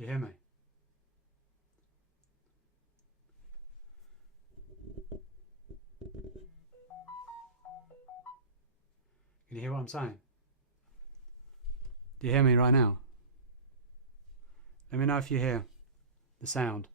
You hear me? Can you hear what I'm saying? Do you hear me right now? Let me know if you hear the sound.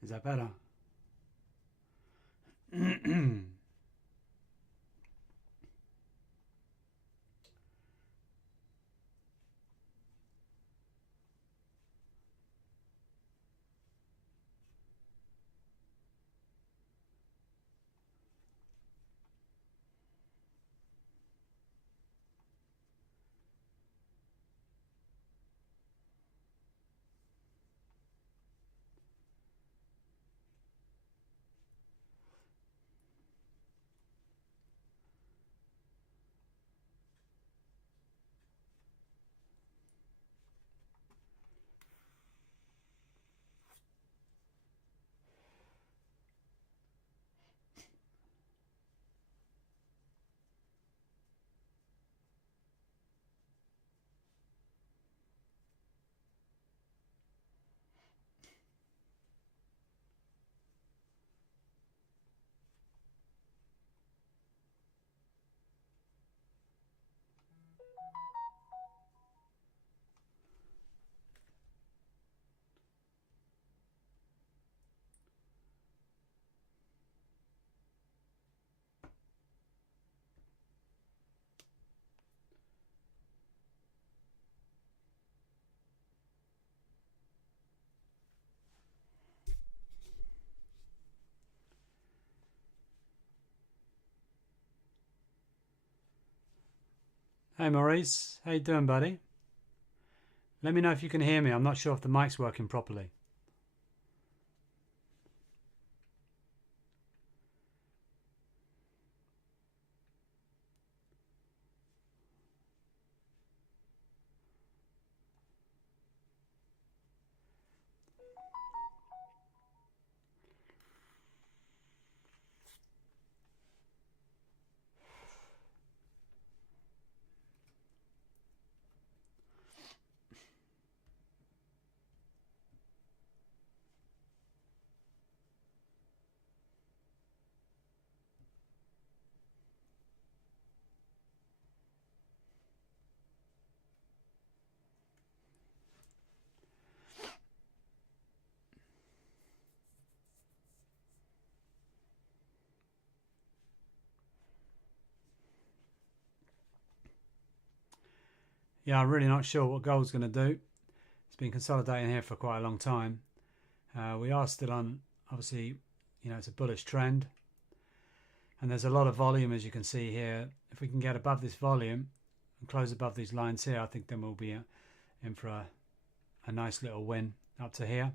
Is that better? Hey Maurice, how you doing, buddy? Let me know if you can hear me. I'm not sure if the mic's working properly. Yeah, I'm really not sure what gold's going to do. It's been consolidating here for quite a long time. We are still on, obviously, it's a bullish trend. And there's a lot of volume, as you can see here. If we can get above this volume and close above these lines here, I think then we'll be in for a nice little win up to here.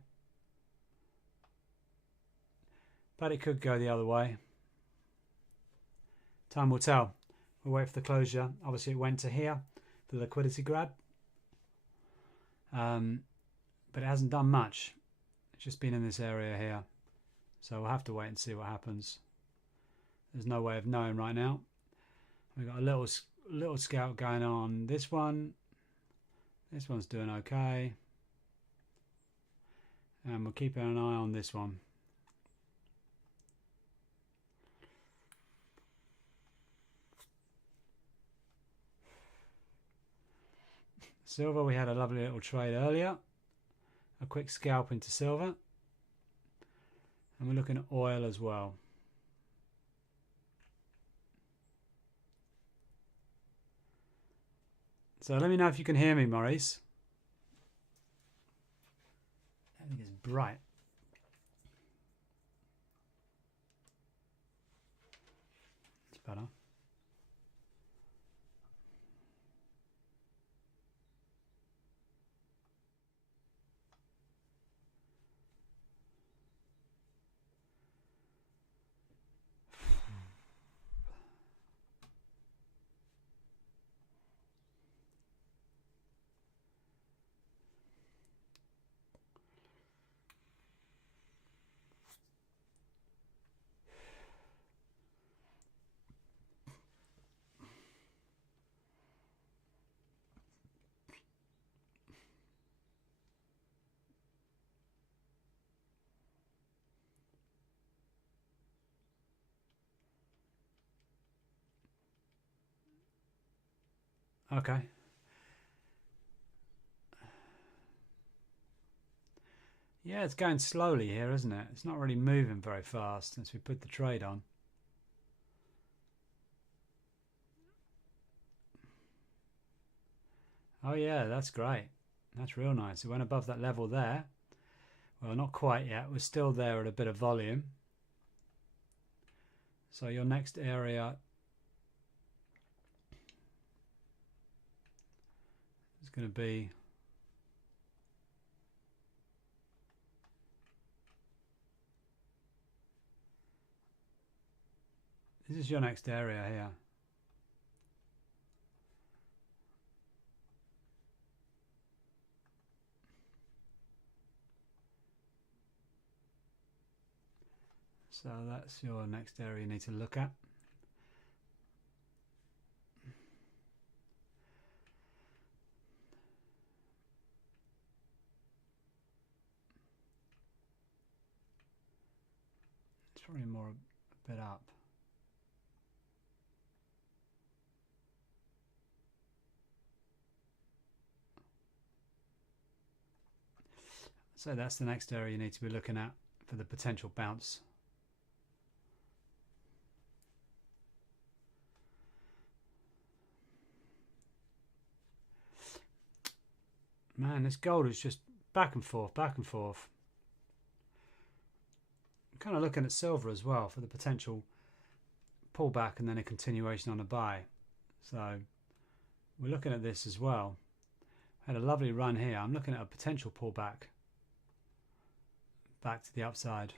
But it could go the other way. Time will tell. We'll wait for the closure. Obviously, it went to here, the liquidity grab. But it hasn't done much. It's just been in this area here. So we'll have to wait and see what happens. There's no way of knowing right now. We've got a little scout going on. This one's doing okay. And we're keeping an eye on this one. Silver, we had a lovely little trade earlier. A quick scalp into silver. And we're looking at oil as well. So let me know if you can hear me, Maurice. I think it's bright. It's better. Okay. Yeah, it's going slowly here, isn't it? It's not really moving very fast since we put the trade on. Oh yeah, that's great. That's real nice. It went above that level there. Well, not quite yet. We're still there at a bit of volume. So your next area is going to be this is your next area here. So that's your next area you need to look at. It's probably more a bit up. So that's the next area you need to be looking at for the potential bounce. Man, this gold is just back and forth, back and forth. I'm kind of looking at silver as well for the potential pullback and then a continuation on a buy. So we're looking at this as well. Had a lovely run here. I'm looking at a potential pullback back to the upside.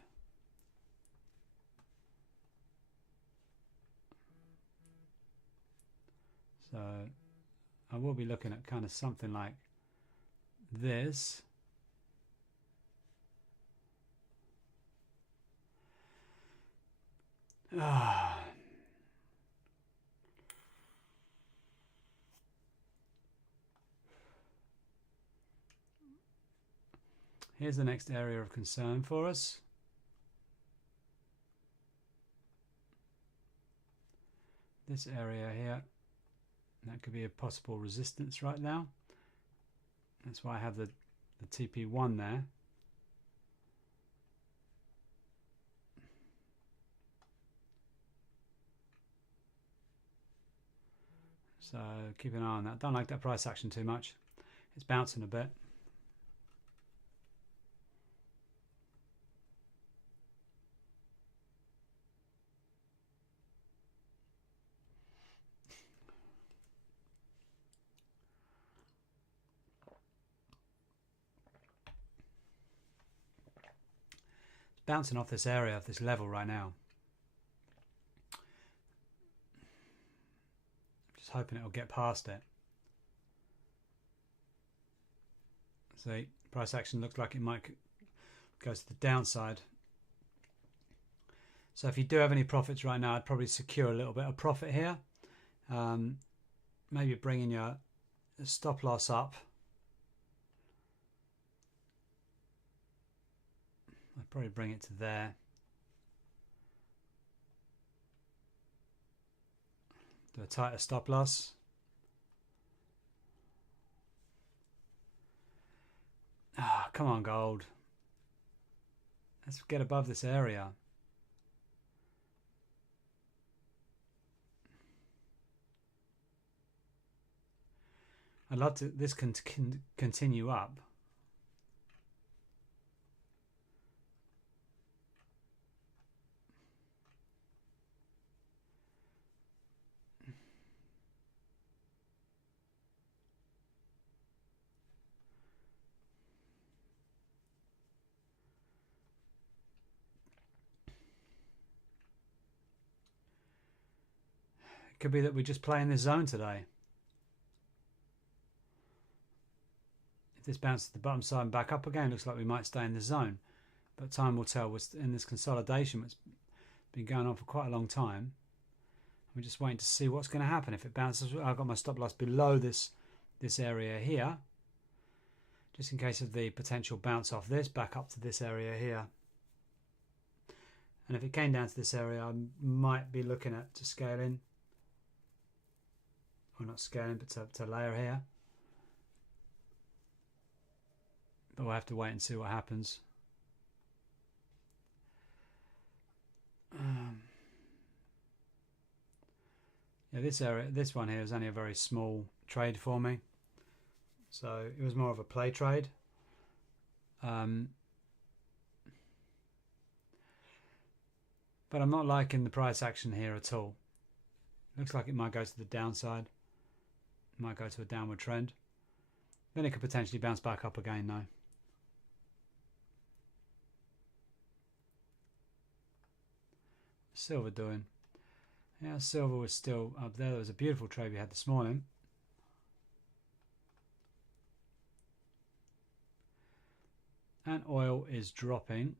So I will be looking at kind of something like this. Here's the next area of concern for us. This area here, that could be a possible resistance right now. That's why I have the TP1 there. So keep an eye on that. Don't like that price action too much. It's bouncing a bit. It's bouncing off this area, of this level right now. Just hoping it'll get past it. See, price action looks like it might go to the downside. So if you do have any profits right now, I'd probably secure a little bit of profit here. Maybe bringing your stop loss up. I'd probably bring it to there. Do a tighter stop loss. come on, gold. Let's get above this area. I'd love to. This can continue up. It could be that we just play in this zone today. If this bounces to the bottom side and back up again, looks like we might stay in the zone. But time will tell. We're in this consolidation. It's been going on for quite a long time. We're just waiting to see what's going to happen. If it bounces, I've got my stop loss below this area here, just in case of the potential bounce off this back up to this area here. And if it came down to this area, I might be looking at to scale in, or not scaling, but to layer here. But we'll have to wait and see what happens. Yeah, this one here is only a very small trade for me, so it was more of a play trade. But I'm not liking the price action here at all. Looks like it might go to the downside. It might go to a downward trend. Then it could potentially bounce back up again though. Silver doing? Yeah, silver was still up there. There was a beautiful trade we had this morning. And oil is dropping.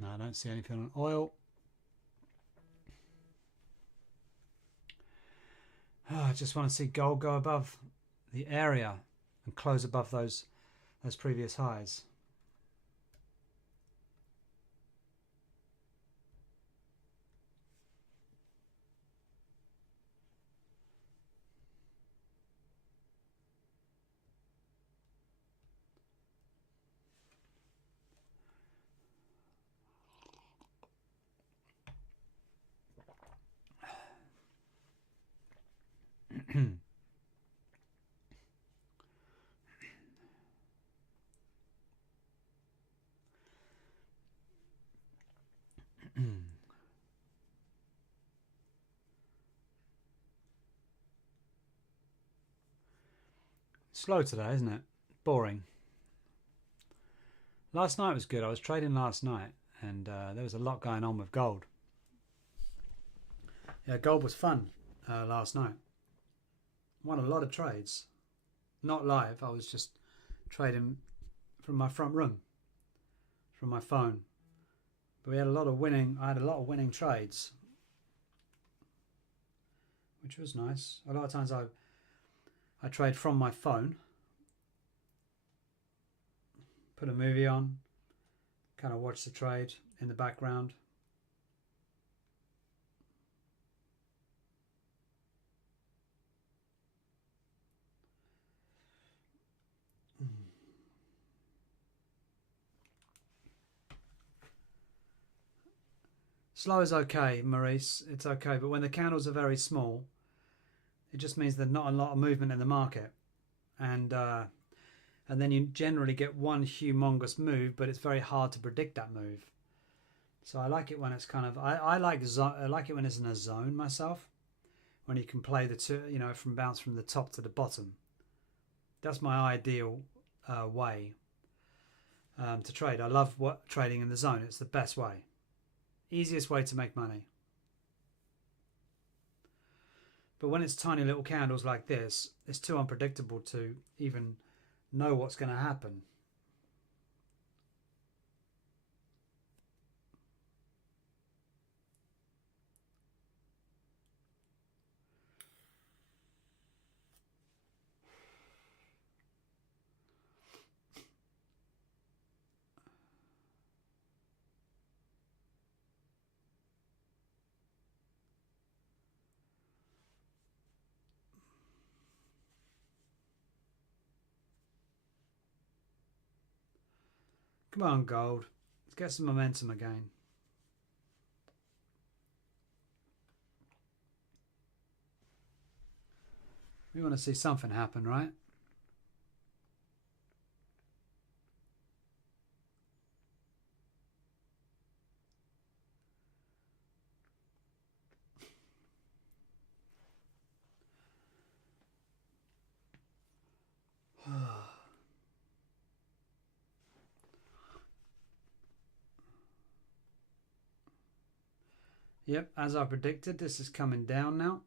No, I don't see anything on oil. Oh, I just want to see gold go above the area and close above those previous highs. Slow today, isn't it? Boring. Last night was good. I was trading last night, and there was a lot going on with gold. Yeah, gold was fun last night. Won a lot of trades. Not live. I was just trading from my front room, from my phone. But we had a lot of winning. I had a lot of winning trades, which was nice. A lot of times I trade from my phone, put a movie on, kind of watch the trade in the background. Slow is okay, Maurice. It's okay, but when the candles are very small, it just means there's not a lot of movement in the market, and then you generally get one humongous move, but it's very hard to predict that move. So I like it when it's kind of I like it when it's in a zone myself, when you can play the two, from bounce from the top to the bottom. That's my ideal way to trade. I love trading in the zone. It's the best way. Easiest way to make money. But when it's tiny little candles like this, it's too unpredictable to even know what's going to happen. Come on, gold. Let's get some momentum again. We want to see something happen, right? Yep, as I predicted, this is coming down now.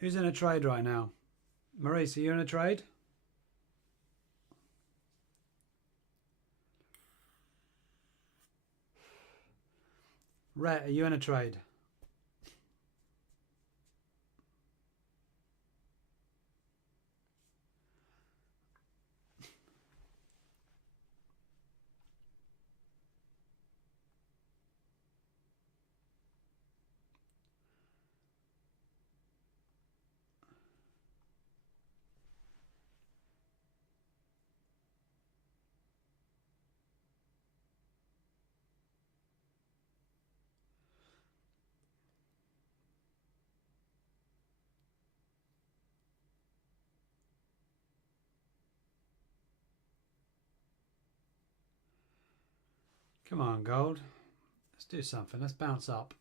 Who's in a trade right now? Maurice, are you in a trade? Rhett, are you in a trade? Come on, gold. Let's do something. Let's bounce up.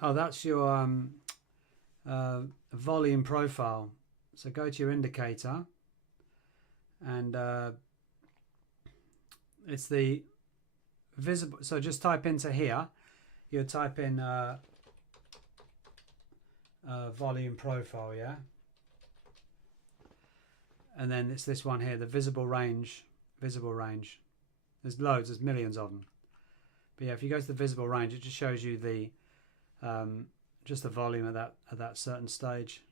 Oh, that's your volume profile. So go to your indicator and it's the visible. So just type into here. You type in volume profile, yeah, and then it's this one here, the visible range visible range. There's loads, there's millions of them. But yeah, if you go to the visible range, it just shows you the just the volume at that certain stage.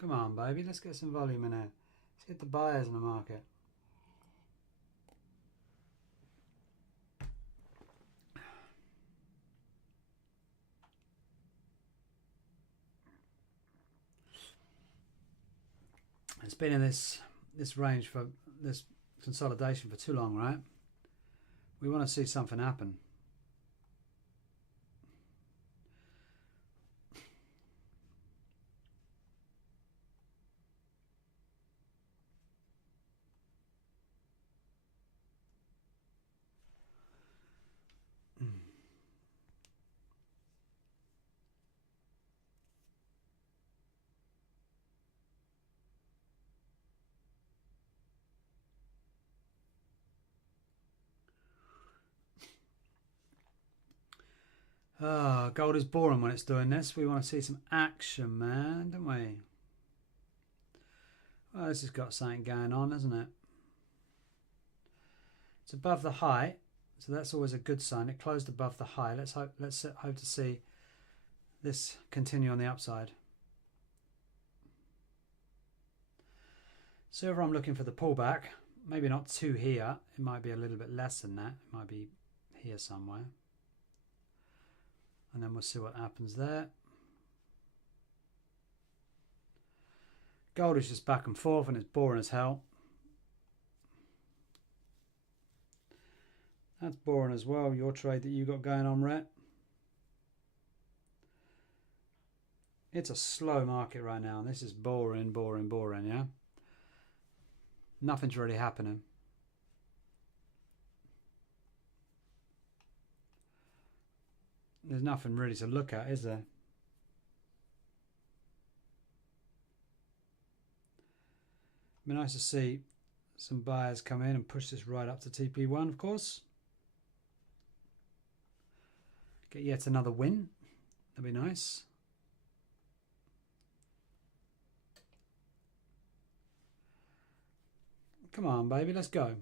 Come on, baby, let's get some volume in there. Let's get the buyers in the market. It's been in this range for this consolidation for too long, right? We want to see something happen. Gold is boring when it's doing this. We want to see some action, man, don't we? Well, this has got something going on, hasn't it? It's above the high, so that's always a good sign. It closed above the high. Let's hope to see this continue on the upside. Silver, I'm looking for the pullback. Maybe not two here. It might be a little bit less than that. It might be here somewhere. And then we'll see what happens there. Gold is just back and forth and it's boring as hell. That's boring as well, your trade that you got going on, Rhett. It's a slow market right now, and this is boring, boring, boring, yeah? Nothing's really happening. There's nothing really to look at, is there? It'd be nice to see some buyers come in and push this right up to TP1, of course. Get yet another win. That'd be nice. Come on, baby, let's go.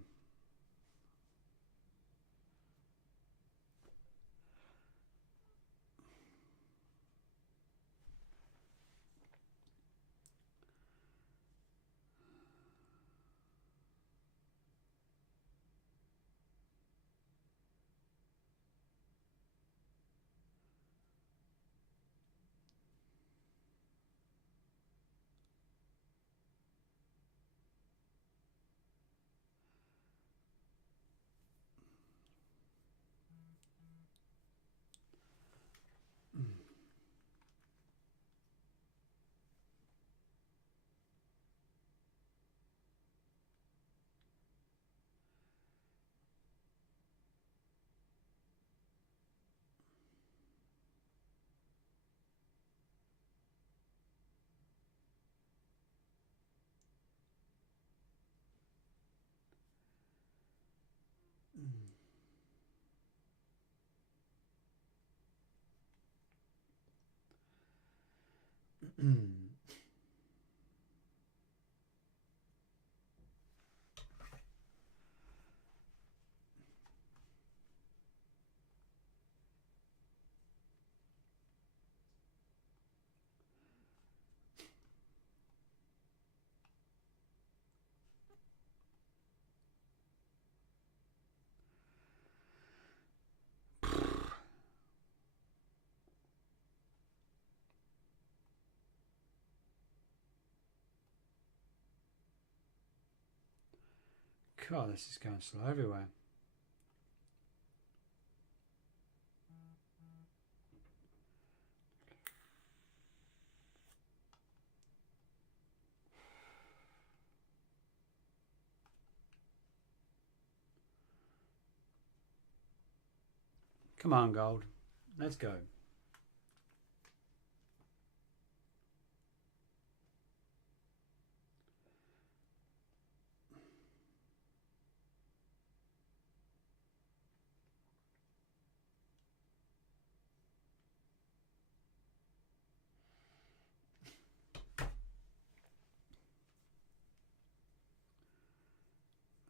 God, this is going slow everywhere. Come on, gold. Let's go.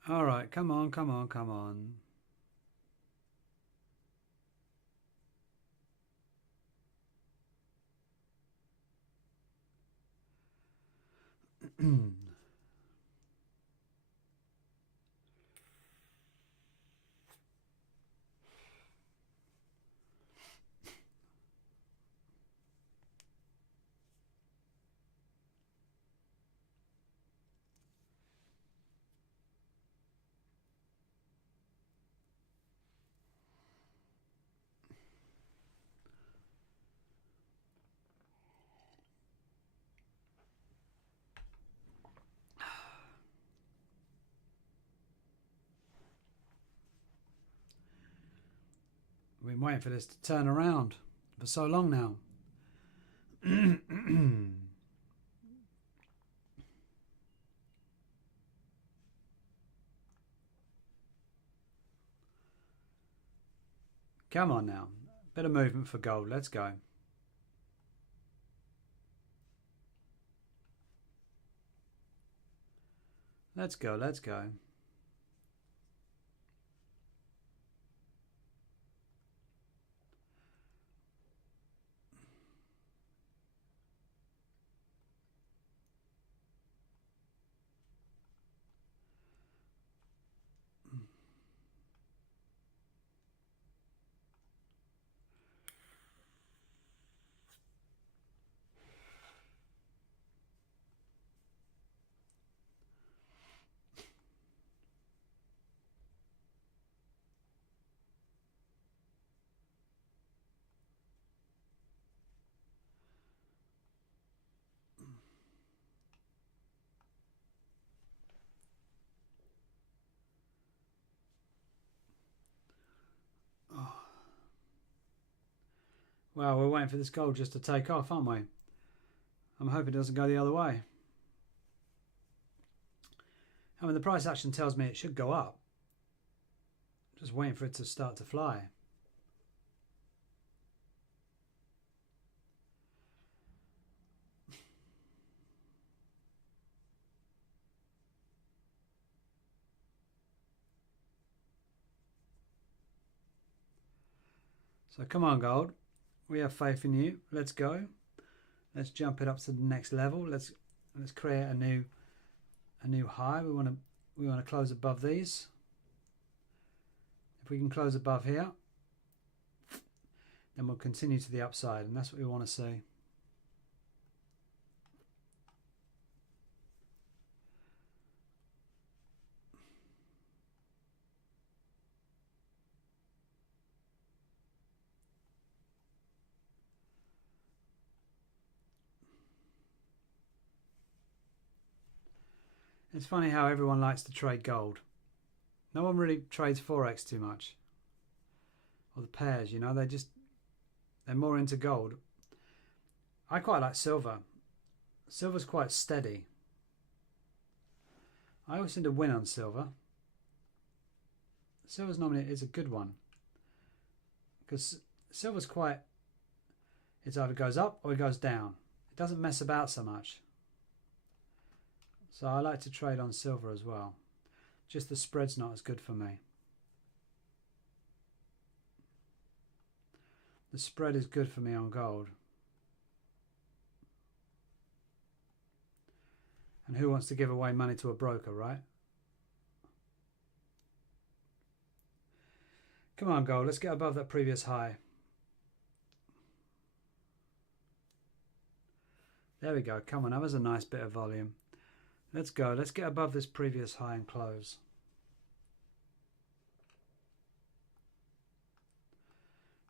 All right, come on, come on, come on. We've been waiting for this to turn around for so long now. Come on now. Bit of movement for gold. Let's go. Let's go, let's go. Well, we're waiting for this gold just to take off, aren't we? I'm hoping it doesn't go the other way. I mean, the price action tells me it should go up. Just waiting for it to start to fly. So come on, gold. We have faith in you. Let's go. Let's jump it up to the next level. Let's create a new high. We want to close above these. If we can close above here, then we'll continue to the upside, and that's what we want to see. It's funny how everyone likes to trade gold. No one really trades Forex too much. Or the pairs, you know, they're more into gold. I quite like silver. Silver's quite steady. I always seem to win on silver. Silver's normally is a good one. Because silver's quite, it either goes up or it goes down. It doesn't mess about so much. So I like to trade on silver as well. Just the spread's not as good for me. The spread is good for me on gold. And who wants to give away money to a broker, right? Come on, gold. Let's get above that previous high. There we go. Come on. That was a nice bit of volume. Let's go. Let's get above this previous high and close.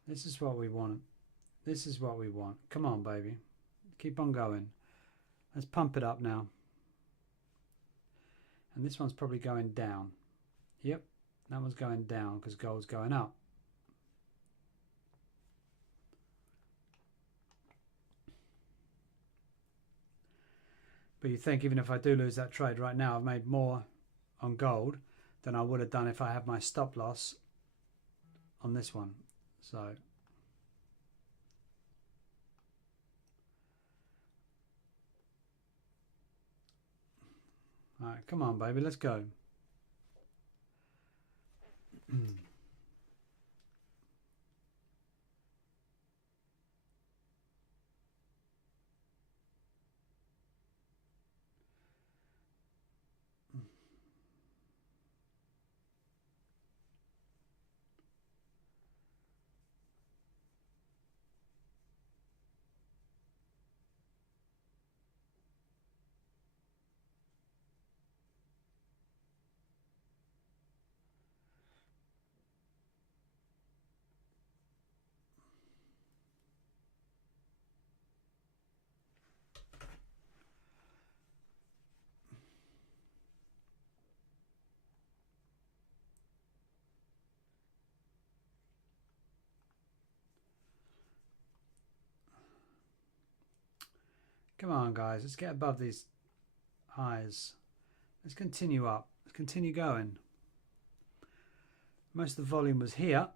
This is what we want. This is what we want. Come on, baby. Keep on going. Let's pump it up now. And this one's probably going down. Yep, that one's going down because gold's going up. But you think even if I do lose that trade right now, I've made more on gold than I would have done if I had my stop loss on this one. So all right, come on, baby, let's go. Come on, guys, let's get above these highs. Let's continue up. Let's continue going. Most of the volume was here.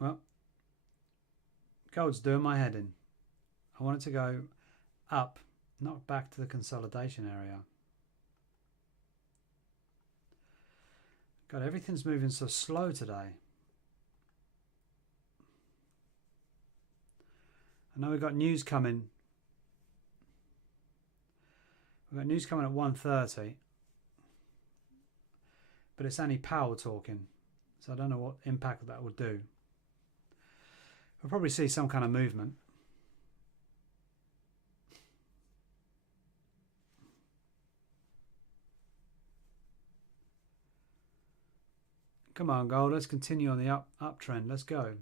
Well, gold's doing my head in. I want it to go up, not back to the consolidation area. God, everything's moving so slow today. I know we've got news coming. We've got news coming at 1:30. But it's only Powell talking. So I don't know what impact that will do. We'll probably see some kind of movement. Come on, gold. Let's continue on the uptrend. Let's go.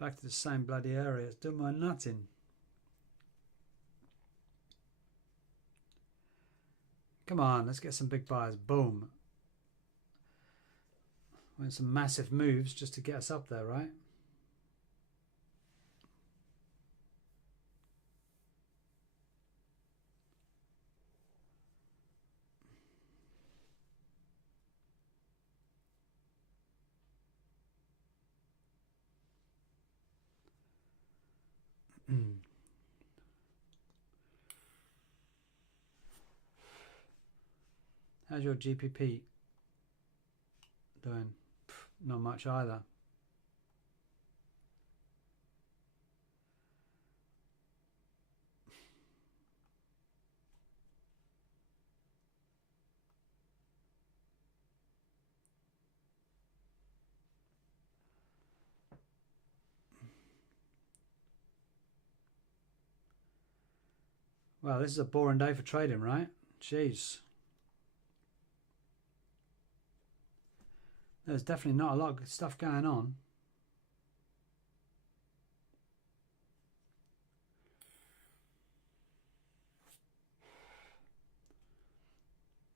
Back to the same bloody area. It's doing my nutting. Come on, let's get some big buys. Boom. Some massive moves just to get us up there, right? How's your GPP doing? Not much either. Well, this is a boring day for trading, right? Jeez. There's definitely not a lot of stuff going on.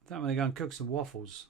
I think I'm going to go and cook some waffles.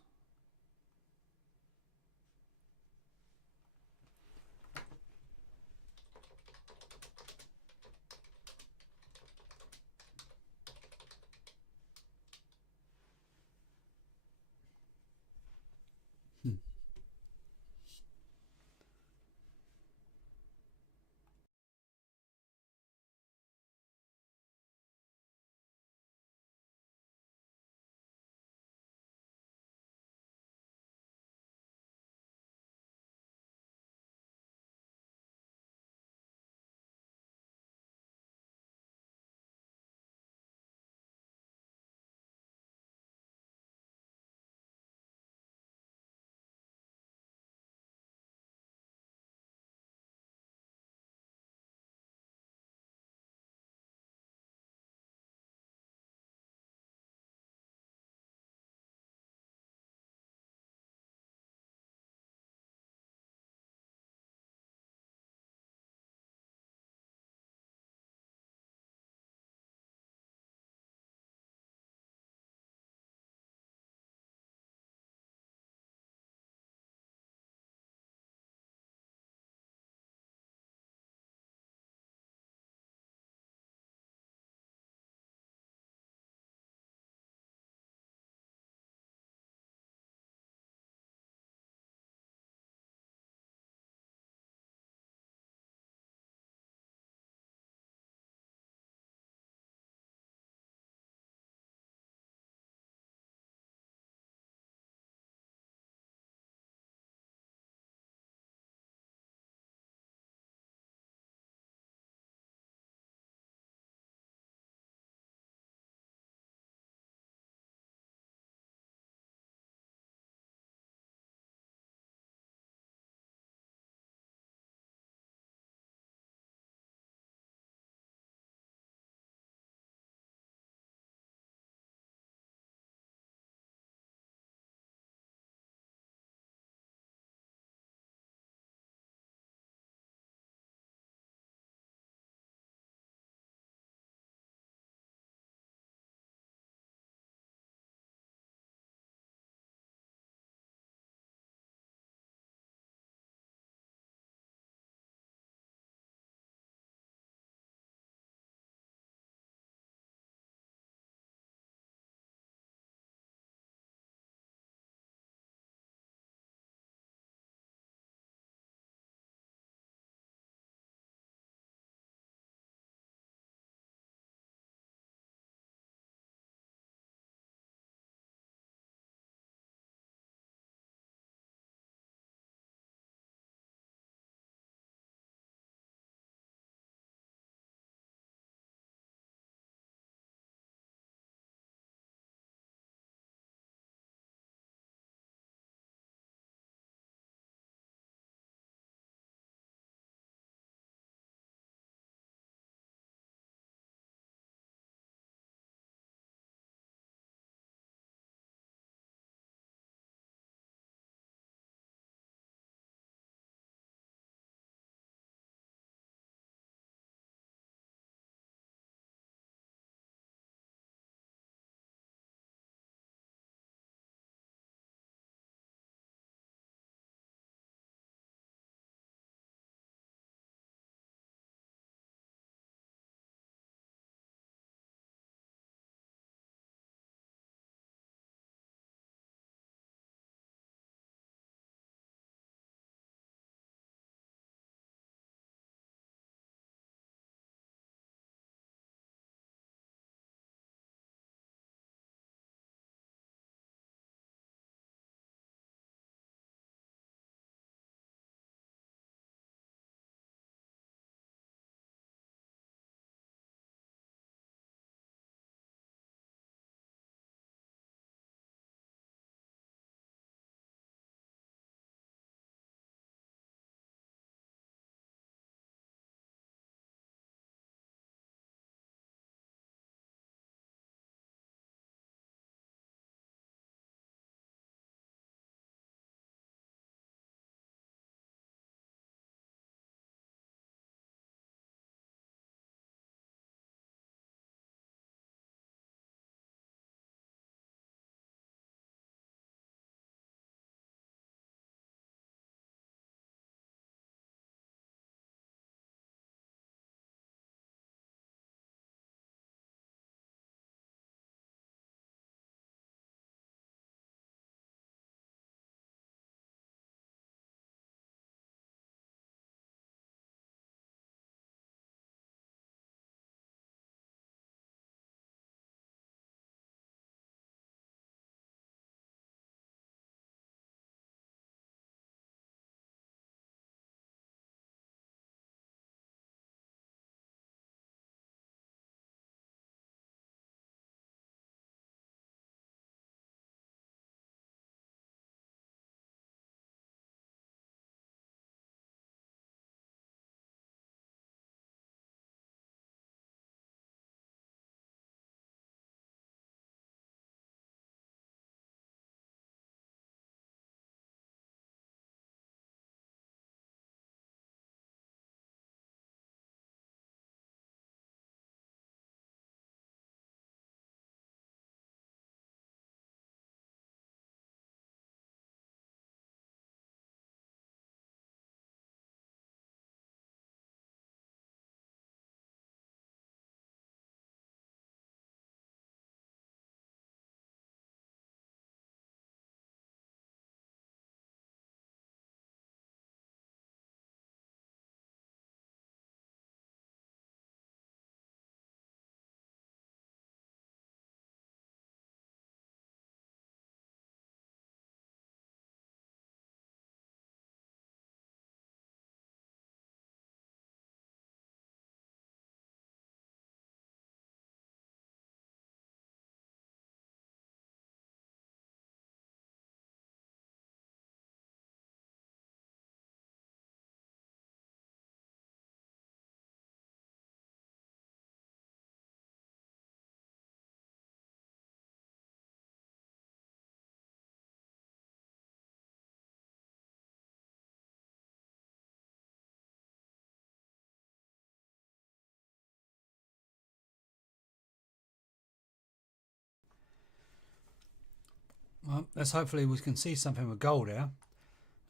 Well, let's hopefully we can see something with gold here.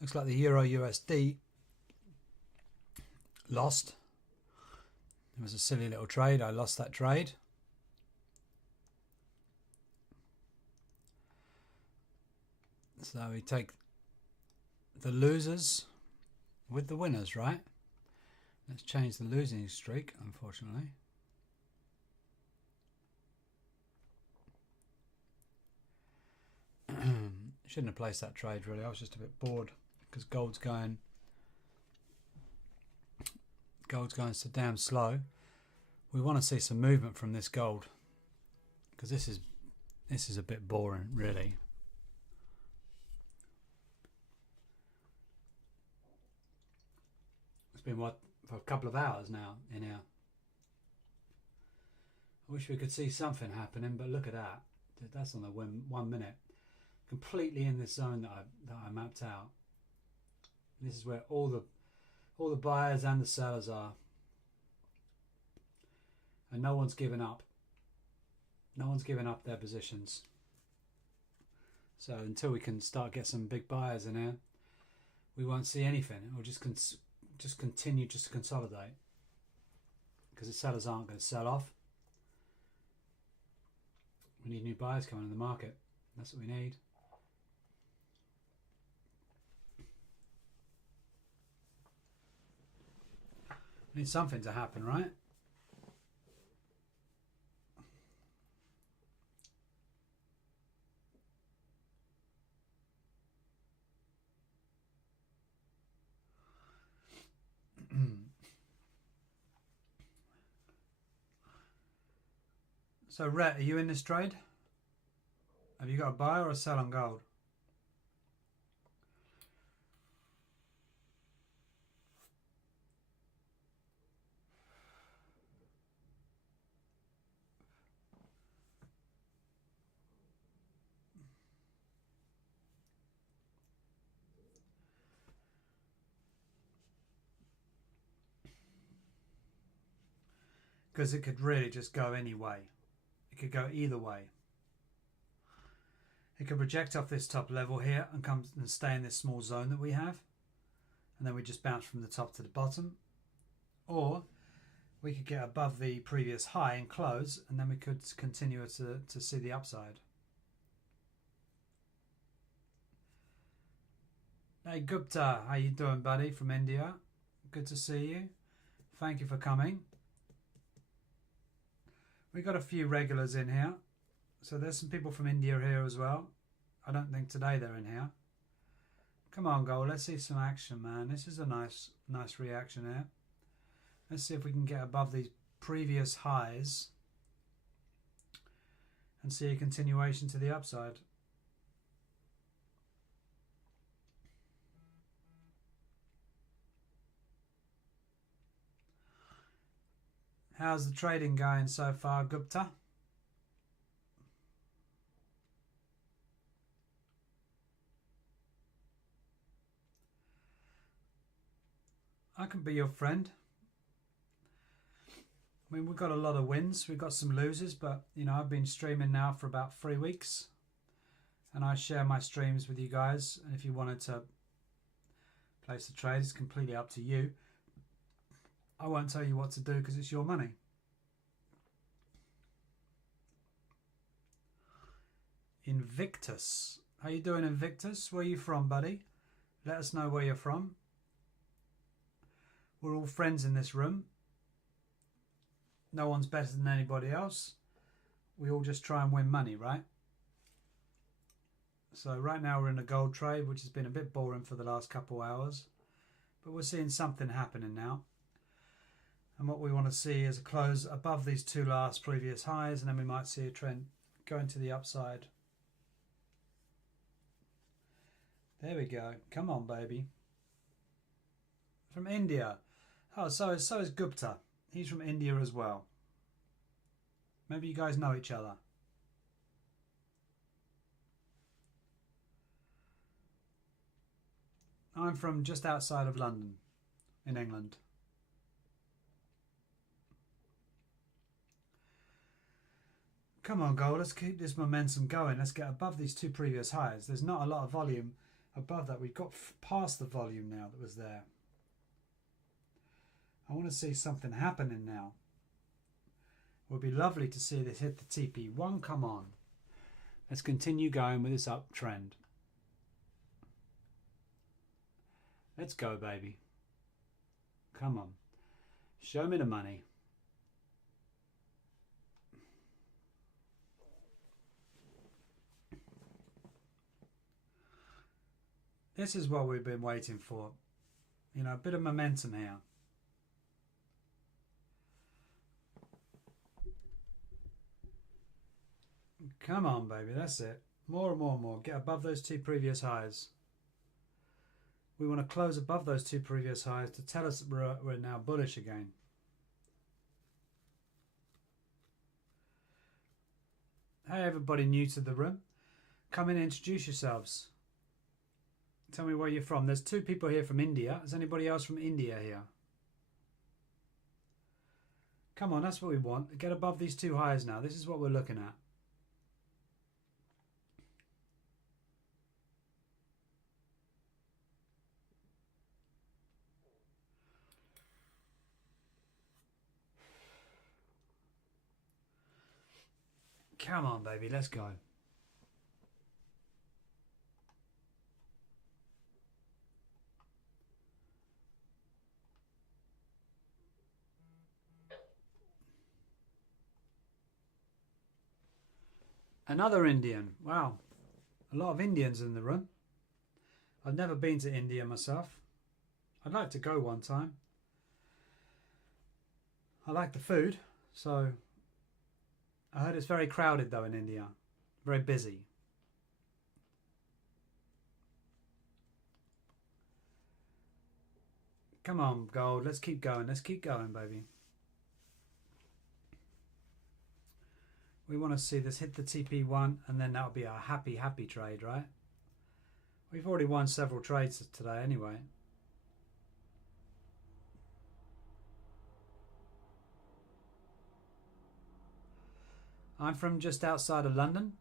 Looks like the Euro USD lost. It was a silly little trade. I lost that trade. So we take the losers with the winners, right? Let's change the losing streak, unfortunately. Shouldn't have placed that trade really. I was just a bit bored because gold's going so damn slow. We want to see some movement from this gold because this is a bit boring really. It's been what, for a couple of hours now in here. I wish we could see something happening, but look at that. That's on the 1 minute. Completely in this zone that I mapped out. This is where all the buyers and the sellers are. And no one's given up. No one's given up their positions. So until we can start get some big buyers in here, we won't see anything. We'll just continue just to consolidate because the sellers aren't going to sell off. We need new buyers coming in the market. That's what we need. We need something to happen, right? So, Rhett, are you in this trade? Have you got a buy or a sell on gold? Because it could really just go any way. It could go either way. It could reject off this top level here and come and stay in this small zone that we have. And then we just bounce from the top to the bottom. Or we could get above the previous high and close, and then we could continue to see the upside. Hey Gupta, how you doing, buddy, from India? Good to see you. Thank you for coming. We got a few regulars in here. So there's some people from India here as well. I don't think today they're in here. Come on, gold. Let's see some action, man. This is a nice reaction here. Let's see if we can get above these previous highs and see a continuation to the upside. How's the trading going so far, Gupta? I can be your friend. I mean, we've got a lot of wins. We've got some losers, but, you know, I've been streaming now for about 3 weeks. And I share my streams with you guys. And if you wanted to place a trade, it's completely up to you. I won't tell you what to do because it's your money. Invictus. How you doing, Invictus? Where are you from, buddy? Let us know where you're from. We're all friends in this room. No one's better than anybody else. We all just try and win money, right? So right now we're in a gold trade, which has been a bit boring for the last couple hours. But we're seeing something happening now. And what we want to see is a close above these two last previous highs, and then we might see a trend going to the upside. There we go. Come on, baby. From India. Oh, so is Gupta. He's from India as well. Maybe you guys know each other. I'm from just outside of London, in England. Come on, gold. Let's keep this momentum going. Let's get above these two previous highs. There's not a lot of volume above that. We've got past the volume now that was there. I want to see something happening now. It would be lovely to see this hit the TP1. Come on. Let's continue going with this uptrend. Let's go, baby. Come on. Show me the money. This is what we've been waiting for. You know, a bit of momentum here. Come on, baby. That's it. More and more and more. Get above those two previous highs. We want to close above those two previous highs to tell us that we're now bullish again. Hey, everybody new to the room. Come in and introduce yourselves. Tell me where you're from. There's two people here from India. Is anybody else from India here? Come on, that's what we want. Get above these two highs now. This is what we're looking at. Come on, baby. Let's go. Another Indian. Wow. A lot of Indians in the room. I've never been to India myself. I'd like to go one time. I like the food, so I heard it's very crowded though in India. Very busy. Come on, gold. Let's keep going. Let's keep going, baby. We want to see this hit the TP1 and then that'll be a happy, happy trade, right? We've already won several trades today anyway. I'm from just outside of London.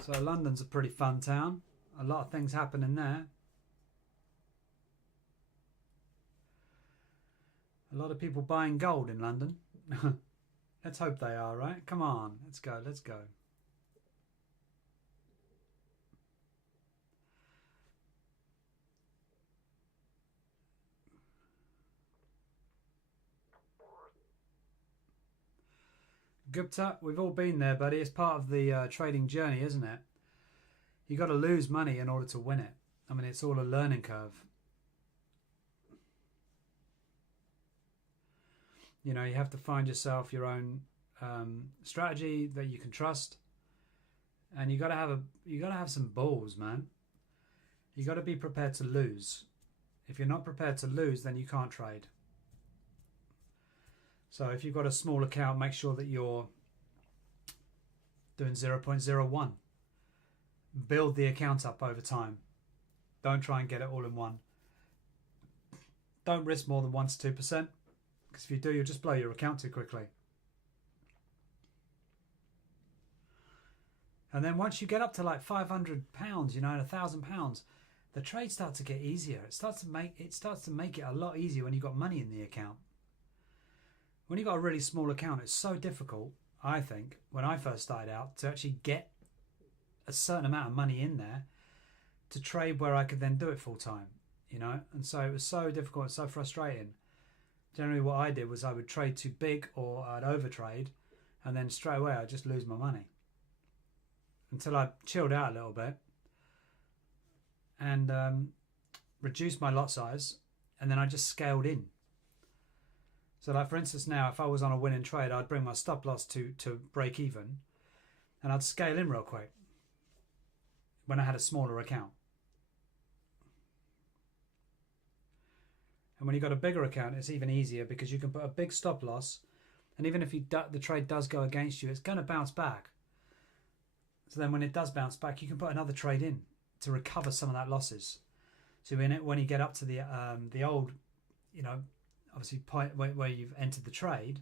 So London's a pretty fun town. A lot of things happening there. A lot of people buying gold in London. Let's hope they are, right? Come on, let's go, let's go. Gupta, we've all been there, buddy. It's part of the trading journey, isn't it? You got to lose money in order to win it. I mean, it's all a learning curve. You know, you have to find yourself your own strategy that you can trust, and you got to have some balls, man. You got to be prepared to lose. If you're not prepared to lose, then you can't trade. So if you've got a small account, make sure that you're doing 0.01. Build the account up over time. Don't try and get it all in one. Don't risk more than 1 to 2%. Because if you do, you'll just blow your account too quickly. And then once you get up to like £500, you know, and £1,000, the trades start to get easier. It starts to make it a lot easier when you've got money in the account. When you've got a really small account, it's so difficult, I think, when I first started out, to actually get a certain amount of money in there to trade where I could then do it full time, you know. And so it was so difficult and so frustrating. Generally what I did was I would trade too big, or I'd overtrade, and then straight away I'd just lose my money. Until I chilled out a little bit and reduced my lot size, and then I just scaled in. So like for instance now, if I was on a winning trade, I'd bring my stop loss to break even, and I'd scale in real quick when I had a smaller account. And when you've got a bigger account, it's even easier because you can put a big stop loss, and even if the trade does go against you, it's going to bounce back. So then when it does bounce back, you can put another trade in to recover some of that losses. So when you get up to the old, you know, obviously point where you've entered the trade,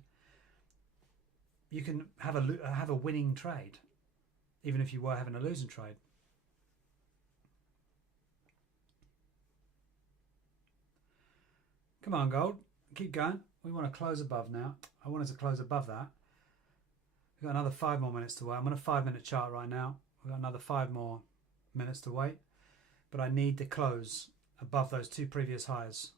you can have a winning trade, even if you were having a losing trade. Come on, gold. Keep going. We want to close above now. I wanted to close above that. We've got another 5 more minutes to wait. I'm on a 5-minute chart right now. We've got another 5 more minutes to wait. But I need to close above those 2 previous highs.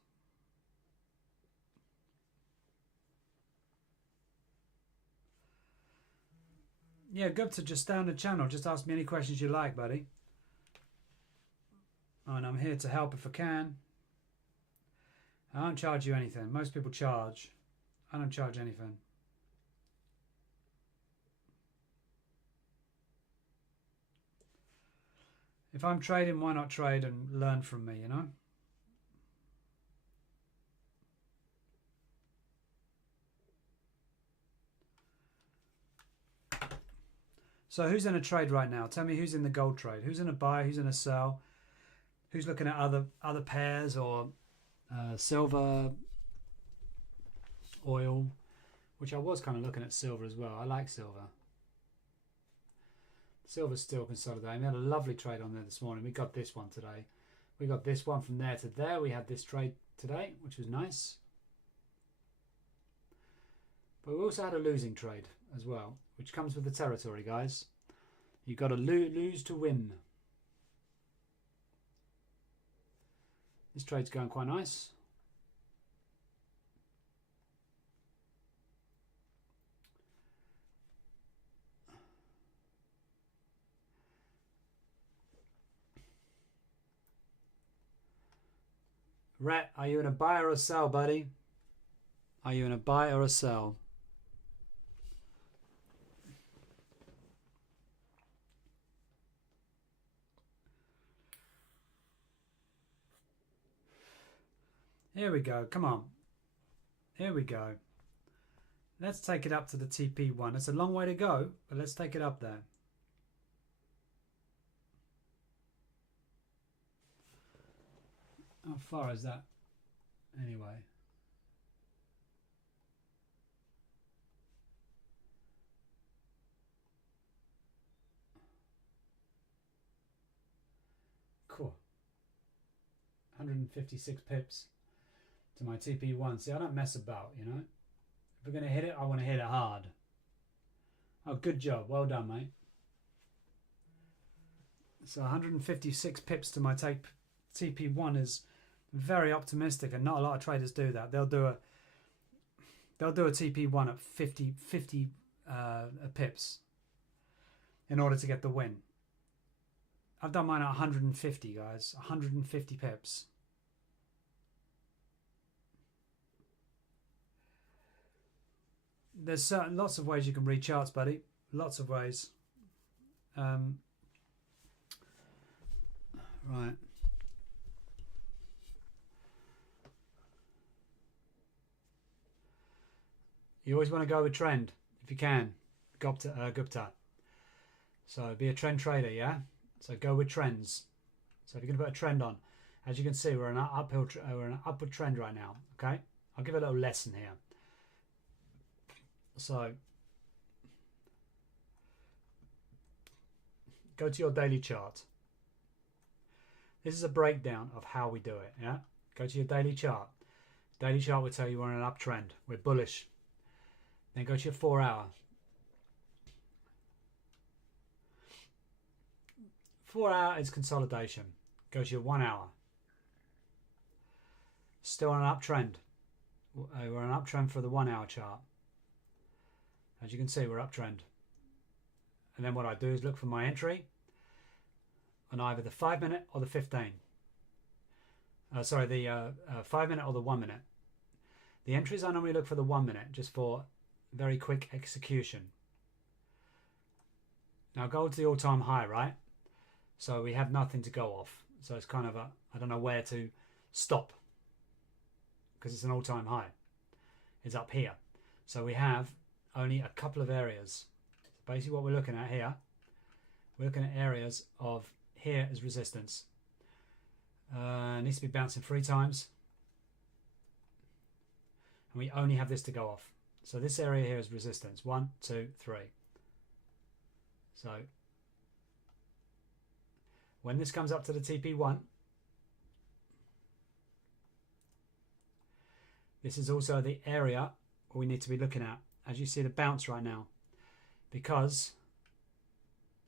Yeah, Gupta, just stay on the channel. Just ask me any questions you like, buddy. And I'm here to help if I can. I don't charge you anything. Most people charge. I don't charge anything. If I'm trading, why not trade and learn from me, you know? So who's in a trade right now? Tell me who's in the gold trade. Who's in a buy? Who's in a sell? Who's looking at other pairs or silver, oil, which I was kind of looking at silver as well. I like silver. Silver's still consolidating. We had a lovely trade on there this morning. We got this one today. We got this one from there to there. We had this trade today, which was nice. But we also had a losing trade as well, which comes with the territory, guys. You've got to lose to win. This trade's going quite nice. Rhett, are you in a buy or a sell, buddy? Are you in a buy or a sell? Here we go. Come on. Here we go. Let's take it up to the TP1. It's a long way to go, but let's take it up there. How far is that? Anyway. Cool. 156 pips to my TP1. See, I don't mess about, you know. If we're going to hit it, I want to hit it hard. Oh, good job. Well done, mate. So 156 pips to my TP1 is very optimistic, and not a lot of traders do that. They'll do a TP1 at 50 pips in order to get the win. I've done mine at 150, guys. 150 pips. There's lots of ways you can read charts, buddy. Lots of ways. Right. You always want to go with trend if you can, Gupta. So be a trend trader, yeah. So go with trends. So if you're going to put a trend on, as you can see, we're in an upward trend right now. Okay, I'll give a little lesson here. So go to your daily chart. This is a breakdown of how we do it. Yeah, go to your daily chart. Daily chart will tell you we're in an uptrend. We're bullish. Then go to your 4 hour. 4 hour is consolidation. Go to your 1 hour. Still on an uptrend. We're on an uptrend for the 1 hour chart. As you can see, we're uptrend. And then what I do is look for my entry on either the 5 minute or the 15. The 5 minute or the 1 minute. The entries I normally look for the 1 minute, just for very quick execution. Now go to the all-time high, right? So we have nothing to go off. So it's kind of I don't know where to stop because it's an all-time high. It's up here. So we have only a couple of areas. So basically what we're looking at here, we're looking at areas of here as resistance. Needs to be bouncing 3 times. And we only have this to go off. So this area here is resistance. 1, 2, 3. So when this comes up to the TP1, this is also the area we need to be looking at. As you see the bounce right now, because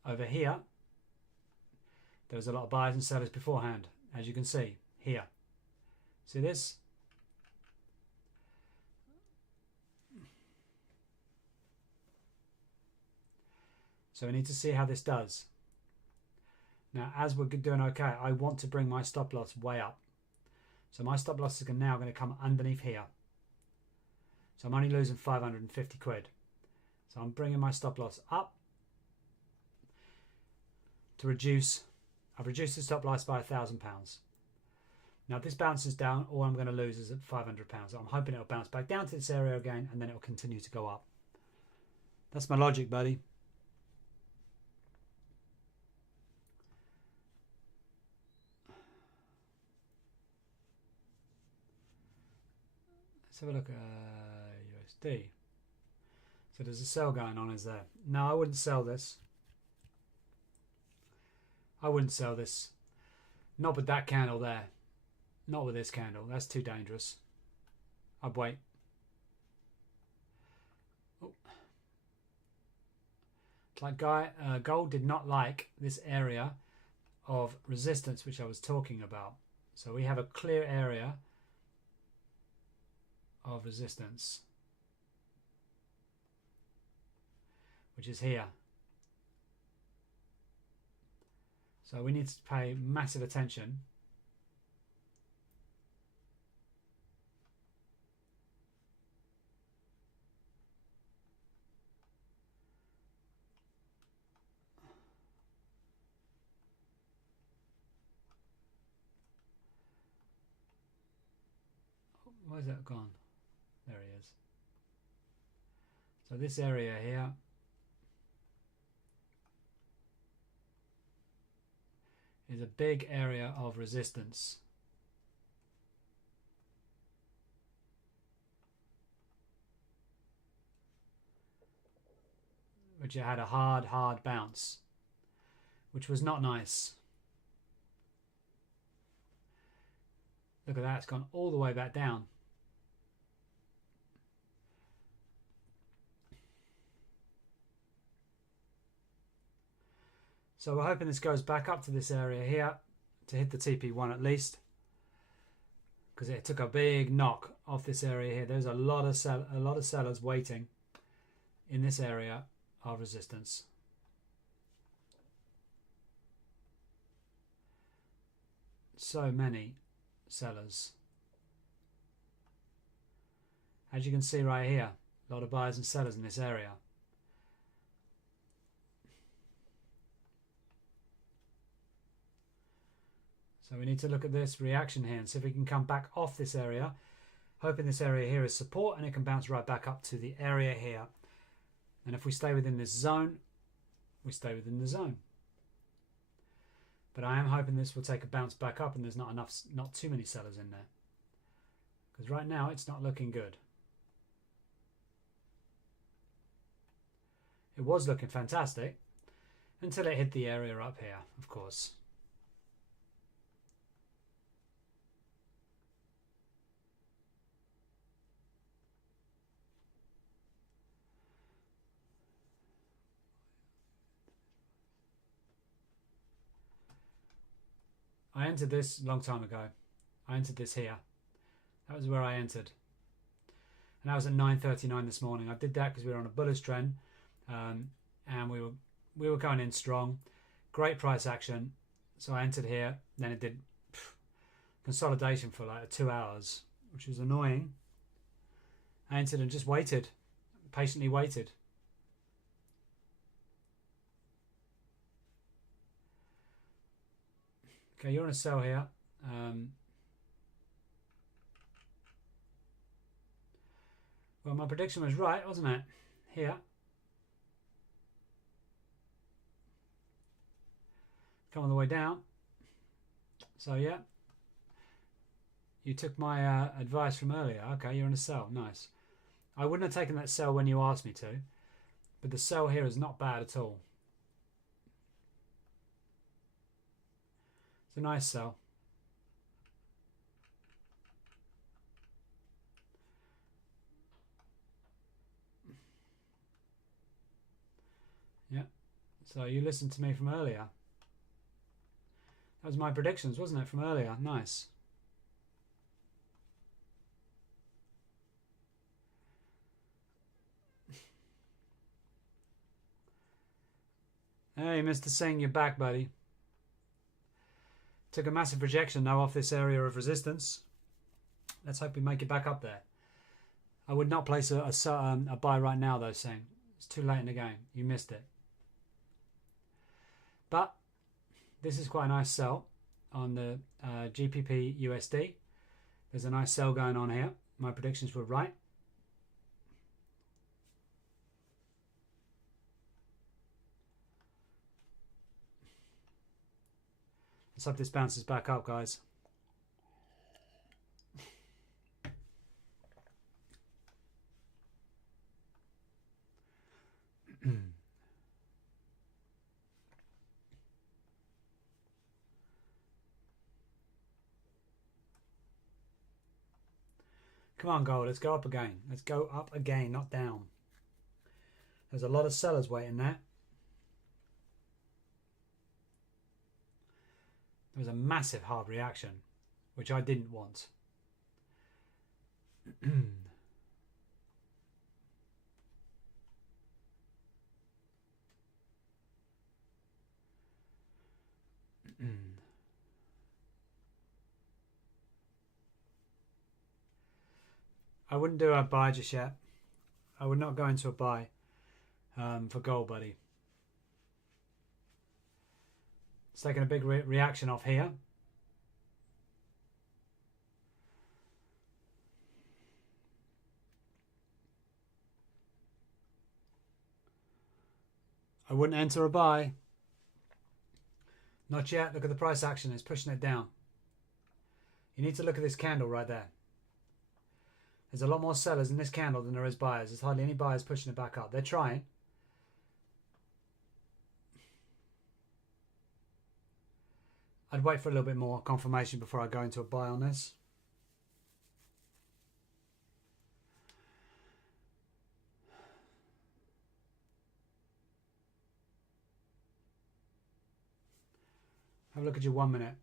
over here there was a lot of buyers and sellers beforehand, as you can see here. See this? So we need to see how this does. Now, as we're doing okay, I want to bring my stop loss way up. So my stop loss is now going to come underneath here. So I'm only losing 550 quid. So I'm bringing my stop loss up to reduce. I've reduced the stop loss by £1,000. Now if this bounces down, all I'm going to lose is at £500. I'm hoping it'll bounce back down to this area again, and then it'll continue to go up. That's my logic, buddy. Let's have a look at USD. So there's a sell going on, is there? No, I wouldn't sell this. I wouldn't sell this. Not with that candle there. Not with this candle. That's too dangerous. I'd wait. Oh. It's like gold did not like this area of resistance which I was talking about. So we have a clear area of resistance, which is here. So we need to pay massive attention. Where's that gone? There he is. So this area here is a big area of resistance. Which it had a hard bounce, which was not nice. Look at that, it's gone all the way back down. So we're hoping this goes back up to this area here to hit the TP1 at least, because it took a big knock off this area here. There's a lot of sellers waiting in this area of resistance. So many sellers. As you can see right here, a lot of buyers and sellers in this area. So we need to look at this reaction here and see if we can come back off this area, hoping this area here is support and it can bounce right back up to the area here. And if we stay within this zone, we stay within the zone. But I am hoping this will take a bounce back up and there's not too many sellers in there. Because right now it's not looking good. It was looking fantastic until it hit the area up here, of course. I entered this a long time ago. I entered this here. That was where I entered. And that was at 9:39 this morning. I did that because we were on a bullish trend, and we were going in strong. Great price action. So I entered here. Then it did consolidation for like 2 hours, which was annoying. I entered and just waited, patiently waited. Okay, you're on a sell here. Well, my prediction was right, wasn't it? Here. Come all the way down. So, yeah. You took my advice from earlier. Okay, you're in a sell. Nice. I wouldn't have taken that sell when you asked me to, but the sell here is not bad at all. It's a nice sell. Yeah. So you listened to me from earlier. That was my predictions, wasn't it, from earlier? Nice. Hey, Mr. Singh, you're back, buddy. Took a massive rejection now off this area of resistance. Let's hope we make it back up there. I would not place a buy right now, though, Singh. It's too late in the game. You missed it. But this is quite a nice sell on the GBP USD. There's a nice sell going on here. My predictions were right. Let's hope this bounces back up, guys. Come on, gold. Let's go up again. Let's go up again, not down. There's a lot of sellers waiting there. There was a massive hard reaction, which I didn't want. I wouldn't do a buy just yet. I would not go into a buy for gold, buddy. It's taking a big reaction off here. I wouldn't enter a buy. Not yet. Look at the price action. It's pushing it down. You need to look at this candle right there. There's a lot more sellers in this candle than there is buyers. There's hardly any buyers pushing it back up. They're trying. I'd wait for a little bit more confirmation before I go into a buy on this. Have a look at your 1 minute.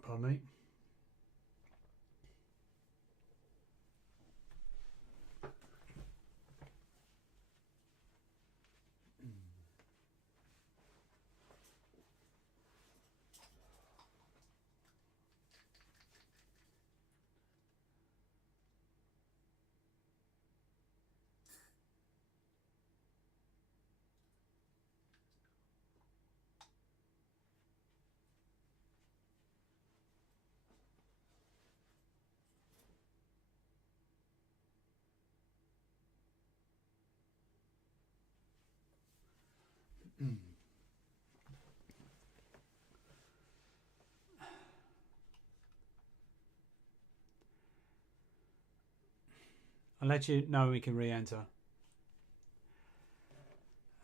Pardon me. I'll let you know we can re-enter.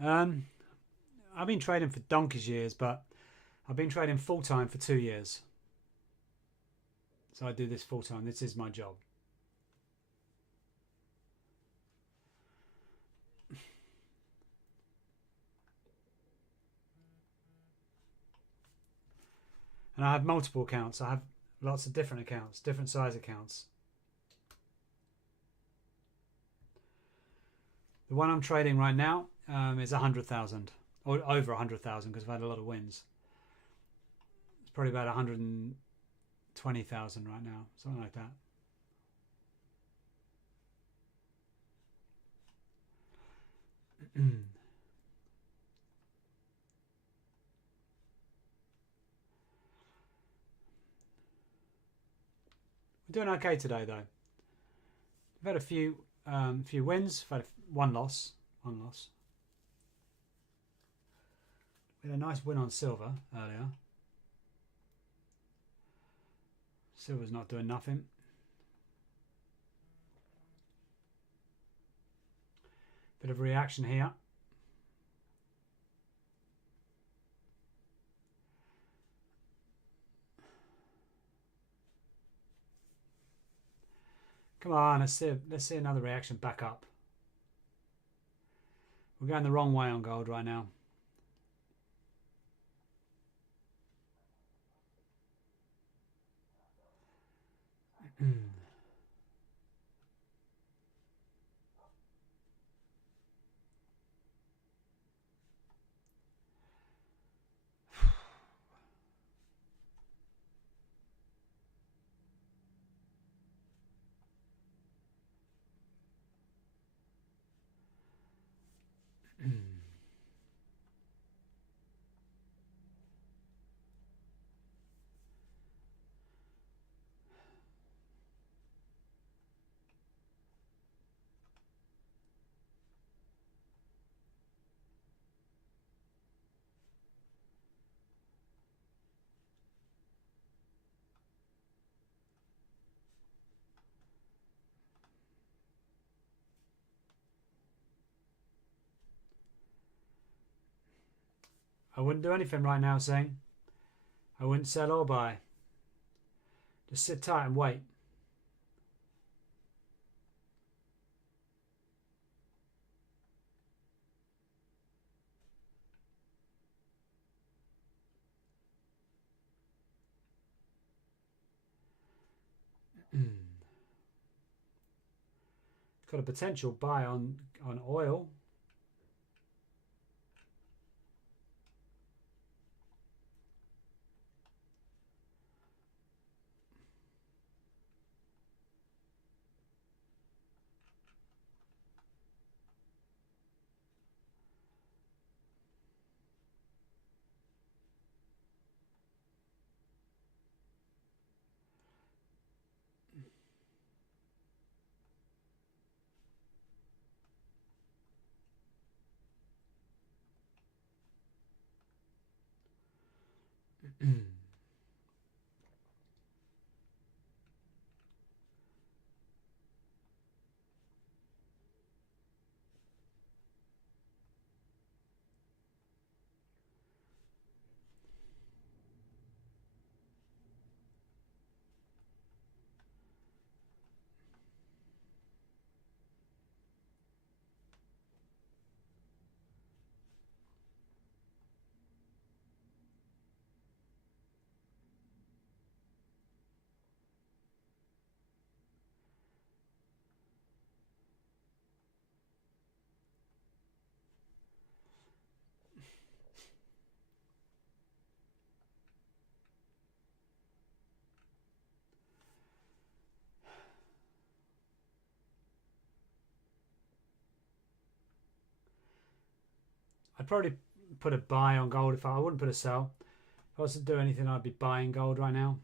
I've been trading for donkey's years, but I've been trading full-time for 2 years. So I do this full-time. This is my job. And I have multiple accounts. I have lots of different accounts, different size accounts. The one I'm trading right now is 100,000 or over 100,000 because I've had a lot of wins. It's probably about 120,000 right now, something like that. We're doing okay today, though. We've had a few wins. We've had one loss. One loss. We had a nice win on silver earlier. Silver's not doing nothing. Bit of reaction here. Come on, let's see another reaction back up. We're going the wrong way on gold right now. I wouldn't do anything right now, Sing. I wouldn't sell or buy. Just sit tight and wait. Got a potential buy on oil. I'd probably put a buy on gold if I wouldn't put a sell. If I was to do anything, I'd be buying gold right now.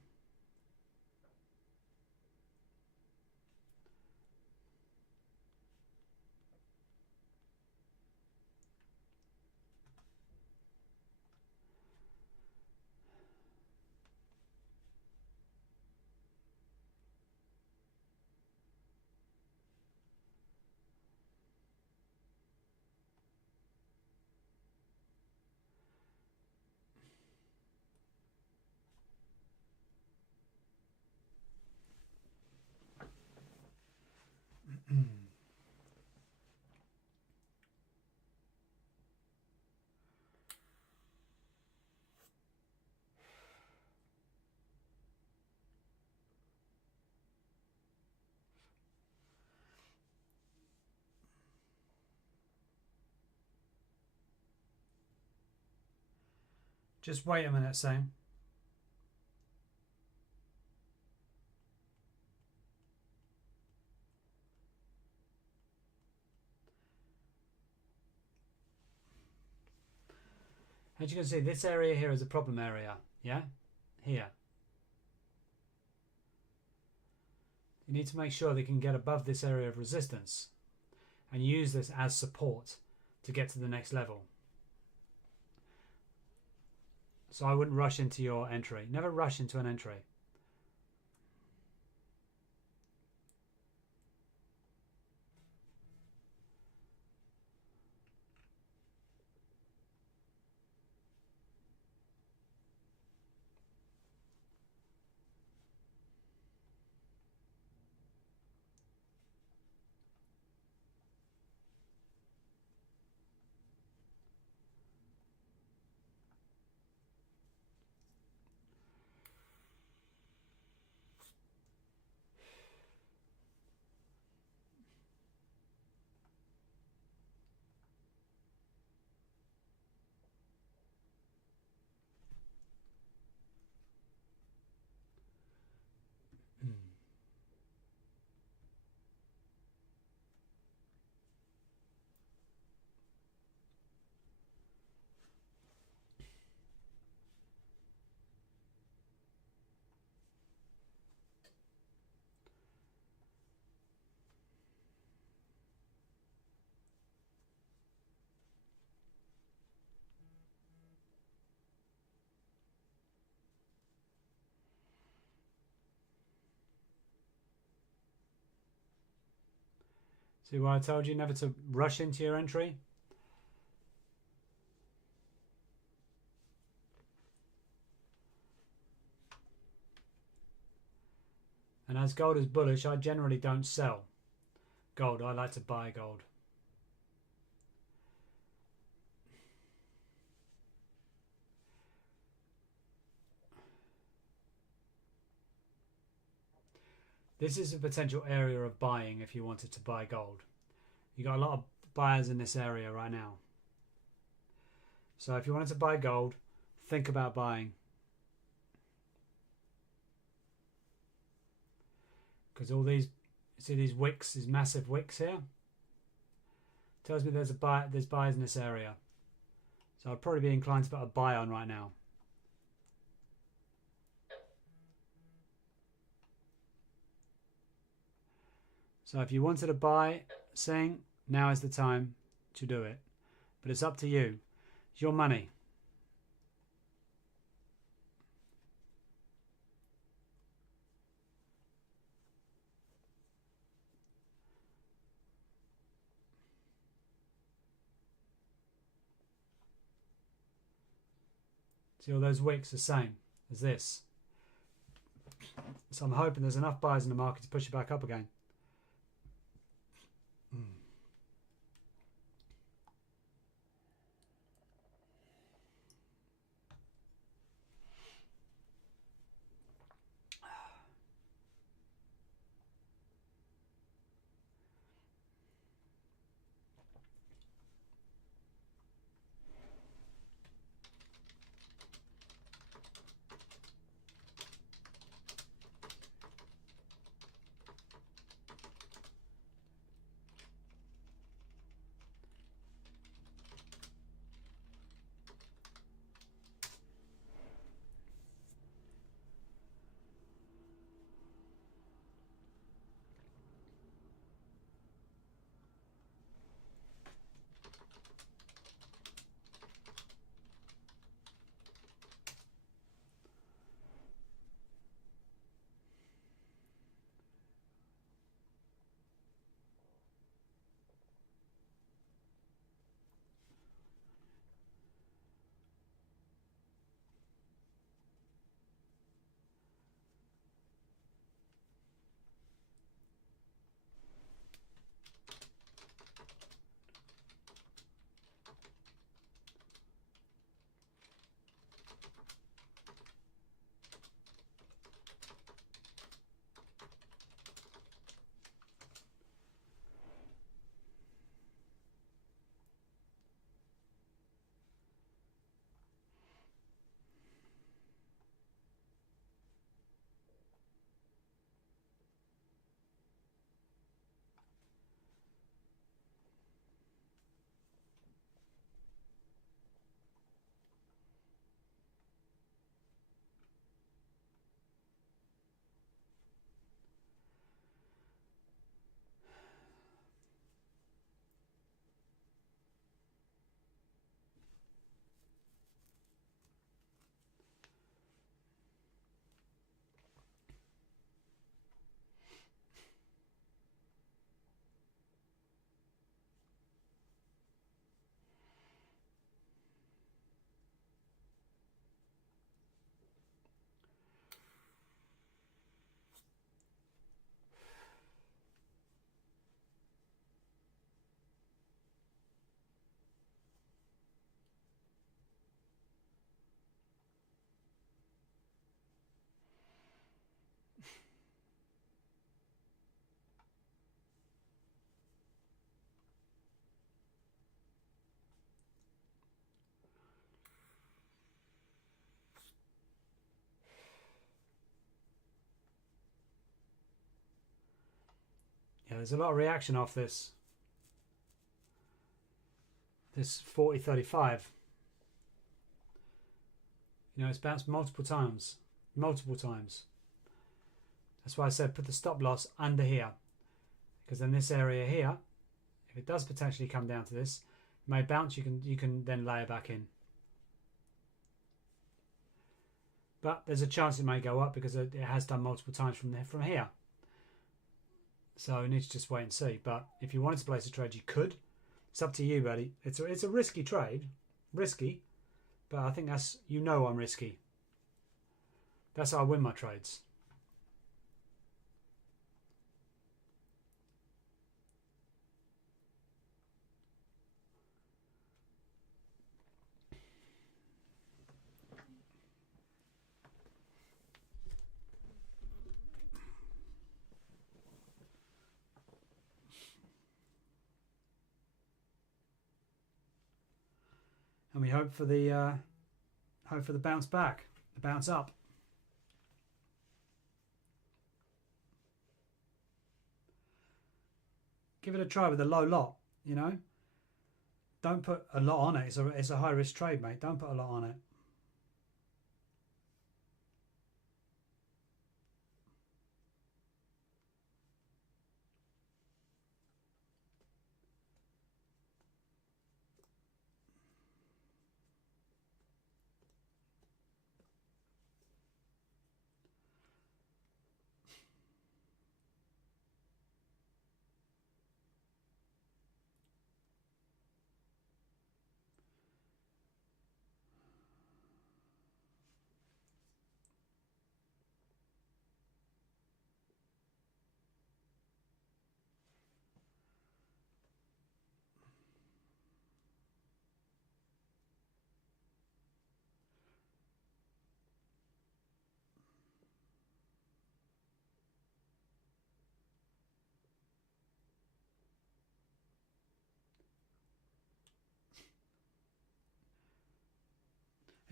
Just wait a minute, Sam. As you can see, this area here is a problem area. Yeah? Here. You need to make sure they can get above this area of resistance and use this as support to get to the next level. So I wouldn't rush into your entry. Never rush into an entry. See why I told you never to rush into your entry? And as gold is bullish, I generally don't sell gold. I like to buy gold. This is a potential area of buying if you wanted to buy gold. You got a lot of buyers in this area right now. So if you wanted to buy gold, think about buying. Because all these, see these wicks, these massive wicks here? Tells me there's buyers in this area. So I'd probably be inclined to put a buy on right now. So if you wanted to buy Sing, now is the time to do it. But it's up to you. It's your money. See, all those wicks are the same as this. So I'm hoping there's enough buyers in the market to push it back up again. there's a lot of reaction off this 40.35. You know, it's bounced multiple times. That's why I said put the stop loss under here, because then this area here, if it does potentially come down to this, it may bounce. You can then layer back in, but there's a chance it may go up because it has done multiple times from here. So you need to just wait and see. But if you wanted to place a trade, you could. It's up to you, buddy. It's a risky trade, but I think that's, you know, I'm risky. That's how I win my trades. And we hope for the bounce back, the bounce up. Give it a try with a low lot, you know. Don't put a lot on it. It's a high risk trade, mate. Don't put a lot on it.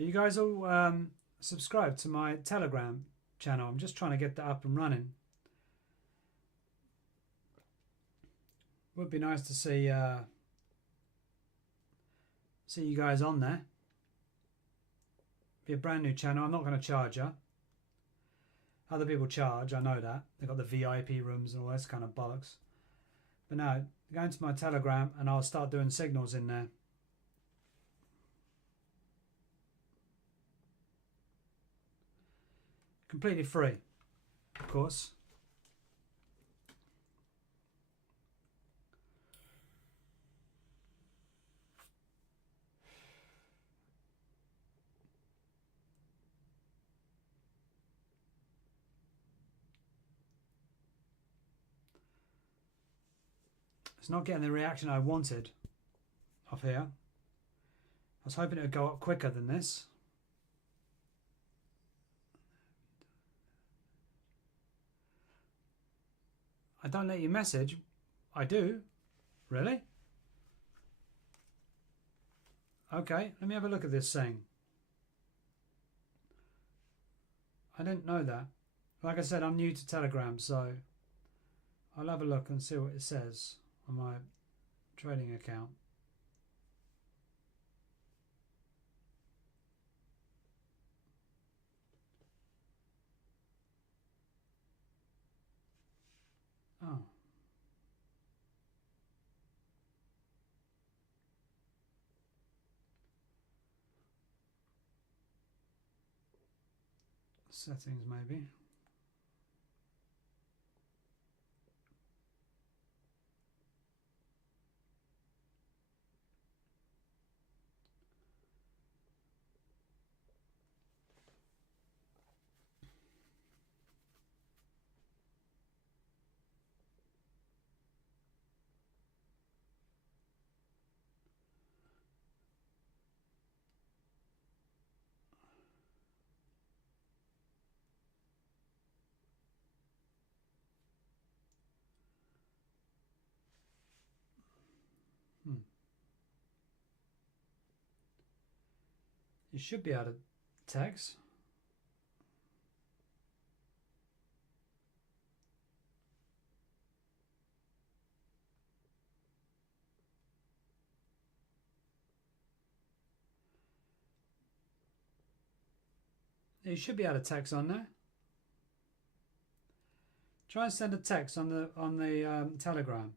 Are you guys all subscribed to my Telegram channel? I'm just trying to get that up and running. Would be nice to see you guys on there. Be a brand new channel. I'm not going to charge you. Other people charge, I know that. They've got the VIP rooms and all this kind of bollocks. But no, go into my Telegram and I'll start doing signals in there. Completely free, of course. It's not getting the reaction I wanted off here. I was hoping it would go up quicker than this. I don't let you message. I do. Really? Okay, let me have a look at this thing. I didn't know that. Like I said, I'm new to Telegram, so I'll have a look and see what it says on my trading account. Oh. Settings maybe. You should be able to text. You should be able to text on there. Try and send a text on the Telegram.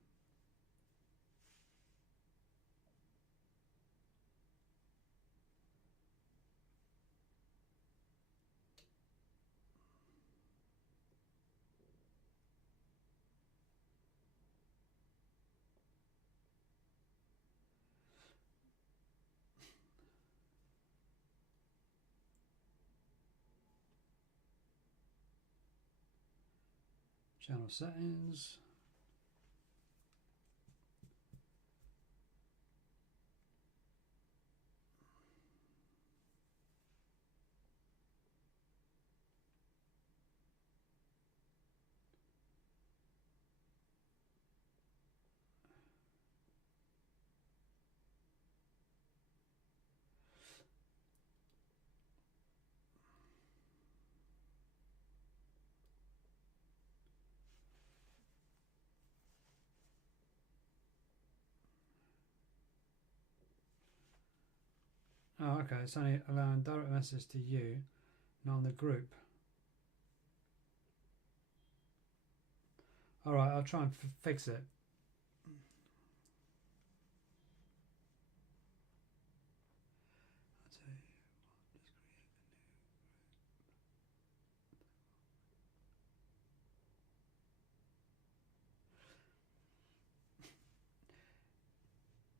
Channel settings. Oh, okay. It's only allowing direct message to you, not on the group. All right, I'll try and fix it.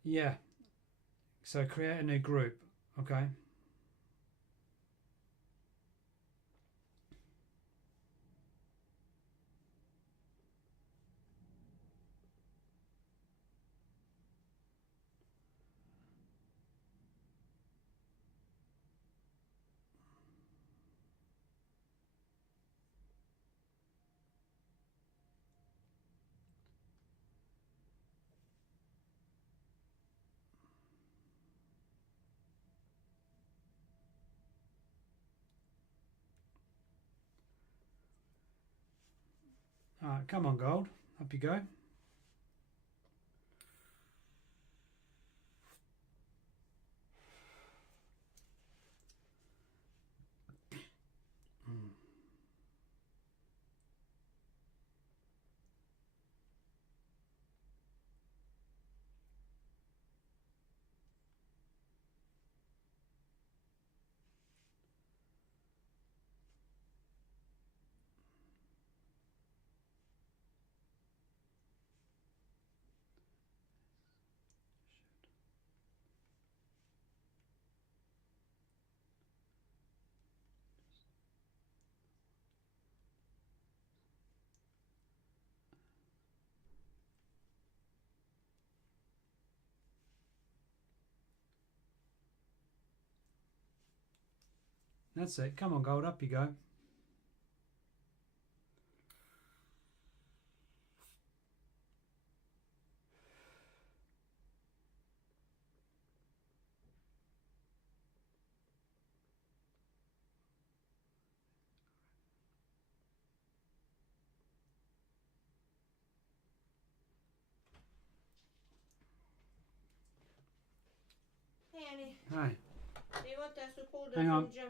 Yeah. So create a new group. Okay. All right, come on, Gold. Up you go. That's it. Come on, Gold. Up you go. Hey, Annie. Hi. Do you want us to call the Hang on. Jim?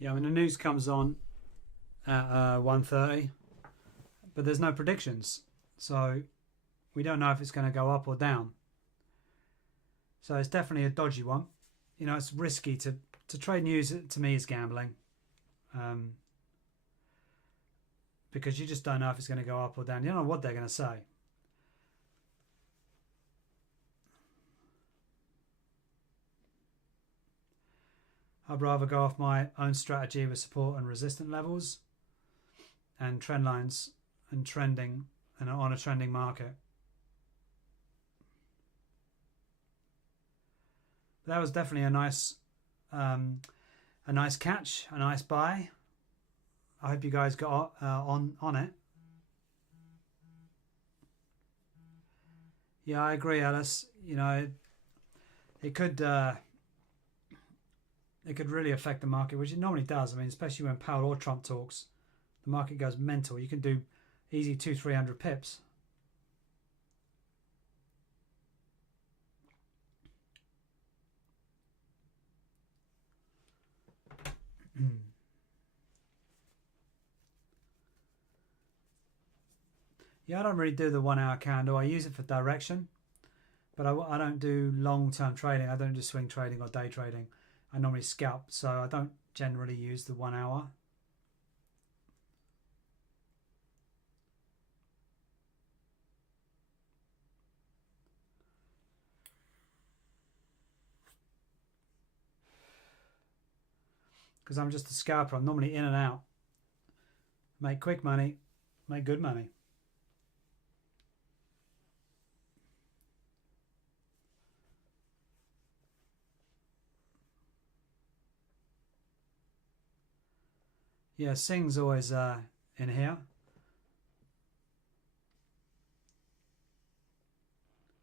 Yeah, I mean the news comes on at 1:30, but there's no predictions, so we don't know if it's going to go up or down. So it's definitely a dodgy one. You know, it's risky to trade news. To me, is gambling, because you just don't know if it's going to go up or down. You don't know what they're going to say. I'd rather go off my own strategy with support and resistance levels and trend lines and trending and on a trending market. But that was definitely a nice catch, a nice buy. I hope you guys got on it. Yeah, I agree, Alice. You know, it could really affect the market, which it normally does. I mean, especially when Powell or Trump talks, the market goes mental. You can do easy 200-300 pips. Yeah, I don't really do the 1 hour candle. I use it for direction, but I don't do long-term trading. I don't do swing trading or day trading. I normally scalp, so I don't generally use the 1 hour. Because I'm just a scalper. I'm normally in and out. Make quick money, make good money. Yeah, Sing's always in here.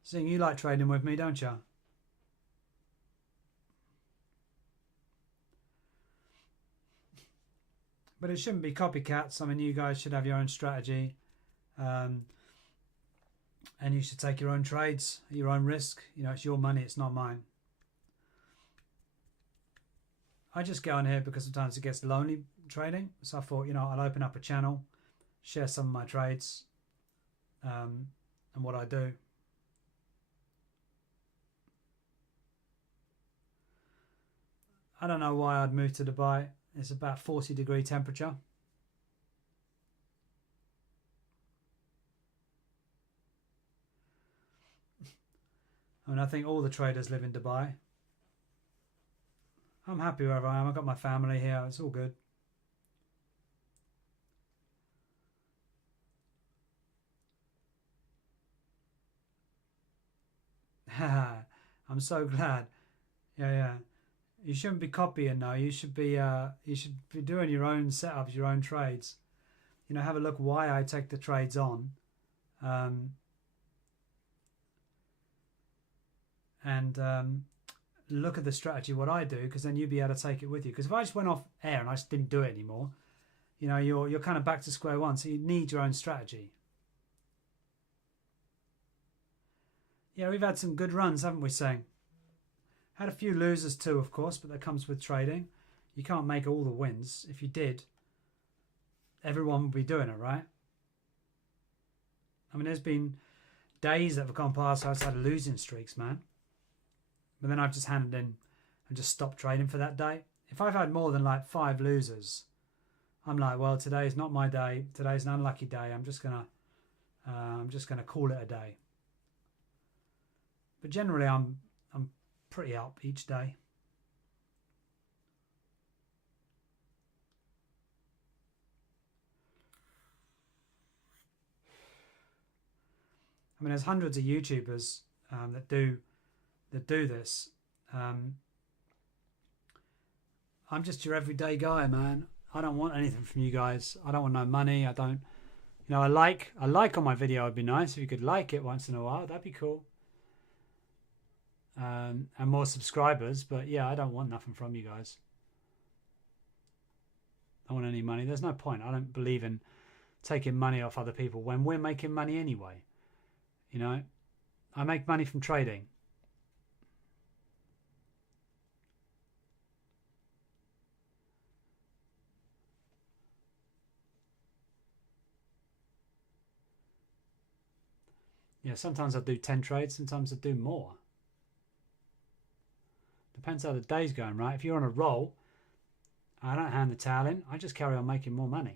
Sing, you like trading with me, don't you? But it shouldn't be copycats. I mean, you guys should have your own strategy. And you should take your own trades, your own risk. You know, it's your money, it's not mine. I just get on here because sometimes it gets lonely trading. So I thought, you know, I'll open up a channel, share some of my trades and what I do. I don't know why I'd move to Dubai. It's about 40-degree temperature. I mean, I think all the traders live in Dubai. I'm happy wherever I am. I've got my family here. It's all good. I'm so glad. Yeah. You shouldn't be copying now. You should be doing your own setups, your own trades. You know, have a look why I take the trades on. Look at the strategy, what I do, because then you'll be able to take it with you. Because if I just went off air and I just didn't do it anymore, you know, you're kind of back to square one. So you need your own strategy. Yeah, we've had some good runs, haven't we, Sang? Had a few losers too, of course, but that comes with trading. You can't make all the wins. If you did, everyone would be doing it, right? I mean, there's been days that have gone past where I've had losing streaks, man. But then I've just handed in and just stopped trading for that day. If I've had more than like 5 losers, I'm like, well, today's not my day. Today's an unlucky day. I'm just gonna call it a day. But generally, I'm pretty up each day. I mean, there's hundreds of YouTubers that do this. I'm just your everyday guy, man. I don't want anything from you guys. I don't want no money. I don't, you know, a like on my video would be nice. If you could like it once in a while, that'd be cool. And more subscribers, but yeah, I don't want nothing from you guys. I don't want any money. There's no point. I don't believe in taking money off other people when we're making money anyway. You know, I make money from trading. Yeah, sometimes I do 10 trades, sometimes I do more. Depends how the day's going, right? If you're on a roll, I don't hand the towel in. I just carry on making more money.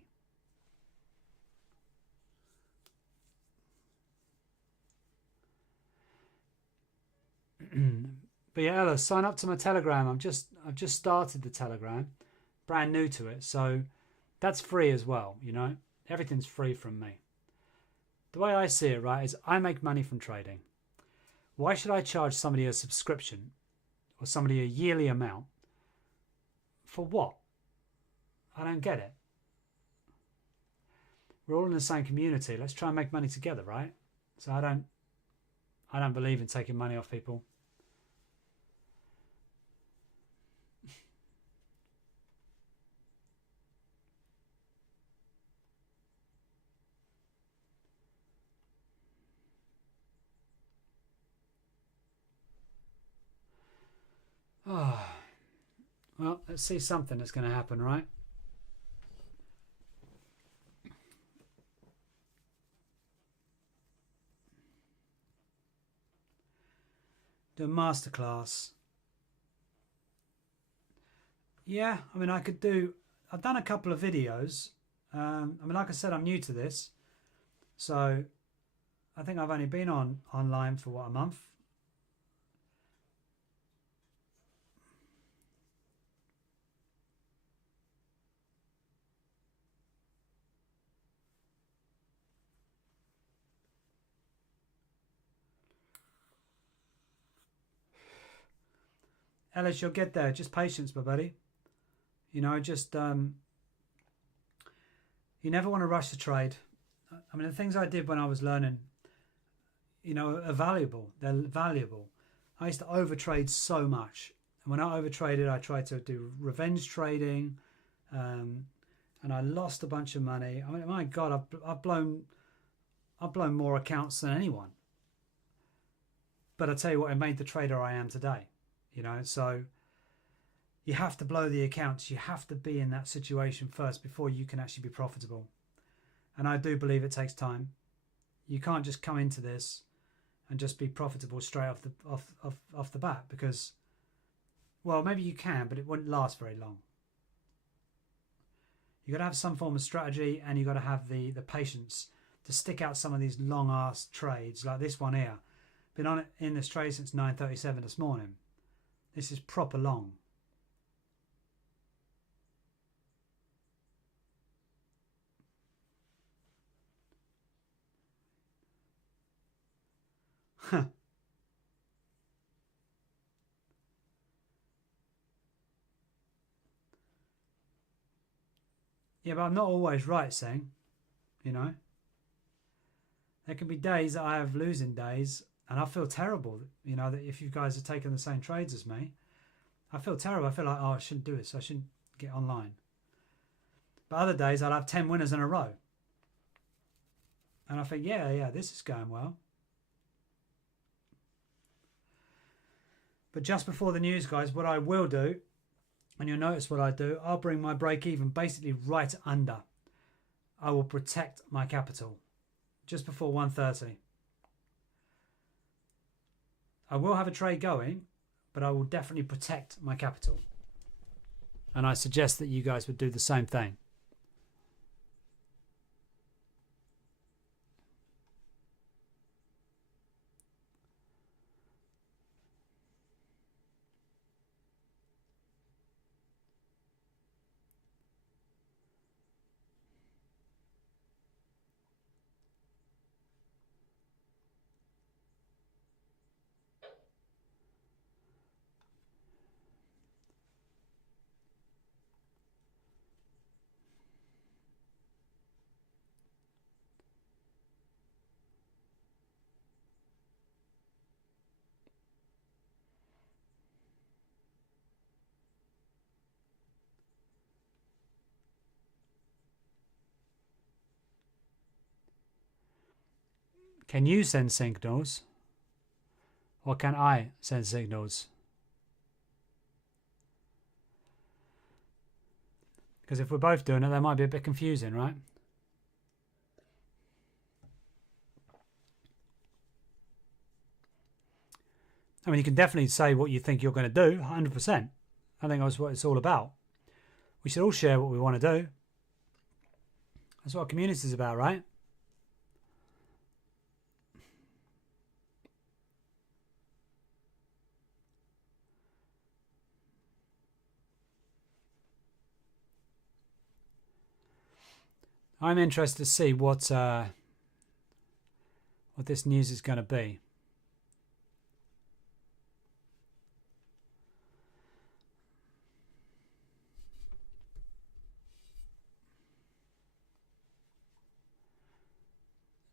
But yeah, Ella, sign up to my Telegram. I've just started the Telegram, brand new to it, so that's free as well. You know, everything's free from me. The way I see it, right, is I make money from trading. Why should I charge somebody a subscription or somebody a yearly amount for what? I don't get it. We're all in the same community. Let's try and make money together, right? So I don't believe in taking money off people. Oh, well, let's see something that's going to happen, right? Do a masterclass. Yeah, I mean, I've done a couple of videos. I mean, like I said, I'm new to this. So I think I've only been online for what, a month? Ellis, you'll get there. Just patience, my buddy. You know, just you never want to rush the trade. I mean, the things I did when I was learning, you know, are valuable. They're valuable. I used to overtrade so much. And when I overtraded, I tried to do revenge trading, and I lost a bunch of money. I mean, my God, I've blown more accounts than anyone. But I tell you what, it made the trader I am today. You know, so you have to blow the accounts. You have to be in that situation first before you can actually be profitable. And I do believe it takes time. You can't just come into this and just be profitable straight off the bat, because, well, maybe you can, but it wouldn't last very long. You got to have some form of strategy, and you got to have the patience to stick out some of these long ass trades like this one here. Been on it in this trade since 9:37 this morning. This is proper long. Huh. Yeah, but I'm not always right, saying, you know. There can be days that I have losing days, and I feel terrible, you know, that if you guys are taking the same trades as me, I feel terrible. I feel like, oh, I shouldn't do it, so I shouldn't get online. But other days I'll have 10 winners in a row. And I think, yeah, this is going well. But just before the news, guys, what I will do, and you'll notice what I do, I'll bring my break even basically right under. I will protect my capital just before 1:30. I will have a trade going, but I will definitely protect my capital. And I suggest that you guys would do the same thing. Can you send signals? Or can I send signals? Because if we're both doing it, that might be a bit confusing, right? I mean, you can definitely say what you think you're going to do, 100%. I think that's what it's all about. We should all share what we want to do. That's what a community is about, right? I'm interested to see what this news is going to be.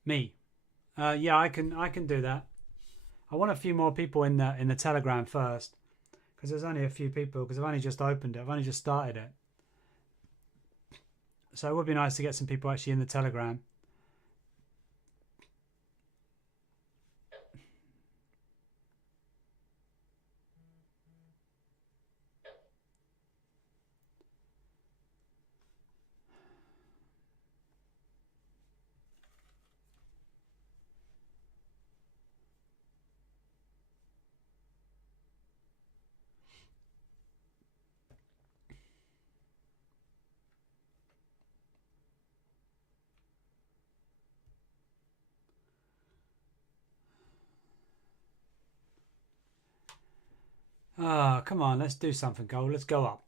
Me. Yeah, I can do that. I want a few more people in the Telegram first, because there's only a few people, because I've only just opened it. I've only just started it. So it would be nice to get some people actually in the Telegram. Ah, come on, let's do something, gold. Let's go up.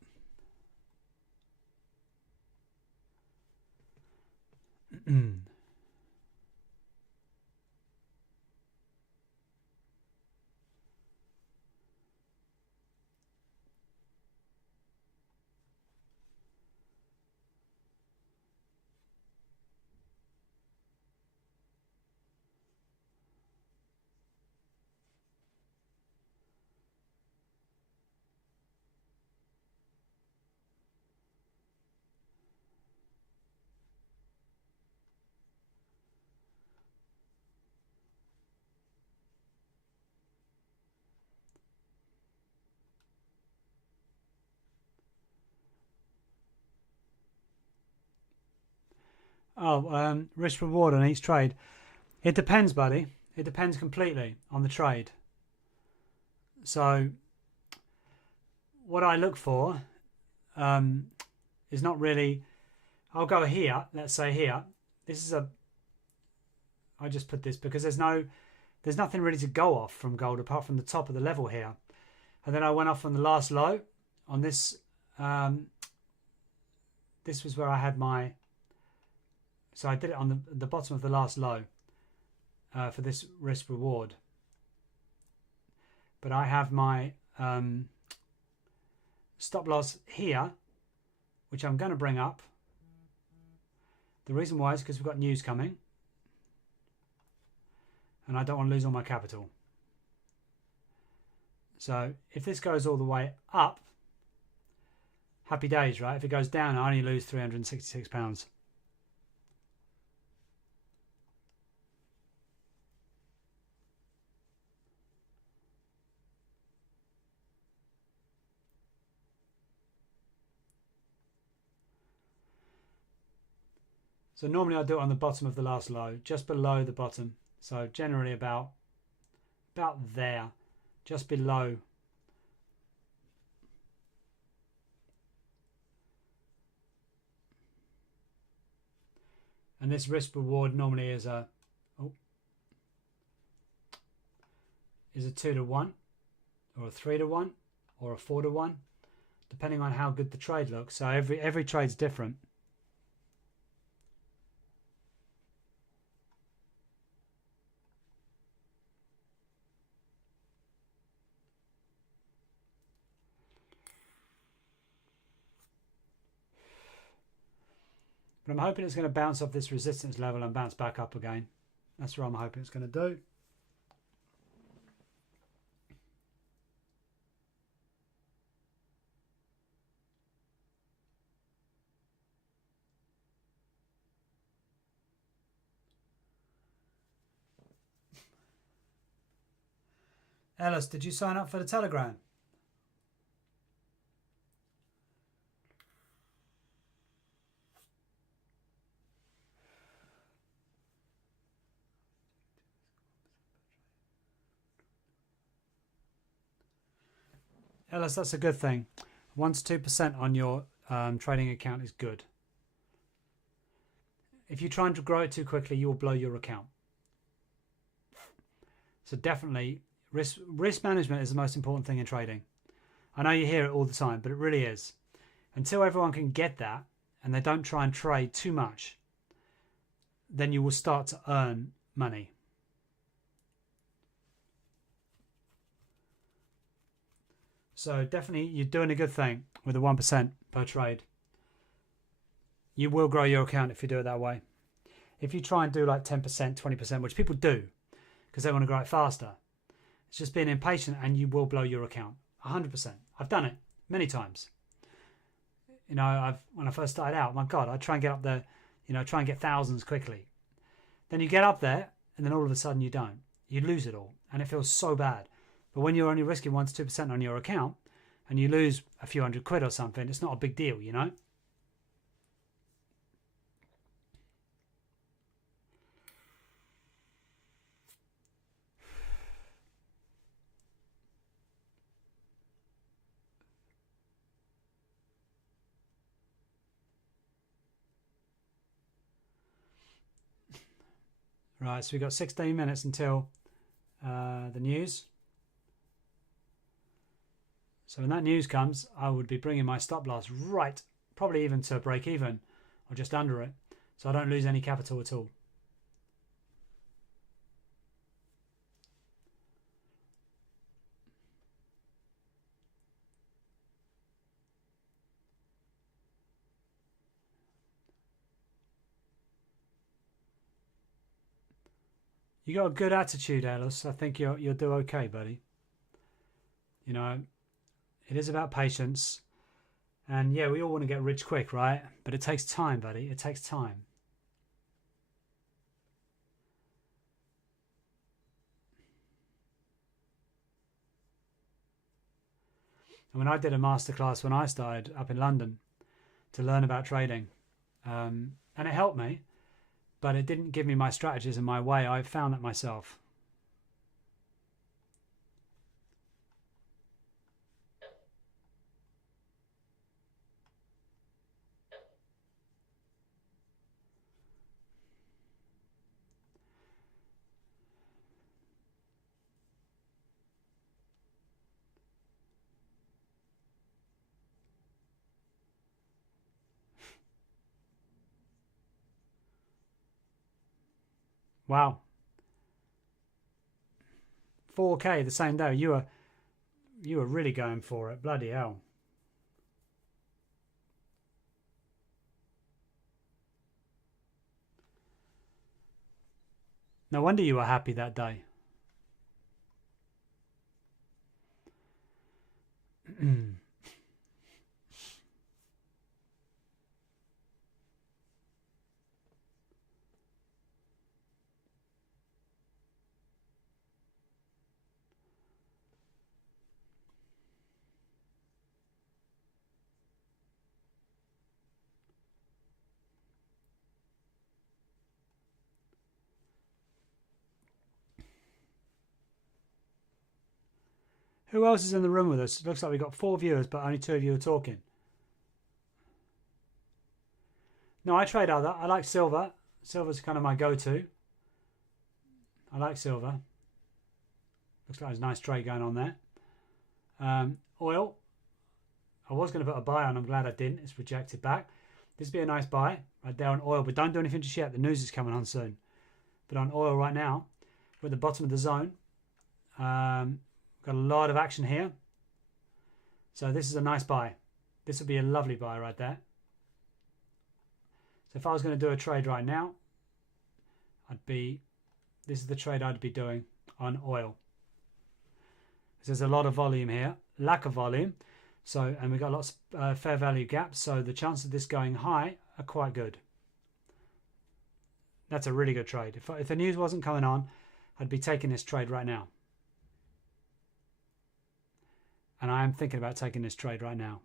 Oh, risk reward on each trade. It depends, buddy. It depends completely on the trade. So, what I look for is not really. I'll go here. Let's say here. This is a. I just put this because there's nothing really to go off from gold apart from the top of the level here, and then I went off on the last low on this. This was where I had my. So I did it on the bottom of the last low for this risk reward. But I have my stop loss here, which I'm going to bring up. The reason why is because we've got news coming. And I don't want to lose all my capital. So if this goes all the way up, happy days, right? If it goes down, I only lose £366. So normally I do it on the bottom of the last low, just below the bottom. So generally about there, just below. And this risk reward normally is a 2-to-1 or a 3-to-1 or a 4-to-1, depending on how good the trade looks. So every trade's different. But I'm hoping it's going to bounce off this resistance level and bounce back up again. That's what I'm hoping it's going to do. Ellis, did you sign up for the Telegram? Ellis, that's a good thing. 1 to 2% on your trading account is good. If you try to grow it too quickly, you will blow your account. So definitely, risk management is the most important thing in trading. I know you hear it all the time, but it really is. Until everyone can get that, and they don't try and trade too much, then you will start to earn money. So definitely, you're doing a good thing with the 1% per trade. You will grow your account if you do it that way. If you try and do like 10%, 20%, which people do because they want to grow it faster, it's just being impatient and you will blow your account. 100%. I've done it many times. You know, when I first started out, my God, I try and get up there, you know, try and get thousands quickly. Then you get up there and then all of a sudden you don't. You lose it all and it feels so bad. But when you're only risking 1 to 2% on your account and you lose a few £100 or something, it's not a big deal, you know? Right, so we've got 16 minutes until the news. So when that news comes, I would be bringing my stop loss right, probably even to break even or just under it, so I don't lose any capital at all. You got a good attitude, Alice. I think you'll do okay, buddy. You know, it is about patience. And yeah, we all want to get rich quick, right? But it takes time, buddy. It takes time. And when I did a masterclass when I started up in London to learn about trading, and it helped me, but it didn't give me my strategies and my way. I found that myself. Wow. 4K the same day. You were really going for it. Bloody hell. No wonder you were happy that day. Who else is in the room with us? It looks like we've got 4 viewers, but only 2 of you are talking. No, I trade other. I like silver. Silver's kind of my go-to. I like silver. Looks like there's a nice trade going on there. Oil. I was going to put a buy on. I'm glad I didn't. It's rejected back. This would be a nice buy right there on oil, but don't do anything just yet. The news is coming on soon. But on oil right now, we're at the bottom of the zone. Got a lot of action here. So this is a nice buy. This would be a lovely buy right there. So if I was going to do a trade right now, this is the trade I'd be doing on oil. There's a lot of volume here, lack of volume. So, and we've got lots of fair value gaps. So the chances of this going high are quite good. That's a really good trade. If the news wasn't coming on, I'd be taking this trade right now. And I am thinking about taking this trade right now.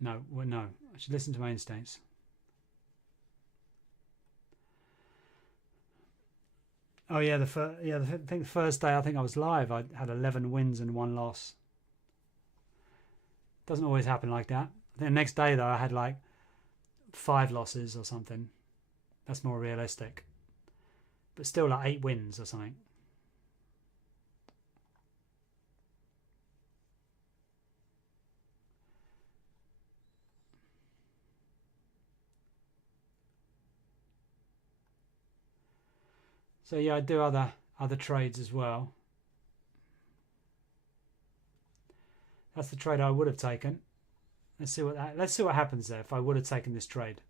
No, I should listen to my instincts. Oh yeah, I think the first day I think I was live, I had 11 wins and one loss. Doesn't always happen like that. I think the next day though I had like 5 losses or something. That's more realistic. But still like 8 wins or something. So yeah, I do other trades as well. That's the trade I would have taken. Let's see what happens there if I would have taken this trade.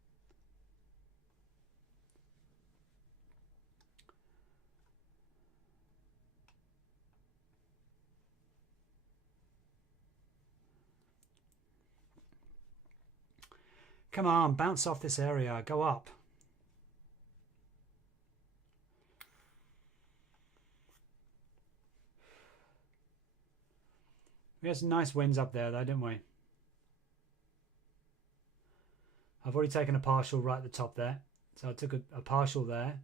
Come on, bounce off this area, go up. We had some nice wins up there though, didn't we? I've already taken a partial right at the top there. So I took a partial there.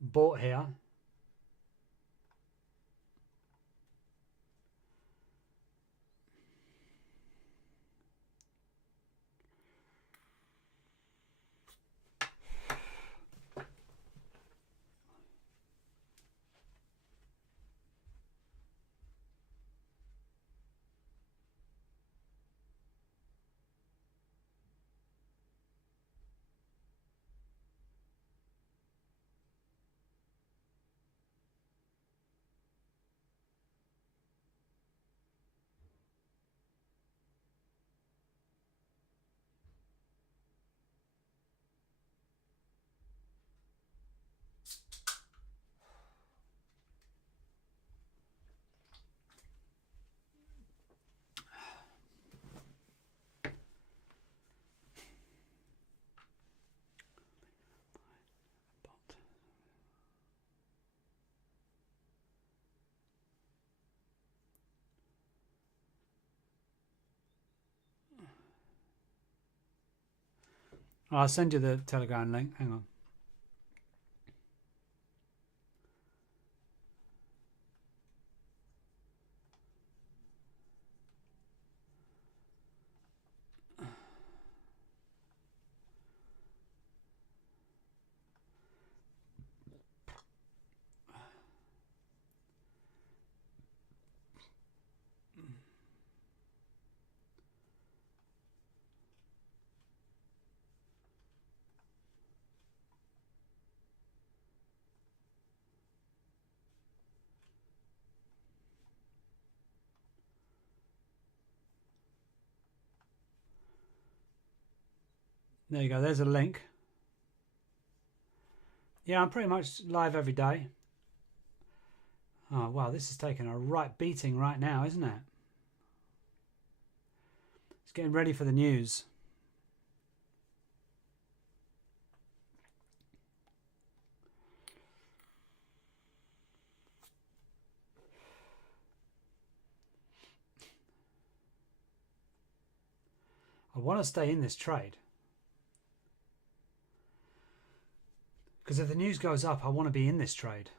Bought here. I'll send you the Telegram link. Hang on. There you go. There's a link. Yeah, I'm pretty much live every day. Oh, wow. This is taking a right beating right now, isn't it? It's getting ready for the news. I want to stay in this trade. Because if the news goes up, I want to be in this trade.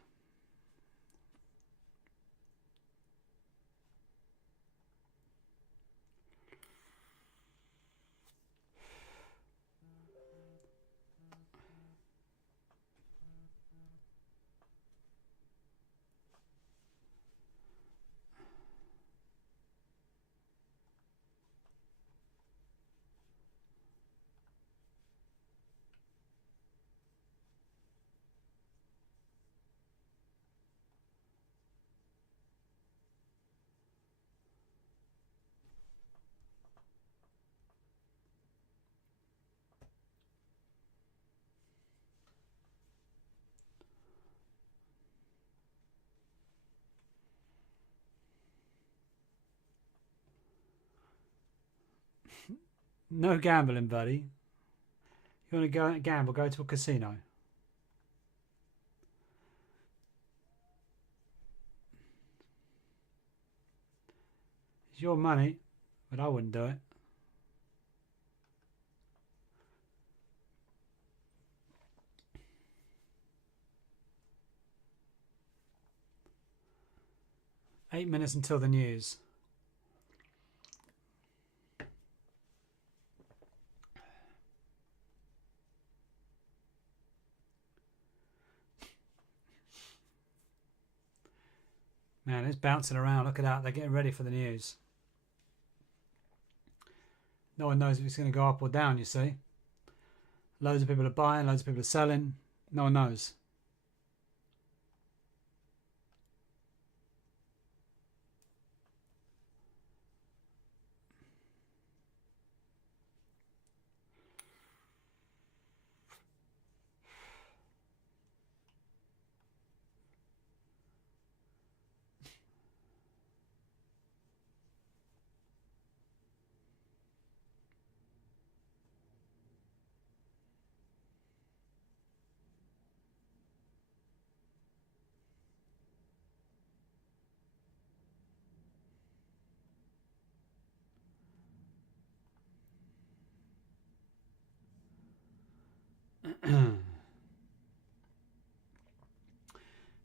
No gambling, buddy. You want to go gamble, go to a casino. It's your money, but I wouldn't do it. 8 minutes until the news. Man, it's bouncing around. Look at that. They're getting ready for the news. No one knows if it's going to go up or down, you see. Loads of people are buying, loads of people are selling. No one knows.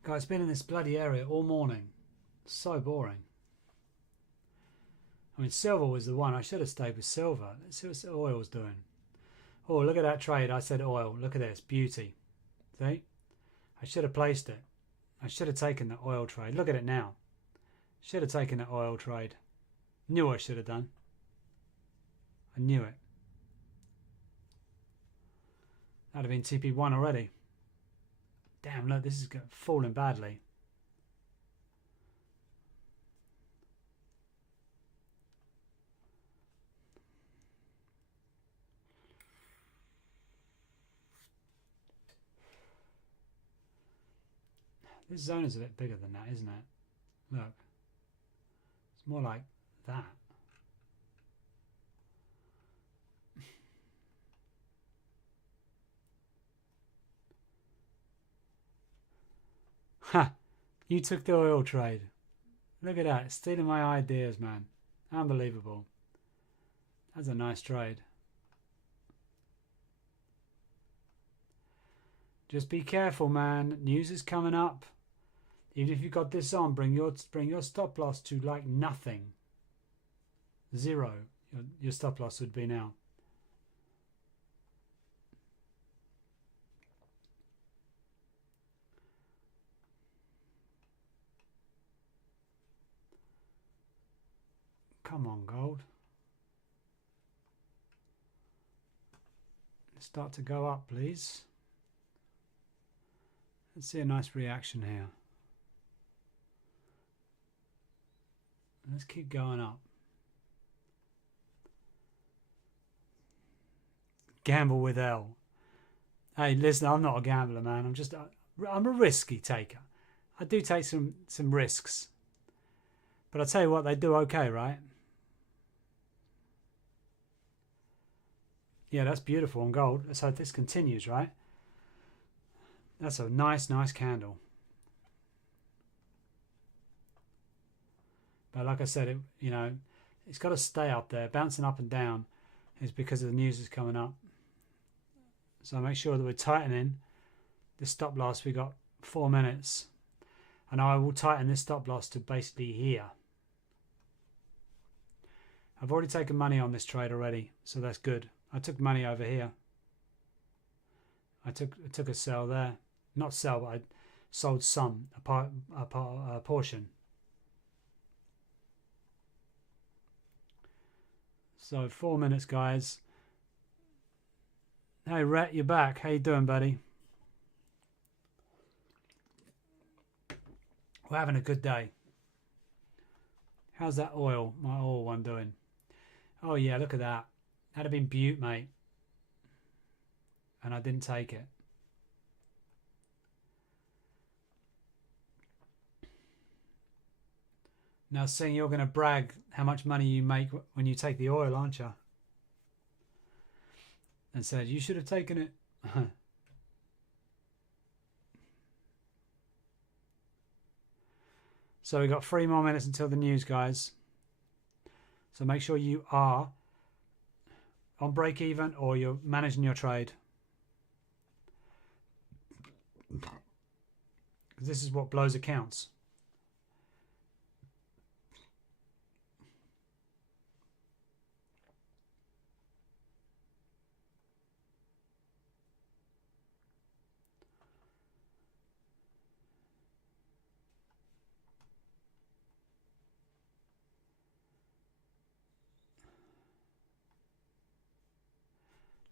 Guys, been in this bloody area all morning. So boring. I mean, silver was the one. I should have stayed with silver. Let's see what oil's doing. Oh, look at that trade. I said oil. Look at this. Beauty. See? I should have placed it. I should have taken the oil trade. Look at it now. Should have taken the oil trade. Knew I should have done. I knew it. That'd have been TP1 already. Damn, look, this is falling badly. This zone is a bit bigger than that, isn't it? Look. It's more like that. Ha! You took the oil trade. Look at that. Stealing my ideas, man. Unbelievable. That's a nice trade. Just be careful, man. News is coming up. Even if you've got this on, bring your stop loss to like nothing. 0. Your stop loss would be now. Come on, gold. Start to go up, please. Let's see a nice reaction here. Let's keep going up. Gamble with L. Hey, listen, I'm not a gambler, man. I'm a risky taker. I do take some risks. But I tell you what, they do okay, right? Yeah, that's beautiful on gold. Let's hope this continues, right? That's a nice candle. But like I said, it's got to stay up there. Bouncing up and down is because the news is coming up. So make sure that we're tightening this stop loss. We got 4 minutes. And I will tighten this stop loss to basically here. I've already taken money on this trade already, so that's good. I took money over here. I took a sell there. Not sell, but I sold a portion. So 4 minutes, guys. Hey, Rhett, you're back. How you doing, buddy? We're having a good day. How's that oil, my oil one doing? Oh, yeah, look at that. That'd have been beaut, mate. And I didn't take it. Now, seeing you're going to brag how much money you make when you take the oil, aren't you? And said, you should have taken it. So we've got 3 more minutes until the news, guys. So make sure you are on break even or you're managing your trade. Because this is what blows accounts.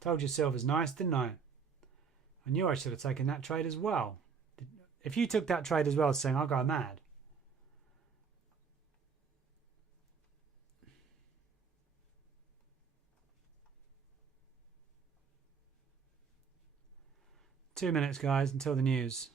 Told you silver's nice, didn't I? I knew I should have taken that trade as well. If you took that trade as well, saying I'll go mad. Two minutes, guys, until the news.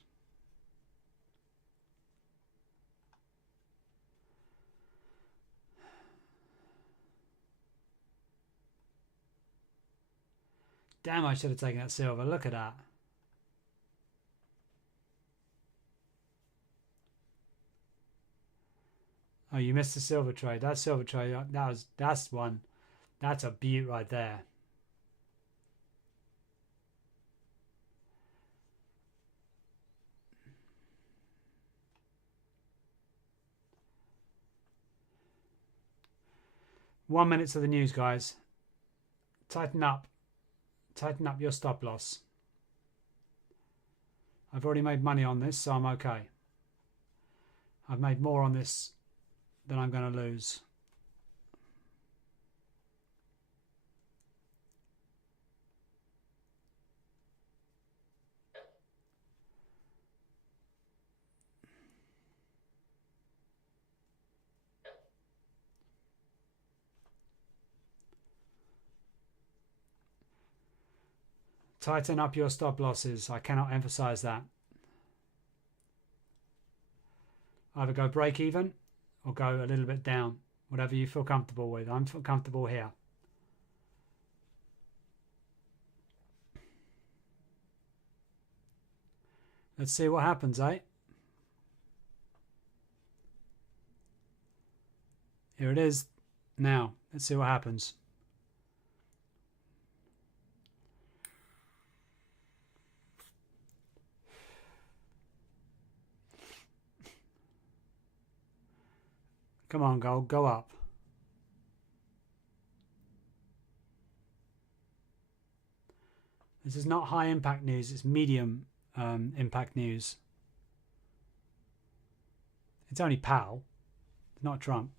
Damn, I should have taken that silver. Look at that. Oh, you missed the silver trade. That silver trade, that's one. That's a beaut right there. One minute to the news, guys. Tighten up. Tighten up your stop loss. I've already made money on this, so I'm okay. I've made more on this than I'm going to lose. Tighten up your stop losses. I cannot emphasize that. Either go break even or go a little bit down. Whatever you feel comfortable with. I'm comfortable here. Let's see what happens, eh? Here it is. Now, let's see what happens. Come on, gold, go up. This is not high impact news, it's medium impact news. It's only Powell, it's not Trump.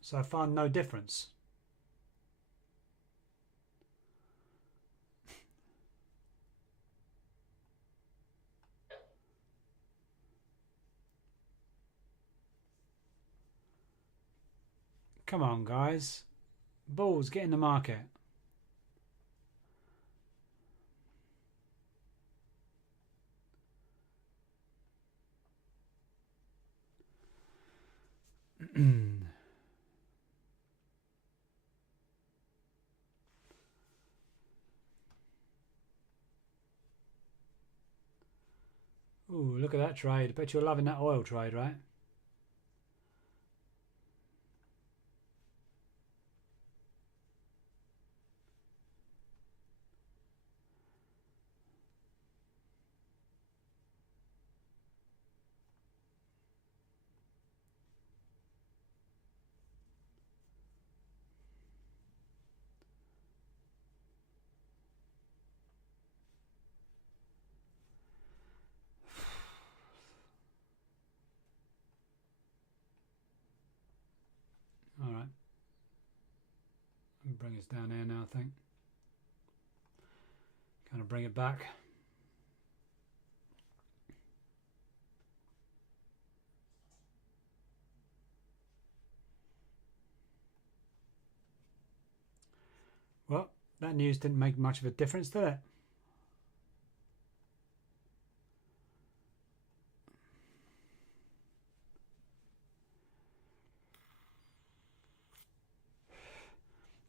So far, no difference. Come on, guys. Bulls, get in the market. Ooh, look at that trade. I bet you're loving that oil trade, right? All right. I'll bring us down here now, I think. Kind of bring it back. Well, that news didn't make much of a difference, did it?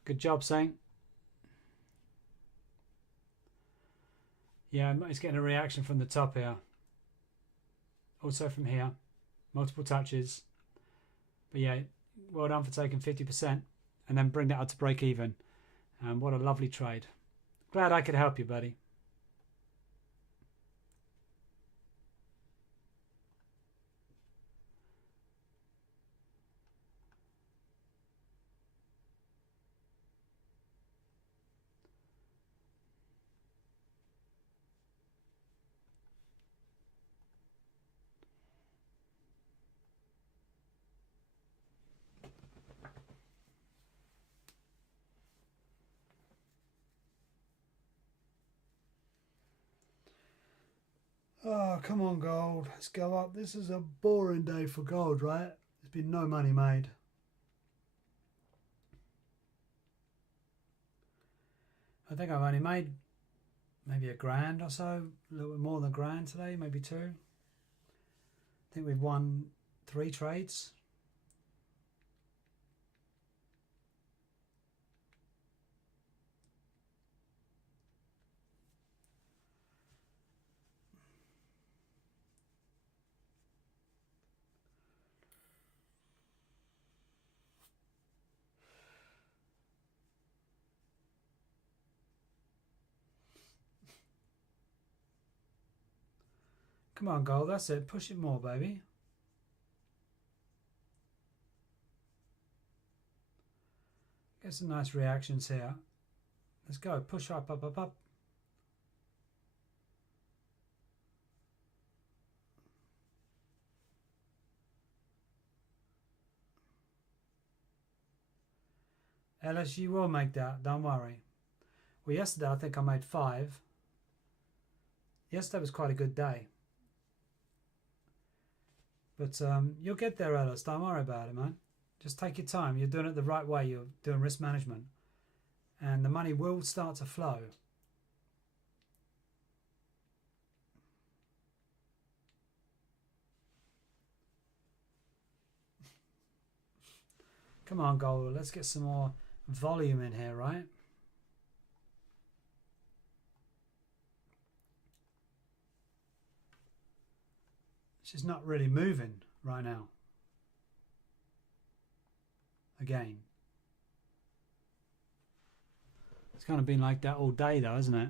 Good job, Saint. Yeah, it's getting a reaction from the top here. Also from here. Multiple touches. But yeah, well done for taking 50% and then bring that up to break even. What a lovely trade. Glad I could help you, buddy. Oh, come on, gold. Let's go up. This is a boring day for gold, right? There's been no money made. I think I've only made maybe $1,000 or so, a little bit more than $1,000 today, maybe two. I think we've won 3 trades. Come on, gold, that's it. Push it more, baby. Get some nice reactions here. Let's go. Push up, up, up, up. Ellis, you will make that. Don't worry. Well, yesterday I think I made 5. Yesterday was quite a good day. But you'll get there, Ellis. Don't worry about it, man. Just take your time. You're doing it the right way. You're doing risk management. And the money will start to flow. Come on, gold. Let's get some more volume in here, right? It's just not really moving right now. Again. It's kind of been like that all day though, isn't it?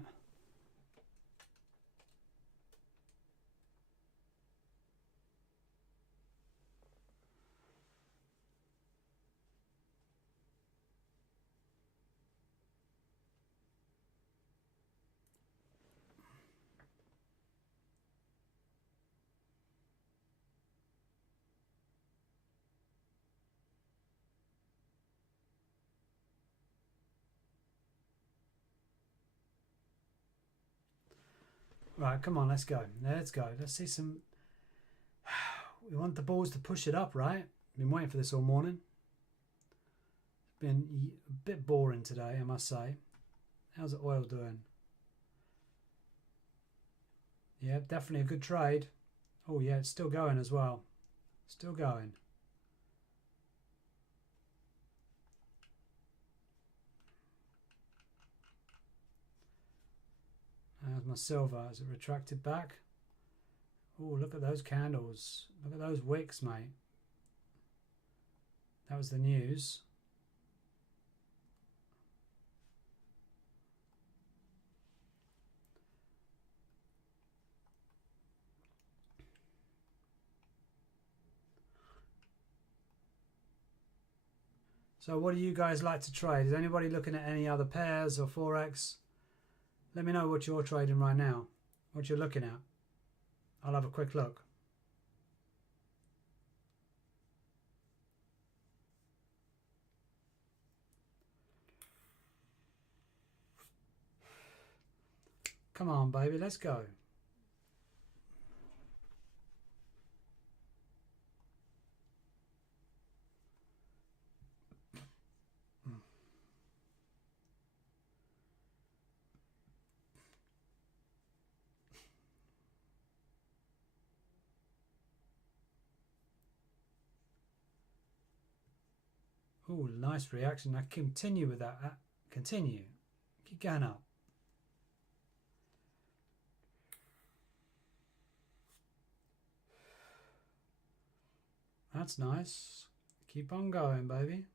Right, come on, let's go. Let's go. Let's see some... We want the balls to push it up, right? Been waiting for this all morning. Been a bit boring today, I must say. How's the oil doing? Yeah, definitely a good trade. Oh yeah, it's still going as well. Still going. How's my silver? Has it retracted back? Oh, look at those candles. Look at those wicks, mate. That was the news. So what do you guys like to trade? Is anybody looking at any other pairs or Forex? Let me know what you're trading right now. What you're looking at. I'll have a quick look. Come on, baby, let's go. Oh, nice reaction. Now continue with that. Continue. Keep going up. That's nice. Keep on going, baby.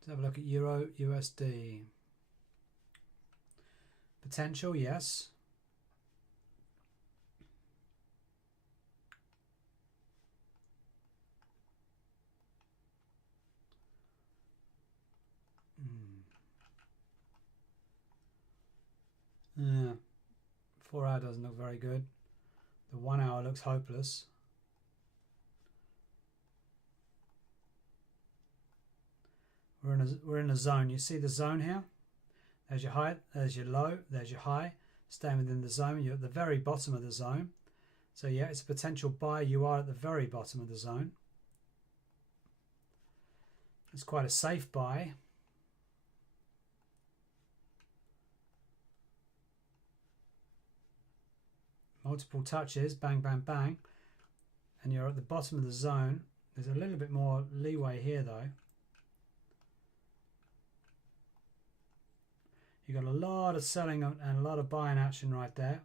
Let's have a look at Euro USD. Potential, yes. 4 hour doesn't look very good. The 1 hour looks hopeless. We're in a zone. You see the zone here? There's your height, there's your low, there's your high. Staying within the zone, you're at the very bottom of the zone. So yeah, it's a potential buy. You are at the very bottom of the zone. It's quite a safe buy. Multiple touches, bang, bang, bang. And you're at the bottom of the zone. There's a little bit more leeway here though. You've got a lot of selling and a lot of buying action right there.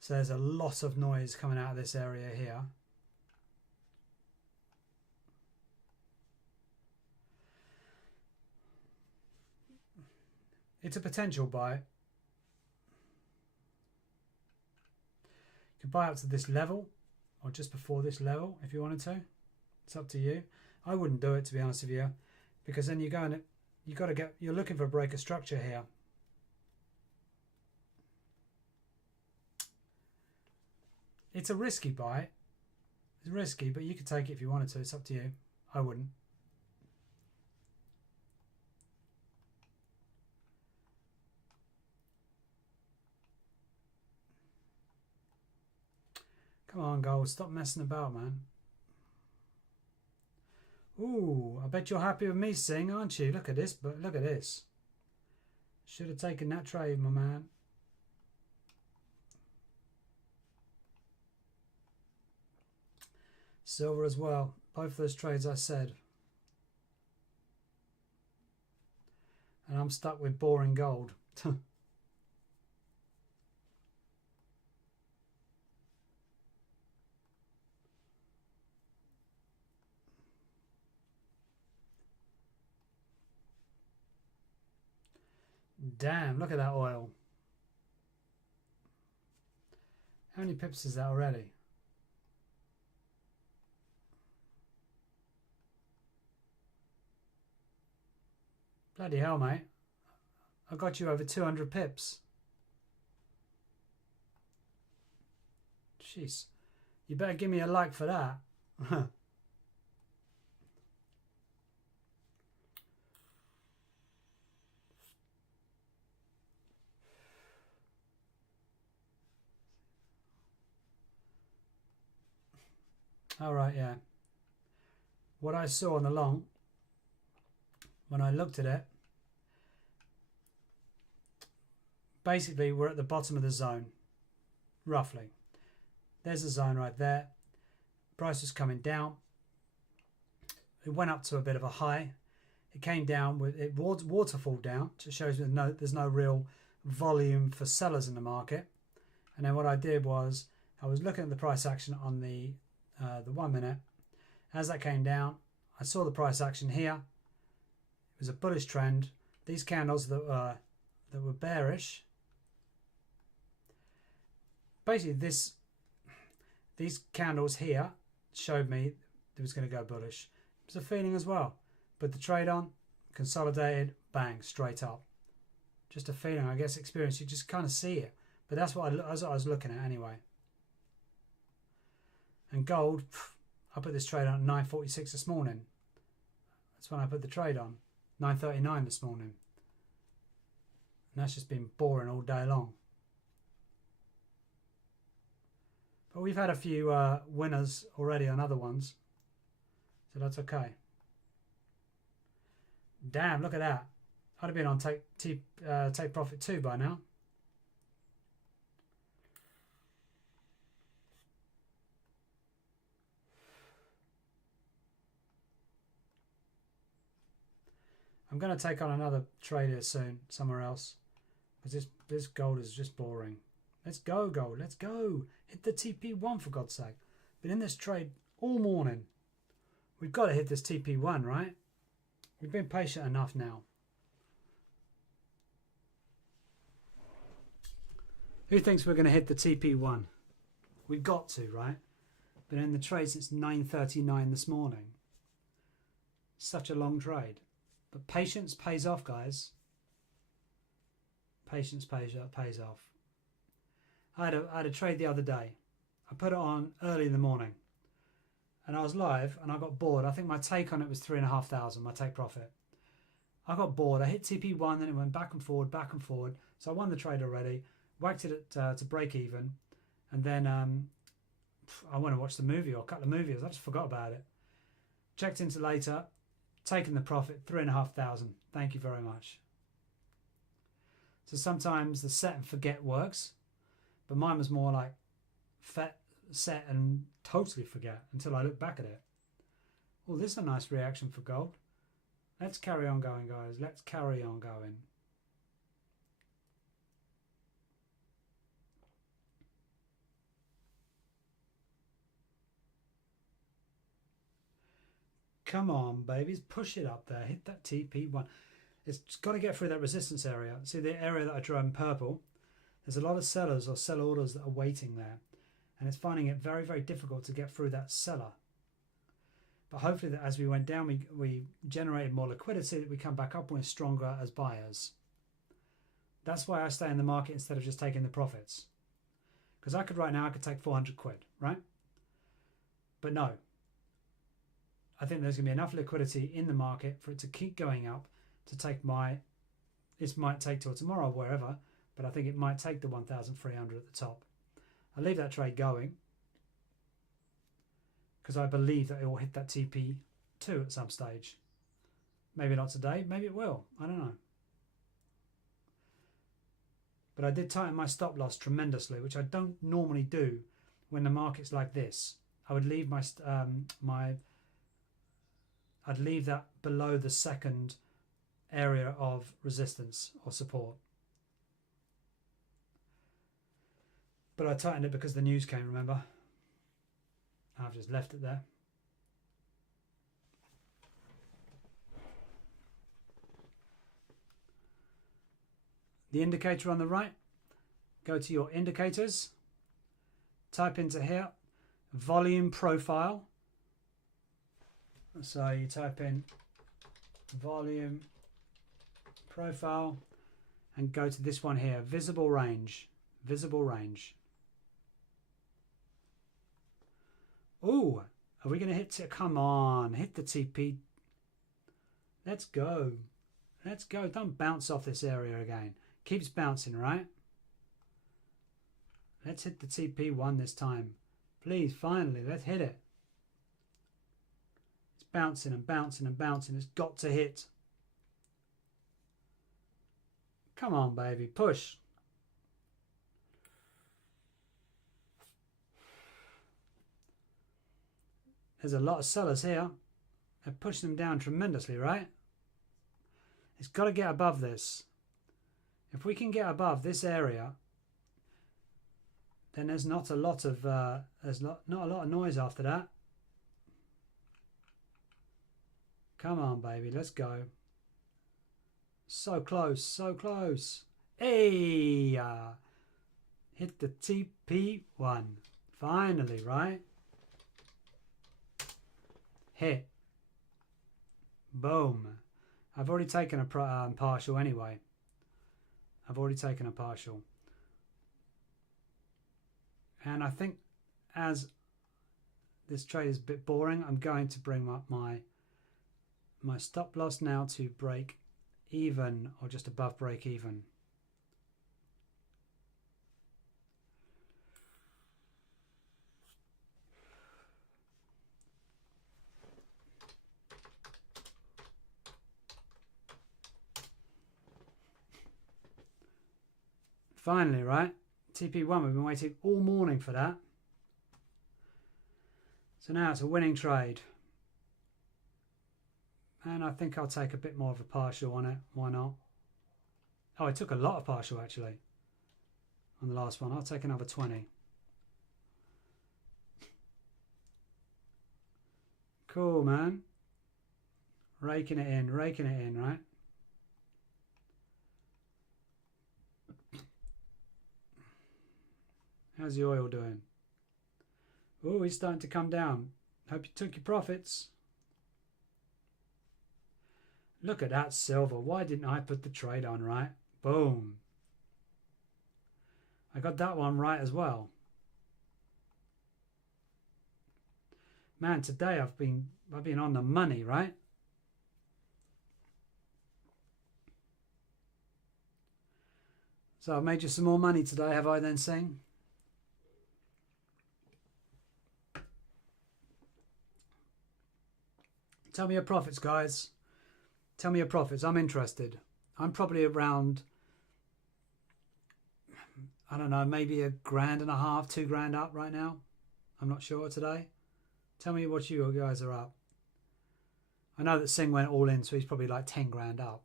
So there's a lot of noise coming out of this area here. It's a potential buy. You can buy up to this level or just before this level if you wanted to. It's up to you. I wouldn't do it, to be honest with you, because then you're going to you're looking for a break of structure here. It's a risky buy. It's risky, but you could take it if you wanted to. It's up to you. I wouldn't. Come on, gold. Stop messing about, man. Ooh, I bet you're happy with me, Sing, aren't you? Look at this, but look at this. Should have taken that trade, my man. Silver as well. Both of those trades I said. And I'm stuck with boring gold. Damn, look at that oil. How many pips is that already? Bloody hell, mate. I got you over 200 pips. Jeez. You better give me a like for that. All right, yeah. What I saw on the long, when I looked at it, basically we're at the bottom of the zone, roughly. There's a zone right there. Price was coming down. It went up to a bit of a high. It came down with it waterfall down, which shows there's no real volume for sellers in the market. And then what I did was I was looking at the price action on the 1 minute. As that came down, I saw the price action here. It was a bullish trend. These candles that were bearish, basically these candles here showed me it was going to go bullish. It was a feeling as well, but the trade on consolidated, bang, straight up. Just a feeling, I guess, experience. You just kind of see it, but that's what I was looking at anyway. And gold, I put this trade on at 9.46 this morning. That's when I put the trade on. 9.39 this morning. And that's just been boring all day long. But we've had a few winners already on other ones. So that's okay. Damn, look at that. I'd have been on take profit 2 by now. I'm going to take on another trade here soon, somewhere else. Because this gold is just boring. Let's go, gold. Let's go. Hit the TP1 for God's sake. Been in this trade all morning. We've got to hit this TP1, right? We've been patient enough now. Who thinks we're going to hit the TP1? We've got to, right? Been in the trade since 9:39 this morning. Such a long trade. But patience pays off, guys. Patience pays off. I had a trade the other day. I put it on early in the morning, and I was live, and I got bored. I think my take on it was 3,500. My take profit. I got bored. I hit TP1, then it went back and forward, back and forward. So I won the trade already. Whacked it to break even, and then I went and watched the movie or a couple of movies. I just forgot about it. Checked into later, taken the profit, 3,500. Thank you very much. So sometimes the set and forget works, but mine was more like set and totally forget until I look back at it. Oh, this is a nice reaction for gold. Let's carry on going, guys. Let's carry on going. Come on, babies. Push it up there. Hit that TP1. It's got to get through that resistance area. See the area that I drew in purple? There's a lot of sellers or sell orders that are waiting there. And it's finding it very, very difficult to get through that seller. But hopefully that as we went down, we generated more liquidity, that we come back up and we're stronger as buyers. That's why I stay in the market instead of just taking the profits. Because I could right now, I could take 400 quid, right? But no. I think there's going to be enough liquidity in the market for it to keep going up to take this might take till tomorrow, wherever, but I think it might take the 1,300 at the top. I'll leave that trade going because I believe that it will hit that TP2 at some stage. Maybe not today, maybe it will. I don't know. But I did tighten my stop loss tremendously, which I don't normally do when the market's like this. I would leave I'd leave that below the second area of resistance or support. But I tightened it because the news came, remember? I've just left it there. The indicator on the right, go to your indicators, type into here, volume profile. So you type in volume profile and go to this one here, visible range, visible range. Oh, are we going to hit it? Come on, hit the TP. Let's go. Let's go. Don't bounce off this area again. Keeps bouncing, right? Let's hit the TP1 this time. Please, finally, let's hit it. It's bouncing and bouncing and bouncing. It's got to hit. Come on, baby. Push. There's a lot of sellers here. They're pushing them down tremendously, right? It's got to get above this. If we can get above this area, then there's not a lot of not a lot of noise after that. Come on, baby, let's go. So close, so close. Hey, hit the TP1. Finally, right? Hit. Boom. I've already taken a partial anyway. I've already taken a partial. And I think as this trade is a bit boring, I'm going to bring up my stop loss now to break even or just above break even. Finally, right? TP1, we've been waiting all morning for that. So now it's a winning trade. And I think I'll take a bit more of a partial on it. Why not? Oh, I took a lot of partial actually on the last one. I'll take another 20. Cool, man. Raking it in, right? How's the oil doing? Oh, he's starting to come down. Hope you took your profits. Look at that silver. Why didn't I put the trade on, right? Boom. I got that one right as well. Man, today I've been on the money, right? So I've made you some more money today, have I then, Sing? Tell me your profits, guys. Tell me your profits. I'm interested. I'm probably around, I don't know, maybe $1.5 grand, $2 grand up right now. I'm not sure today. Tell me what you guys are up. I know that Sing went all in, so he's probably like 10 grand up.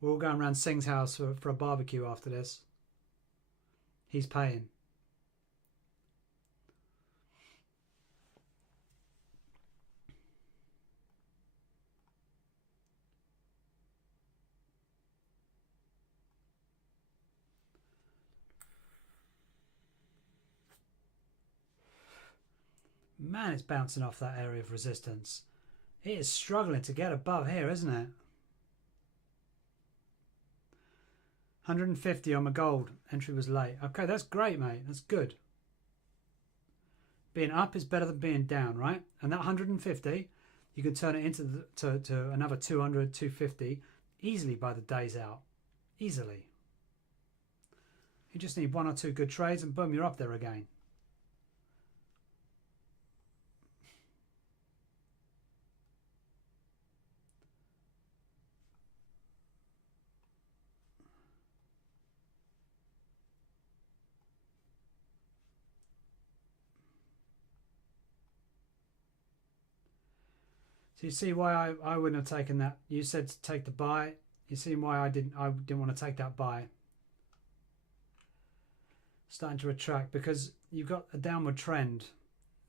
We're all going around Sing's house for a barbecue after this. He's paying. Man, it's bouncing off that area of resistance. It is struggling to get above here, isn't it? 150 on my gold. Entry was late. Okay, that's great, mate. That's good. Being up is better than being down, right? And that 150, you can turn it into to another 200, 250 easily by the day's out. Easily. You just need 1 or 2 good trades and boom, you're up there again. So you see why I wouldn't have taken that. You said to take the buy. You see why I didn't want to take that buy. Starting to retract because you've got a downward trend.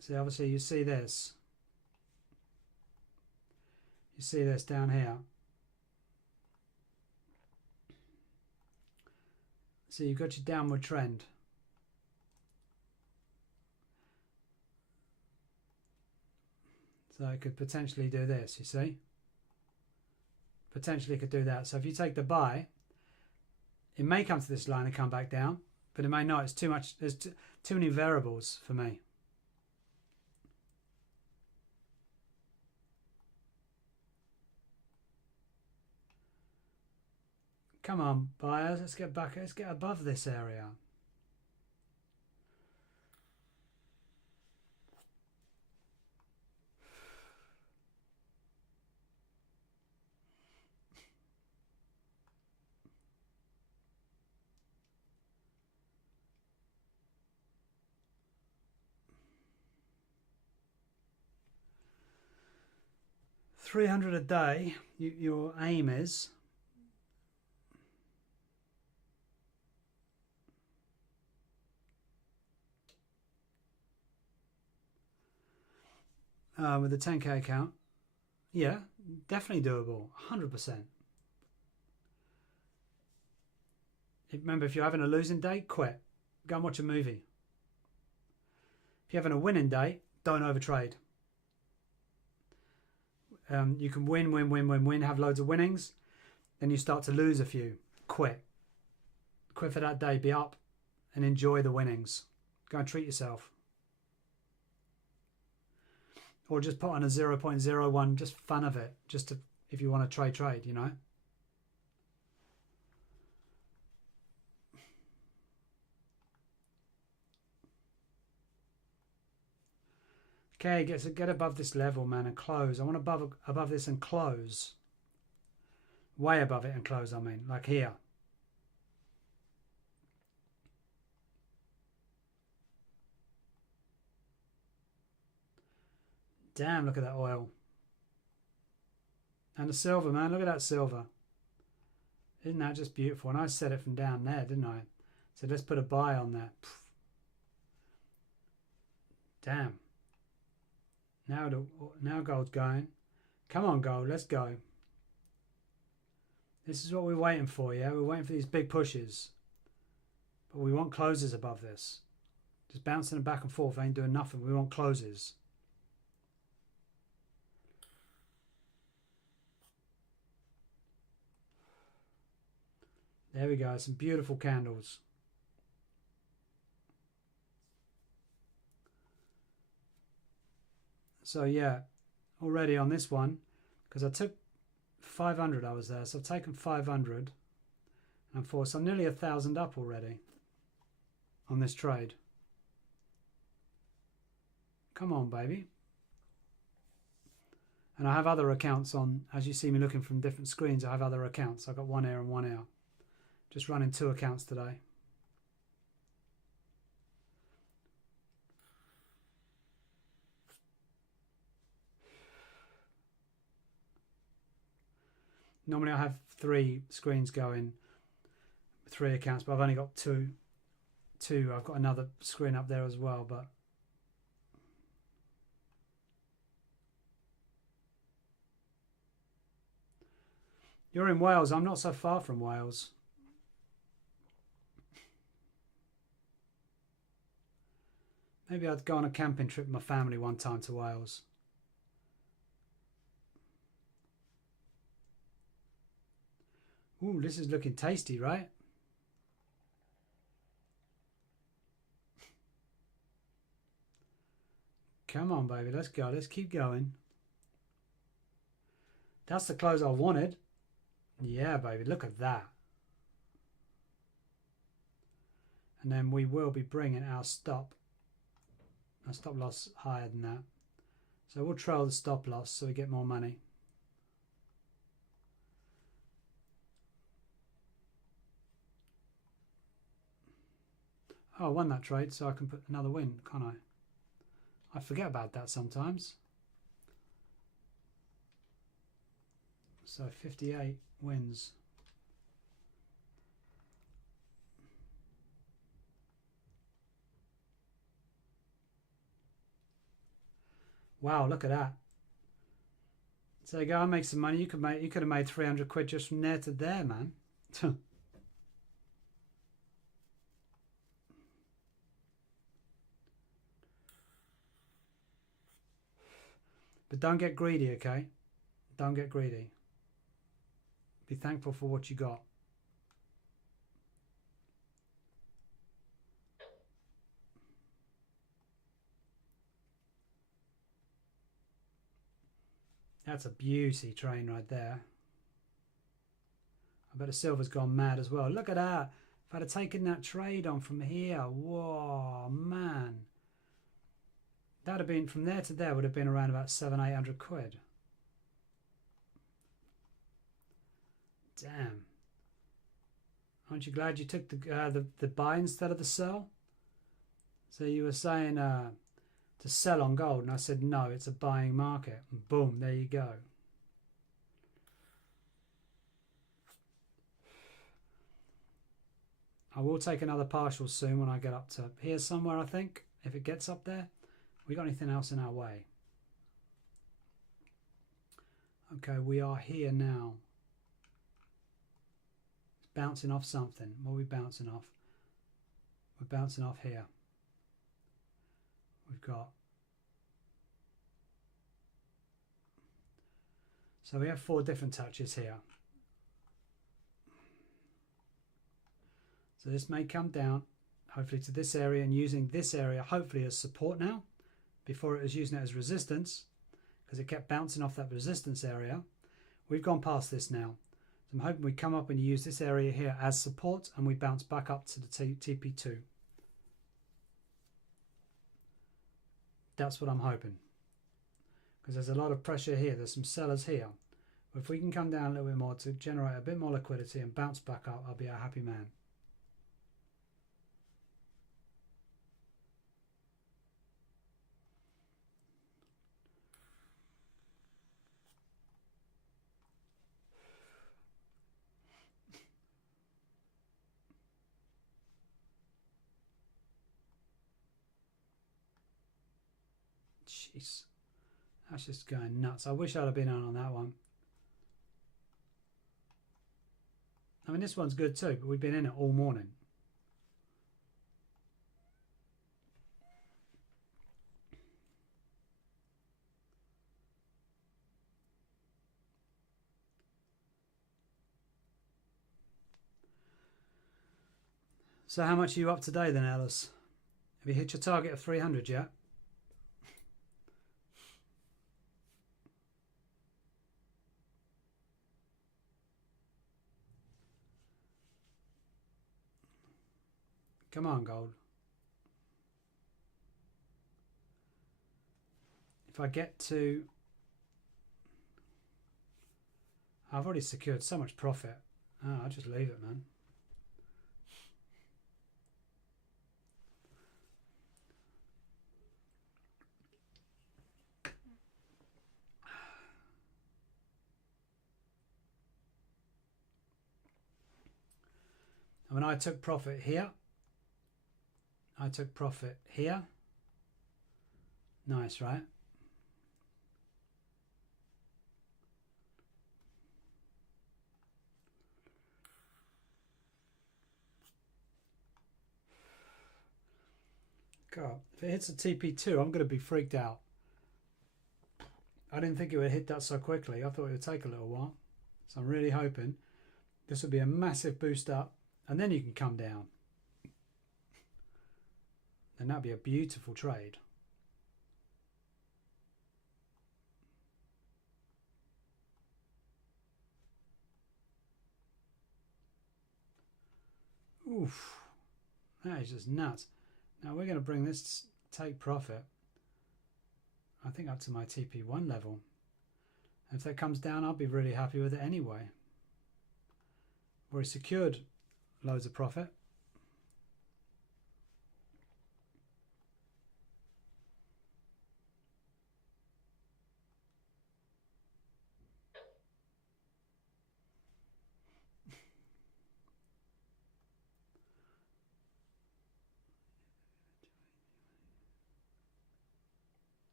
See, obviously you see this. You see this down here. So you've got your downward trend. So it could potentially do this, you see? Potentially could do that. So if you take the buy, it may come to this line and come back down, but it may not. It's too much. There's too many variables for me. Come on, buyers. Let's get back. Let's get above this area. $300 a day. Your aim is. With the 10k account, yeah, definitely doable, 100%. Remember, if you're having a losing day, quit. Go and watch a movie. If you're having a winning day, don't overtrade. You can win, have loads of winnings. Then you start to lose a few. Quit. Quit for that day. Be up and enjoy the winnings. Go and treat yourself. Or just put on a 0.01, just fun of it. Just to, if you want to trade, you know. Okay, get above this level, man, and close. I want above this and close. Way above it and close, I mean. Like here. Damn, look at that oil. And the silver, man. Look at that silver. Isn't that just beautiful? And I set it from down there, didn't I? So let's put a buy on that. Damn. Now gold's going. Come on, gold. Let's go. This is what we're waiting for, yeah? We're waiting for these big pushes. But we want closes above this. Just bouncing back and forth ain't doing nothing. We want closes. There we go, some beautiful candles. So yeah, already on this one, because I took 500 I was there, so I've taken 500 and 4, so I'm nearly 1,000 up already on this trade. Come on, baby. And I have other accounts on, as you see me looking from different screens, I have other accounts. I've got one here and one here. Just running 2 accounts today. Normally I have 3 screens going, 3 accounts, but I've only got 2. I've got another screen up there as well, but you're in Wales. I'm not so far from Wales. Maybe I'd go on a camping trip with my family one time to Wales. Ooh, this is looking tasty, right? Come on, baby. Let's go. Let's keep going. That's the close I wanted. Yeah, baby. Look at that. And then we will be bringing our stop loss higher than that. So we'll trail the stop loss so we get more money. Oh, I won that trade, so I can put another win, can't I? I forget about that sometimes. So 58 wins. Wow, look at that. So you go and make some money. You could have made 300 quid just from there to there, man. But don't get greedy, okay? Don't get greedy. Be thankful for what you got. That's a beauty train right there. I bet the silver's gone mad as well. Look at that. If I'd have taken that trade on from here, whoa, man. That'd have been, from there to there, would have been around about 700-800 quid. Damn. Aren't you glad you took the buy instead of the sell? So you were saying to sell on gold, and I said no, it's a buying market. And boom, there you go. I will take another partial soon when I get up to here somewhere, I think, if it gets up there. We got anything else in our way? Okay, we are here now. It's bouncing off something. What are we bouncing off? We're bouncing off here. We've got... So we have 4 different touches here. So this may come down, hopefully to this area, and using this area hopefully as support now. Before it was using it as resistance, because it kept bouncing off that resistance area. We've gone past this now. So I'm hoping we come up and use this area here as support, and we bounce back up to the TP2. That's what I'm hoping. Because there's a lot of pressure here. There's some sellers here. But if we can come down a little bit more to generate a bit more liquidity and bounce back up, I'll be a happy man. Jeez, that's just going nuts. I wish I'd have been on that one. I mean, this one's good too, but we've been in it all morning. So how much are you up today then, Alice? Have you hit your target of 300 yet? Come on, gold. If I get to... I've already secured so much profit. Oh, I'll just leave it, man. I mean, I took profit here. I took profit here. Nice, right? God, if it hits a TP2, I'm going to be freaked out. I didn't think it would hit that so quickly. I thought it would take a little while. So I'm really hoping this would be a massive boost up, and then you can come down. And that'd be a beautiful trade. Oof. That is just nuts. Now we're going to bring this take profit, I think, up to my TP1 level. If that comes down, I'll be really happy with it anyway. We've already secured loads of profit.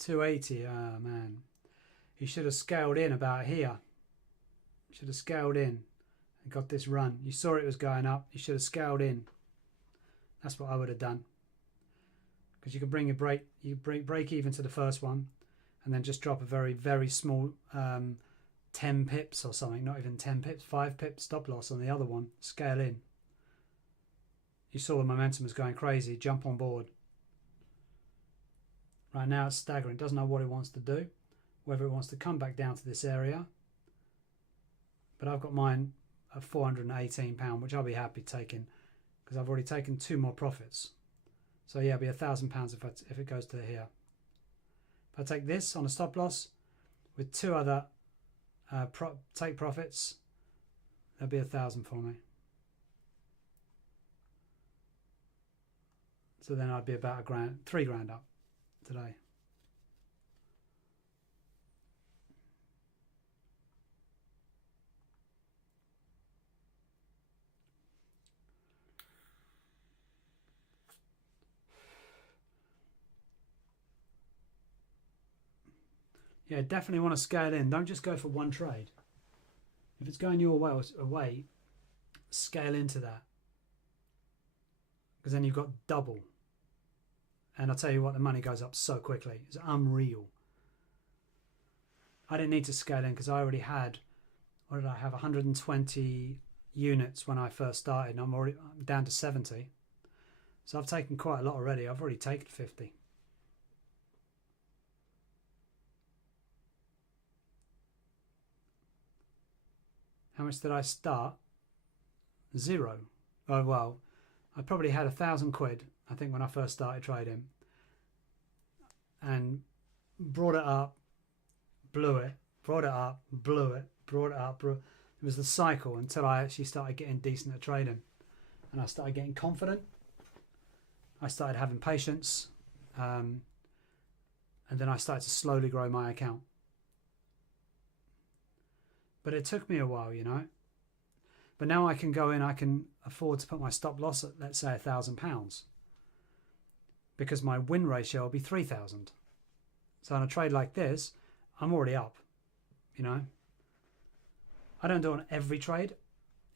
$280, ah man. You should have scaled in about here. Should have scaled in and got this run. You saw it was going up. You should have scaled in. That's what I would have done. Because you can bring your break even to the first one, and then just drop a very, very small 10 pips or something. Not even 10 pips, 5 pips stop loss on the other one. Scale in. You saw the momentum was going crazy. Jump on board. Right now it's staggering. Doesn't know what it wants to do, whether it wants to come back down to this area. But I've got mine at £418, which I'll be happy taking because I've already taken 2 more profits. So yeah, it'll be £1,000 if it goes to here. If I take this on a stop loss with 2 other take profits, that'll be £1,000 for me. So then I'd be about £3 grand up today. Yeah, definitely want to scale in. Don't just go for one trade. If it's going your way, scale into that. Because then you've got double. And I'll tell you what, the money goes up so quickly. It's unreal. I didn't need to scale in because I already had, what did I have, 120 units when I first started. And I'm down to 70. So I've taken quite a lot already. I've already taken 50. How much did I start? 0. Oh, well, I probably had £1,000, I think, when I first started trading. And brought it up, blew it, brought it up, blew it, brought it up. It was the cycle until I actually started getting decent at trading. And I started getting confident. I started having patience. And then I started to slowly grow my account. But it took me a while, you know. But now I can go in, I can afford to put my stop loss at, let's say, £1,000. Because my win ratio will be 3,000. So on a trade like this, I'm already up, you know. I don't do it on every trade.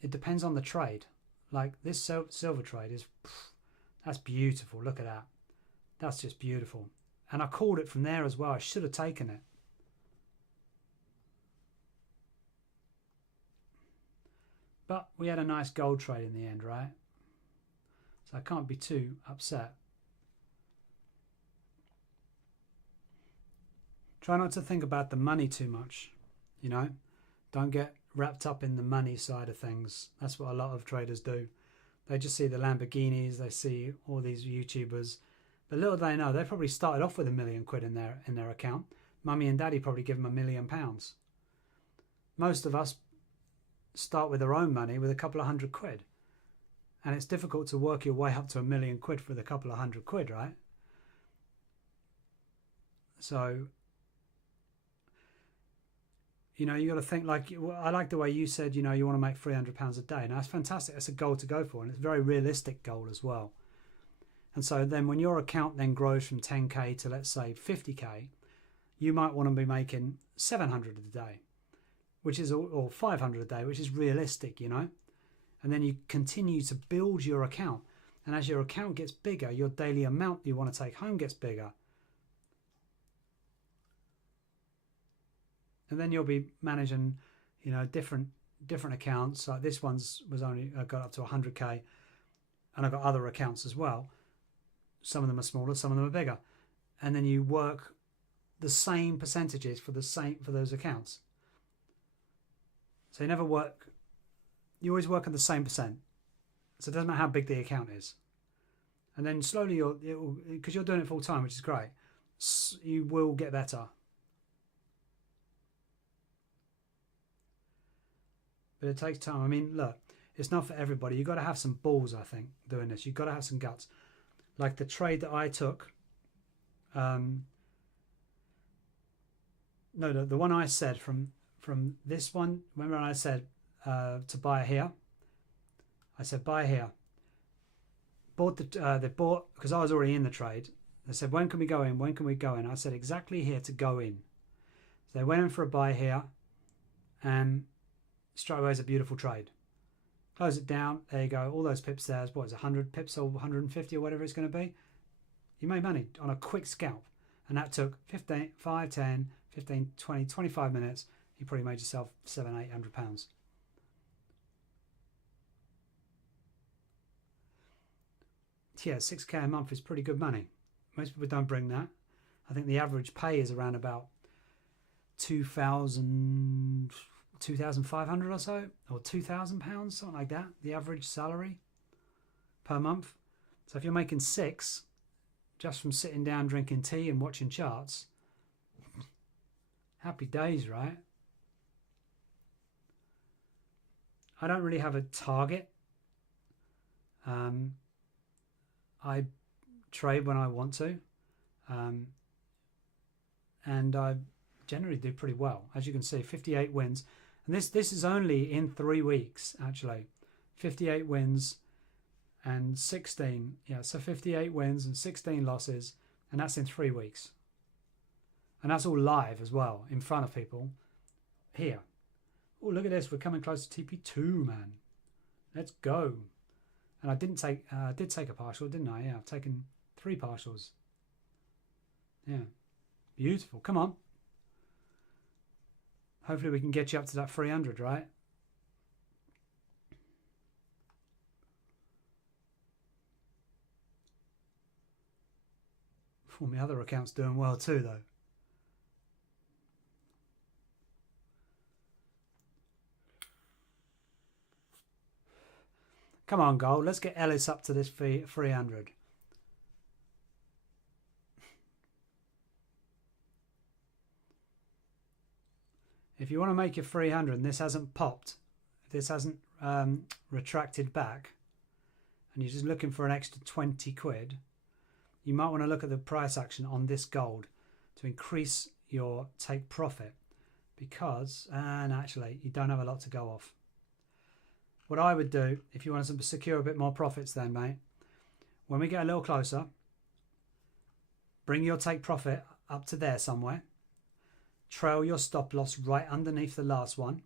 It depends on the trade. Like this silver trade is, that's beautiful. Look at that. That's just beautiful. And I called it from there as well. I should have taken it. But we had a nice gold trade in the end, right? So I can't be too upset. Try not to think about the money too much, you know. Don't get wrapped up in the money side of things. That's what a lot of traders do. They just see the Lamborghinis, they see all these YouTubers. But little they know, they probably started off with £1 million in their account. Mummy and daddy probably give them £1 million. Most of us start with our own money with a couple of £100. And it's difficult to work your way up to £1 million with a couple of £100, right? So, you know, you got to think like, I like the way you said, you know, you want to make £300 a day. Now, that's fantastic. That's a goal to go for. And it's a very realistic goal as well. And so then when your account then grows from 10K to, let's say, 50K, you might want to be making 700 a day, which is, or 500 a day, which is realistic, you know. And then you continue to build your account. And as your account gets bigger, your daily amount you want to take home gets bigger. And then you'll be managing, you know, different accounts. Like this one's was only got up to 100K, and I've got other accounts as well. Some of them are smaller, some of them are bigger. And then you work the same percentages for those accounts. So you never work. You always work on the same percent. So it doesn't matter how big the account is. And then slowly because you're doing it full time, which is great, you will get better. But it takes time. I mean, look, it's not for everybody. You've got to have some balls, I think, doing this. You've got to have some guts. Like the trade that I took. The one I said from this one, remember I said to buy here? I said buy here. They bought, because I was already in the trade. They said, when can we go in? When can we go in? I said exactly here to go in. So they went in for a buy here, and straight away is a beautiful trade. Close it down. There you go. All those pips there. What is it, 100 pips or 150 or whatever it's going to be? You made money on a quick scalp. And that took 15, 5, 10, 15, 20, 25 minutes. You probably made yourself £700-800. Yeah, 6K a month is pretty good money. Most people don't bring that. I think the average pay is around about 2,500 or so, or £2,000, something like that, the average salary per month. So if you're making 6 just from sitting down drinking tea and watching charts, happy days, right? I don't really have a target. I trade when I want to, and I generally do pretty well. As you can see, 58 wins. And this is only in 3 weeks, actually. 58 wins and 16. Yeah, so 58 wins and 16 losses. And that's in 3 weeks. And that's all live as well, in front of people. Here. Oh, look at this. We're coming close to TP2, man. Let's go. And I did take a partial, didn't I? Yeah, I've taken 3 partials. Yeah. Beautiful. Come on. Hopefully we can get you up to that 300, right? Well, my other account's doing well too, though. Come on, Gold. Let's get Ellis up to this 300. If you want to make your 300 and this hasn't popped, if this hasn't retracted back, and you're just looking for an extra 20 quid, you might want to look at the price action on this gold to increase your take profit, because, and actually, you don't have a lot to go off. What I would do, if you want to secure a bit more profits then, mate, when we get a little closer, bring your take profit up to there somewhere. Trail your stop loss right underneath the last one.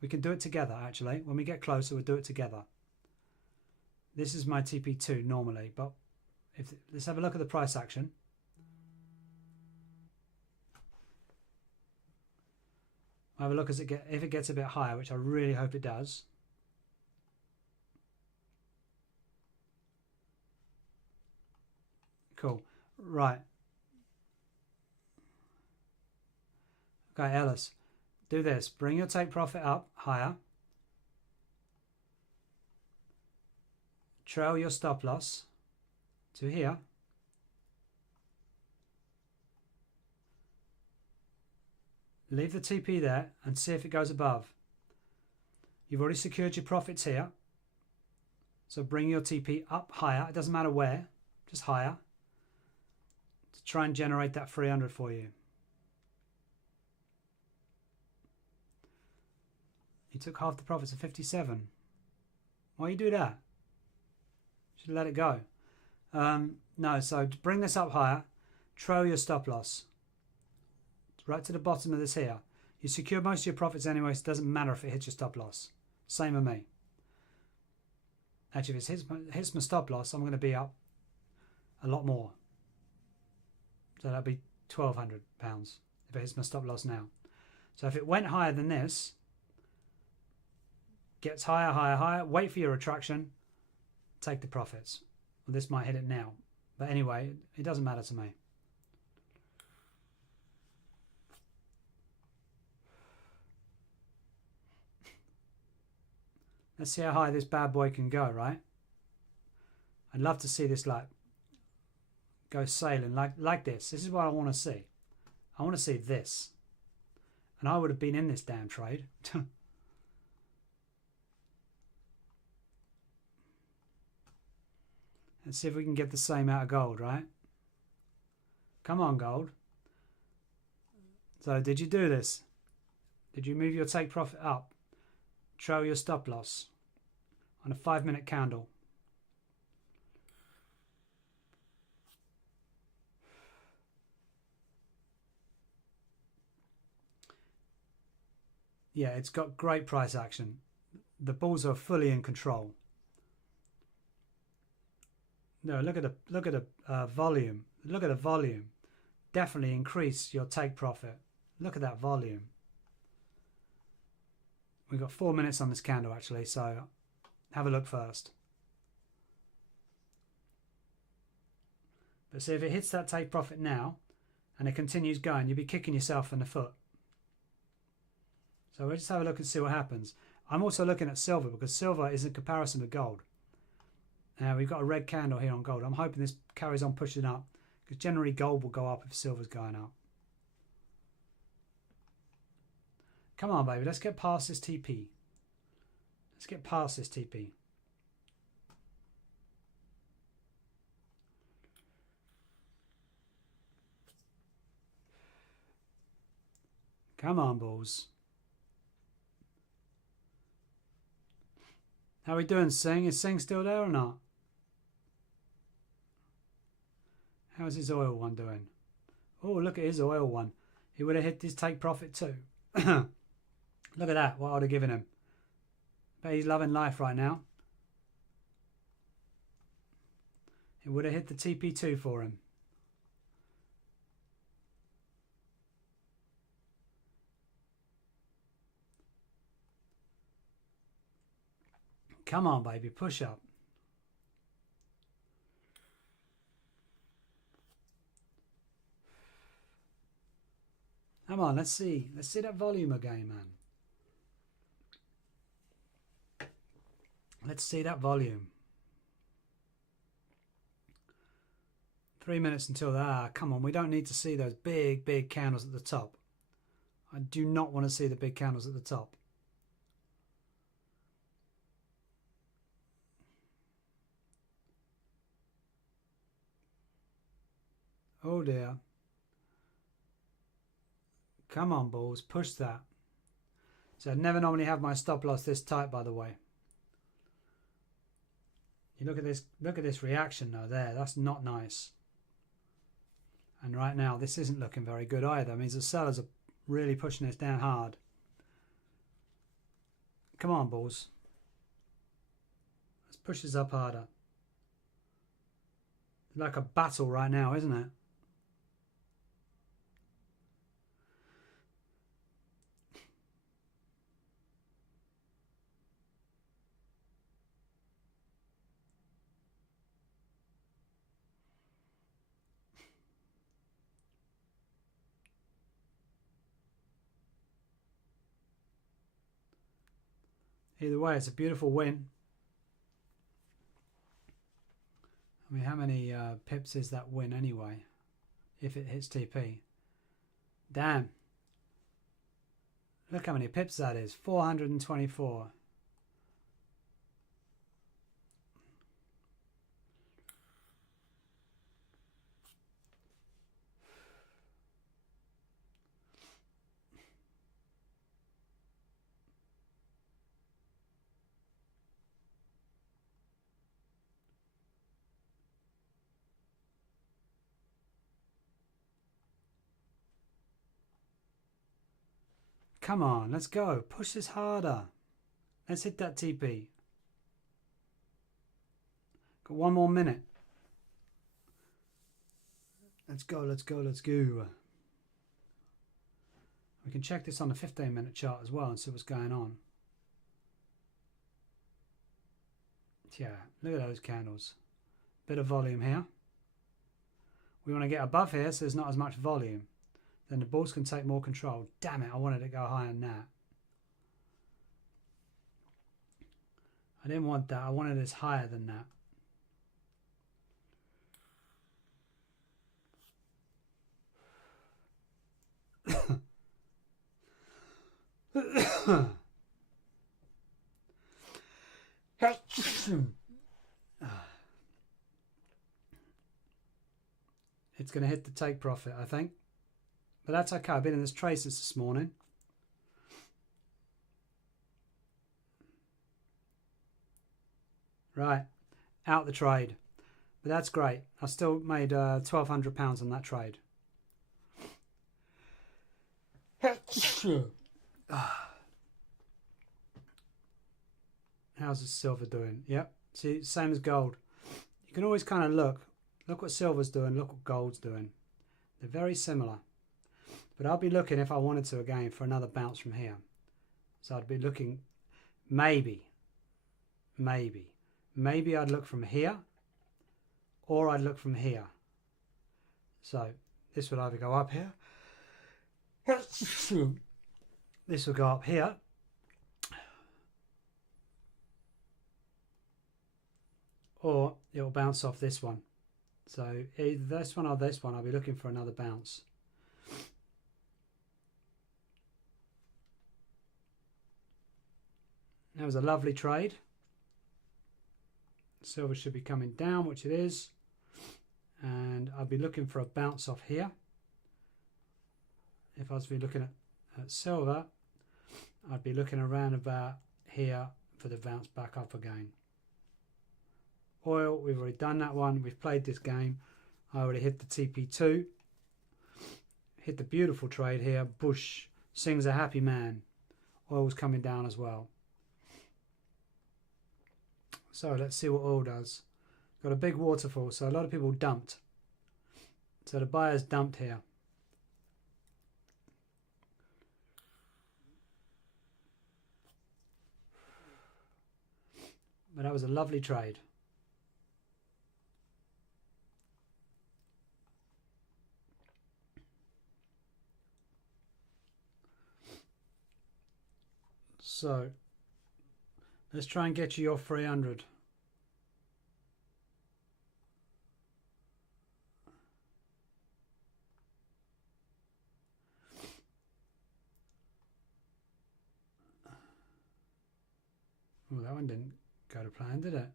We can do it together, actually. When we get closer, we'll do it together. This is my TP2 normally, but let's have a look at the price action. Have a look if it gets a bit higher, which I really hope it does. Cool. Right. Okay, Ellis. do this. Bring your take profit up higher. Trail your stop loss to here. Leave the TP there and see if it goes above. You've already secured your profits here. So bring your TP up higher. It doesn't matter where, just higher. To try and generate that 300 for you. You took half the profits of 57. Why you do that? Should let it go. No, so to bring this up higher, trail your stop loss. Right to the bottom of this here. You secure most of your profits anyway, so it doesn't matter if it hits your stop loss. Same with me. Actually, if it hits my stop loss, I'm going to be up a lot more. So that'll be £1,200 if it hits my stop loss now. So if it went higher than this, gets higher, higher, higher, wait for your retraction, take the profits. Well, this might hit it now. But anyway, it doesn't matter to me. Let's see how high this bad boy can go, right? I'd love to see this like go sailing like this. This is what I want to see. I want to see this. And I would have been in this damn trade. Let's see if we can get the same out of gold, right? Come on, gold. So did you do this? Did you move your take profit up? Trail your stop loss on a 5-minute candle. Yeah, it's got great price action. The bulls are fully in control. No, look at the volume. Look at the volume. Definitely increase your take profit. Look at that volume. We've got 4 minutes on this candle actually, so have a look first. But see if it hits that take profit now and it continues going, you'll be kicking yourself in the foot. So we'll just have a look and see what happens. I'm also looking at silver because silver is in comparison to gold. Now we've got a red candle here on gold. I'm hoping this carries on pushing up because generally gold will go up if silver's going up. Come on, baby. Let's get past this TP. Let's get past this TP. Come on, bulls. How are we doing, Singh? Is Singh still there or not? How's his oil one doing? Oh, look at his oil one. He would have hit his take profit too. Look at that, what I would have given him. Bet he's loving life right now. It would have hit the TP2 for him. Come on, baby, push up. Come on, let's see. Let's see that volume again, man. Let's see that volume. 3 minutes until that. Come on, we don't need to see those big, big candles at the top. I do not want to see the big candles at the top. Oh dear. Come on, bulls, push that. So I never normally have my stop loss this tight, by the way. You look at this reaction though there, that's not nice. And right now this isn't looking very good either. It means the sellers are really pushing this down hard. Come on, bulls. Let's push this up harder. It's like a battle right now, isn't it? Either way, it's a beautiful win. I mean, how many pips is that win anyway? If it hits TP. Damn. Look how many pips that is. 424. Come on, let's go. Push this harder. Let's hit that TP. Got 1 more minute. Let's go, let's go, let's go. We can check this on the 15-minute chart as well and see what's going on. Yeah, look at those candles. Bit of volume here. We want to get above here so there's not as much volume. Then the bulls can take more control. Damn it, I wanted to go higher than that. I didn't want that. I wanted this higher than that. It's going to hit the take profit, I think. But that's okay. I've been in this traces this morning. Right. Out the trade. But that's great. I still made £1,200 on that trade. How's the silver doing? Yep. See, same as gold. You can always kind of look what silver's doing, look what gold's doing. They're very similar. But I'll be looking, if I wanted to again, for another bounce from here. So I'd be looking, maybe I'd look from here, or I'd look from here. So this would either go up here, this will go up here, or it will bounce off this one. So either this one or this one, I'll be looking for another bounce. That was a lovely trade. Silver should be coming down, which it is. And I'll be looking for a bounce off here. If I was to be looking at silver, I'd be looking around about here for the bounce back up again. Oil, we've already done that one. We've played this game. I already hit the TP2. Hit the beautiful trade here. Bush sings a happy man. Oil's coming down as well. So let's see what oil does. Got a big waterfall, so a lot of people dumped. So the buyers dumped here. But that was a lovely trade. So let's try and get you your 300. Well, that one didn't go to plan, did it?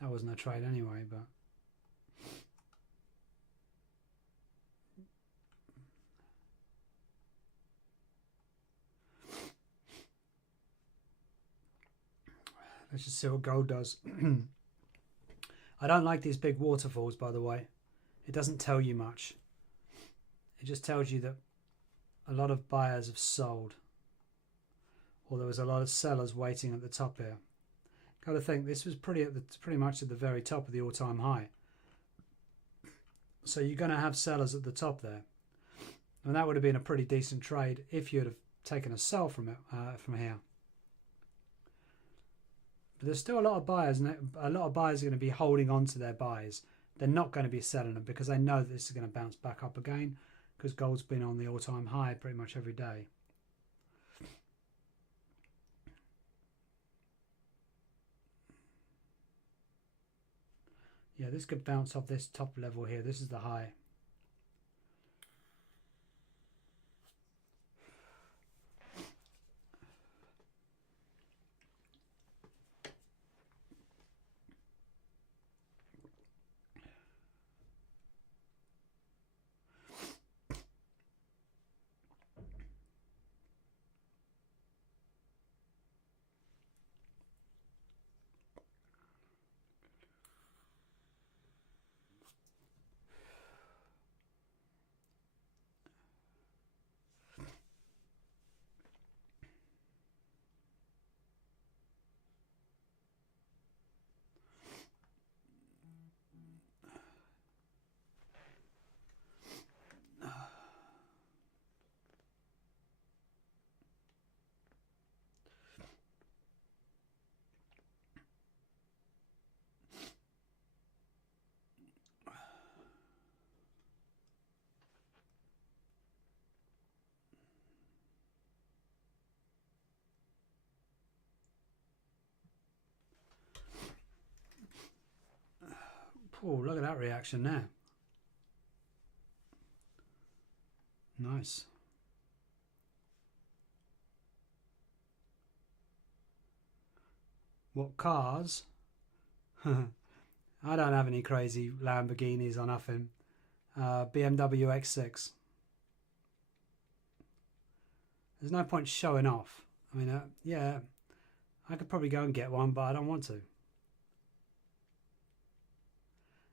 That wasn't a trade anyway, but let's just see what gold does. I don't like these big waterfalls, by the way. It doesn't tell you much. It just tells you that a lot of buyers have sold, or there was a lot of sellers waiting at the top here. Got to think this was pretty much at the very top of the all-time high. So you're going to have sellers at the top there, and that would have been a pretty decent trade if you'd have taken a sell from it from here. But there's still a lot of buyers, and a lot of buyers are going to be holding on to their buys. They're not going to be selling them because they know that this is going to bounce back up again, because gold's been on the all-time high pretty much every day. Yeah, this could bounce off this top level here. This is the high. Oh, look at that reaction there. Nice. What cars? I don't have any crazy Lamborghinis or nothing. BMW X6. There's no point showing off. I mean, yeah, I could probably go and get one, but I don't want to.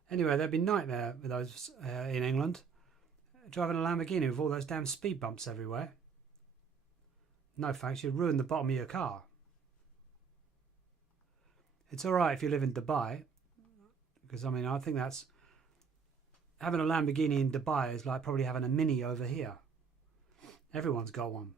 Anyway, there'd be nightmare with those in England. Driving a Lamborghini with all those damn speed bumps everywhere. No thanks, you'd ruin the bottom of your car. It's alright if you live in Dubai, because I mean, I think that's... Having a Lamborghini in Dubai is like probably having a Mini over here. Everyone's got one.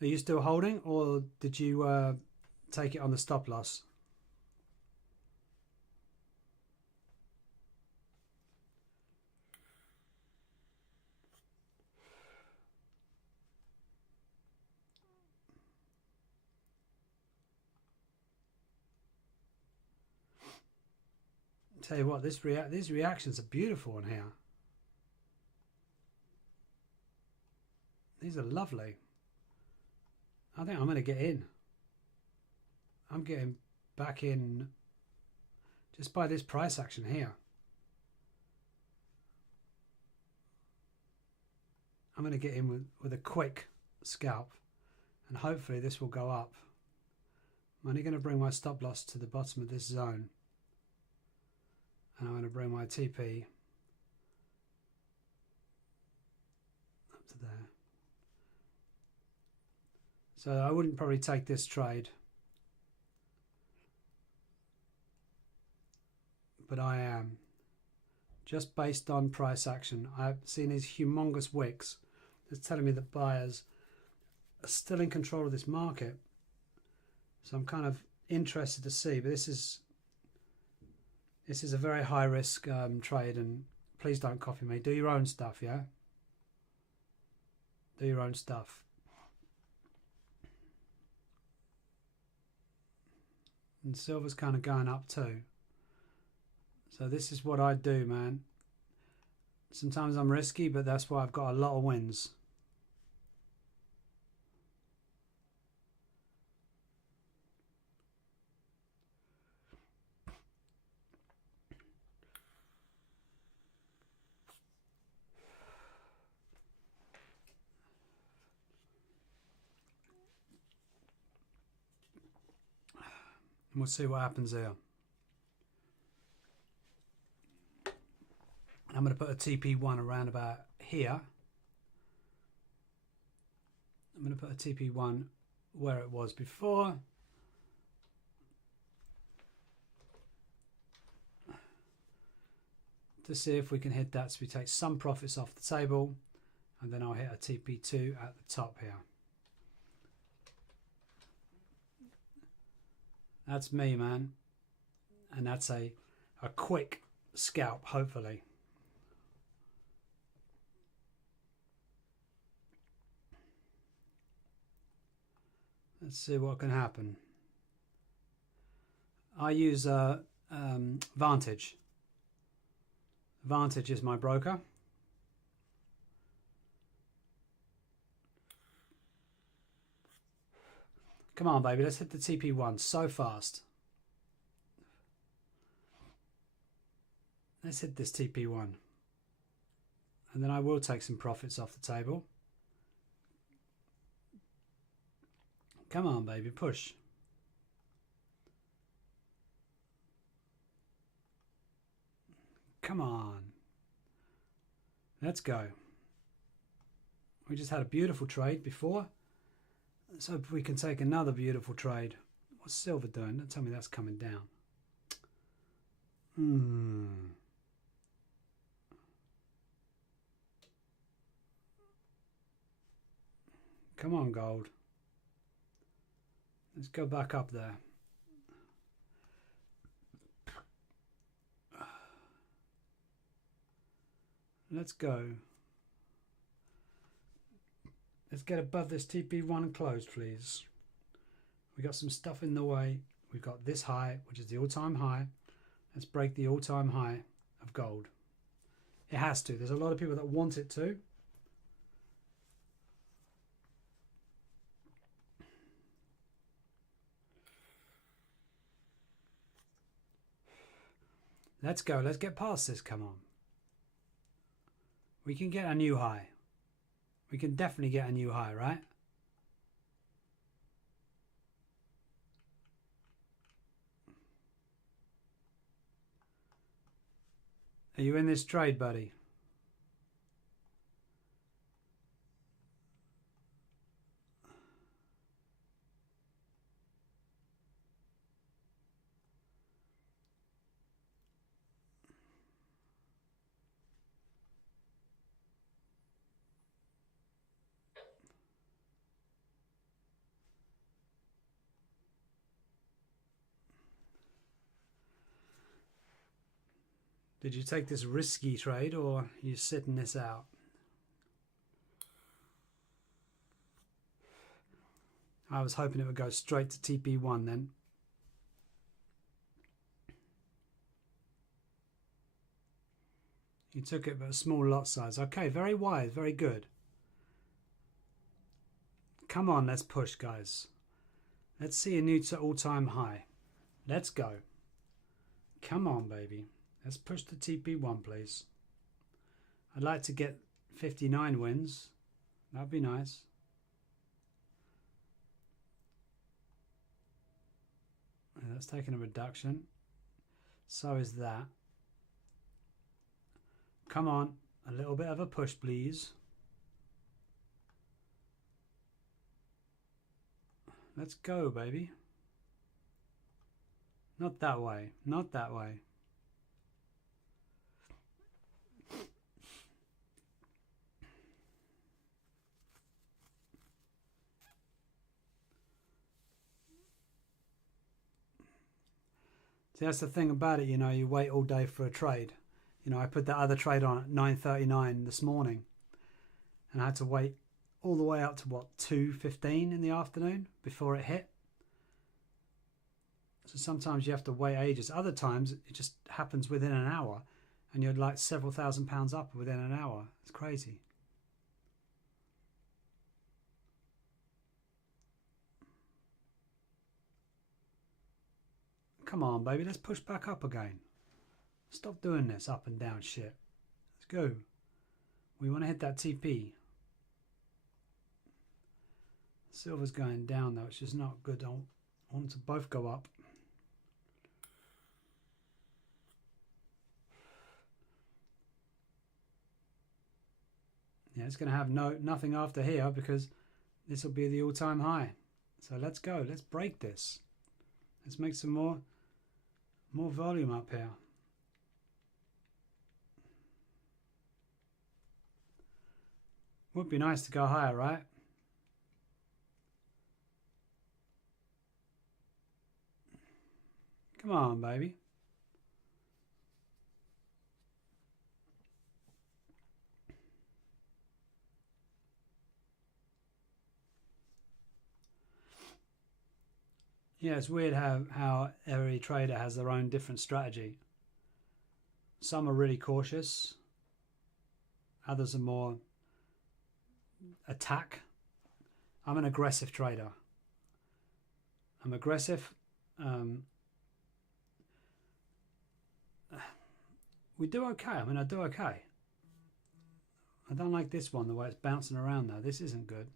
Are you still holding, or did you take it on the stop loss? Tell you what, these reactions are beautiful in here. These are lovely. I think I'm going to get in. I'm getting back in just by this price action here. I'm going to get in with a quick scalp, and hopefully this will go up. I'm only going to bring my stop loss to the bottom of this zone, and I'm going to bring my TP up to there. So I wouldn't probably take this trade, but I am, just based on price action. I've seen these humongous wicks that's telling me that buyers are still in control of this market. So I'm kind of interested to see, but this is a very high risk trade, and please don't copy me. Do your own stuff, yeah? Do your own stuff. And silver's kind of going up too. So this is what I do, man. Sometimes I'm risky, but that's why I've got a lot of wins. And we'll see what happens here. I'm going to put a TP1 around about here. I'm going to put a TP1 where it was before. To see if we can hit that, so we take some profits off the table, and then I'll hit a TP2 at the top here. That's me, man. And that's a quick scalp, hopefully. Let's see what can happen. I use Vantage. Vantage is my broker. Come on, baby, let's hit the TP1 so fast. Let's hit this TP1. And then I will take some profits off the table. Come on, baby, push. Come on. Let's go. We just had a beautiful trade before. Let's hope we can take another beautiful trade. What's silver doing? Don't tell me that's coming down. Come on, gold. Let's go back up there. Let's go. Let's get above this TP1 closed, please. We got some stuff in the way. We've got this high, which is the all-time high. Let's break the all-time high of gold. It has to. There's a lot of people that want it to. Let's go. Let's get past this. Come on. We can get a new high. We can definitely get a new high, right? Are you in this trade, buddy? Did you take this risky trade, or are you sitting this out? I was hoping it would go straight to TP1 then. You took it, but a small lot size. Okay, very wise, very good. Come on, let's push, guys. Let's see a new all-time high. Let's go. Come on, baby. Let's push the TP1, please. I'd like to get 59 wins. That'd be nice. That's taking a reduction. So is that. Come on. A little bit of a push, please. Let's go, baby. Not that way. Not that way. See, that's the thing about it, you know, you wait all day for a trade. You know, I put that other trade on at 9:39 this morning, and I had to wait all the way up to, what, 2:15 in the afternoon before it hit. So sometimes you have to wait ages. Other times it just happens within an hour, and you're like several £1,000s up within an hour. It's crazy. Come on, baby, let's push back up again. Stop doing this up and down shit. Let's go. We want to hit that TP. Silver's going down though, which is not good. I want them to both go up. Yeah, it's going to have nothing after here because this will be the all-time high. So let's go. Let's break this. Let's make some more volume up here. Would be nice to go higher, right? Come on, baby. Yeah, it's weird how every trader has their own different strategy. Some are really cautious. Others are more attack. I'm an aggressive trader. I'm aggressive. We do okay. I mean, I do okay. I don't like this one, the way it's bouncing around though. This isn't good.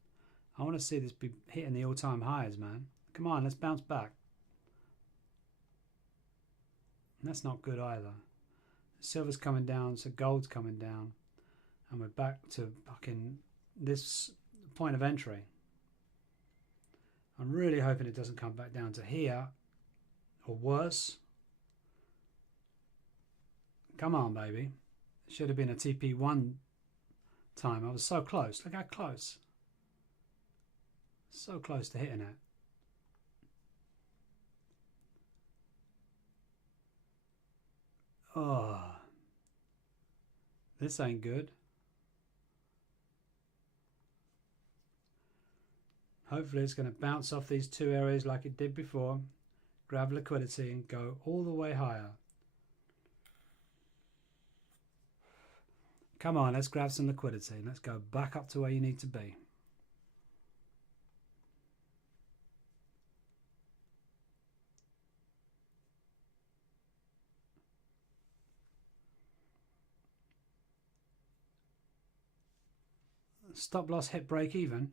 I want to see this be hitting the all-time highs, man. Come on, let's bounce back. And that's not good either. Silver's coming down, so gold's coming down. And we're back to fucking this point of entry. I'm really hoping it doesn't come back down to here or worse. Come on, baby. It should have been a TP1 time. I was so close. Look how close. So close to hitting it. Oh, this ain't good. Hopefully it's going to bounce off these two areas like it did before, grab liquidity and go all the way higher. Come on, let's grab some liquidity. Let's go back up to where you need to be. Stop loss hit break even.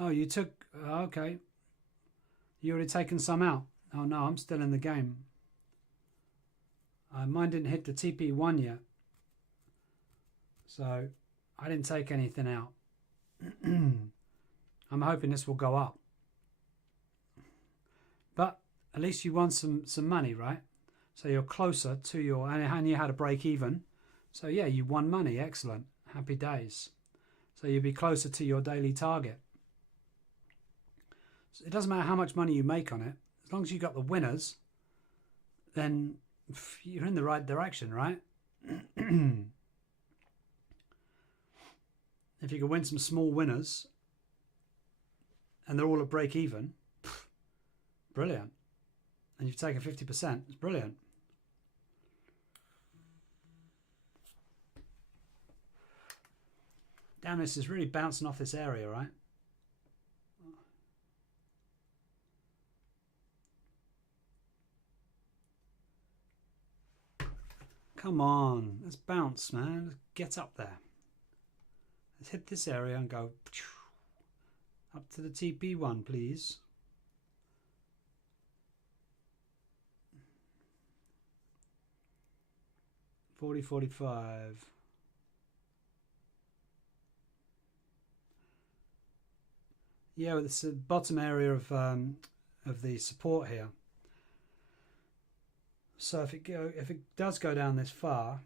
Oh, you took... Okay. You already taken some out. Oh no, I'm still in the game. Mine didn't hit the TP1 yet. So I didn't take anything out. I'm hoping this will go up. But at least you won some money, right? So you're closer to your... And you had a break even. So yeah, you won money. Excellent. Happy days. So you'll be closer to your daily target. So it doesn't matter how much money you make on it. As long as you got the winners, then you're in the right direction, right? If you can win some small winners and they're all at break even, brilliant. And you've taken 50%, it's brilliant. Damn, this is really bouncing off this area, right? Come on, let's bounce, man. Let's get up there. Let's hit this area and go up to the TP1, please. $40.45. Yeah, it's the bottom area of the support here. So if it does go down this far,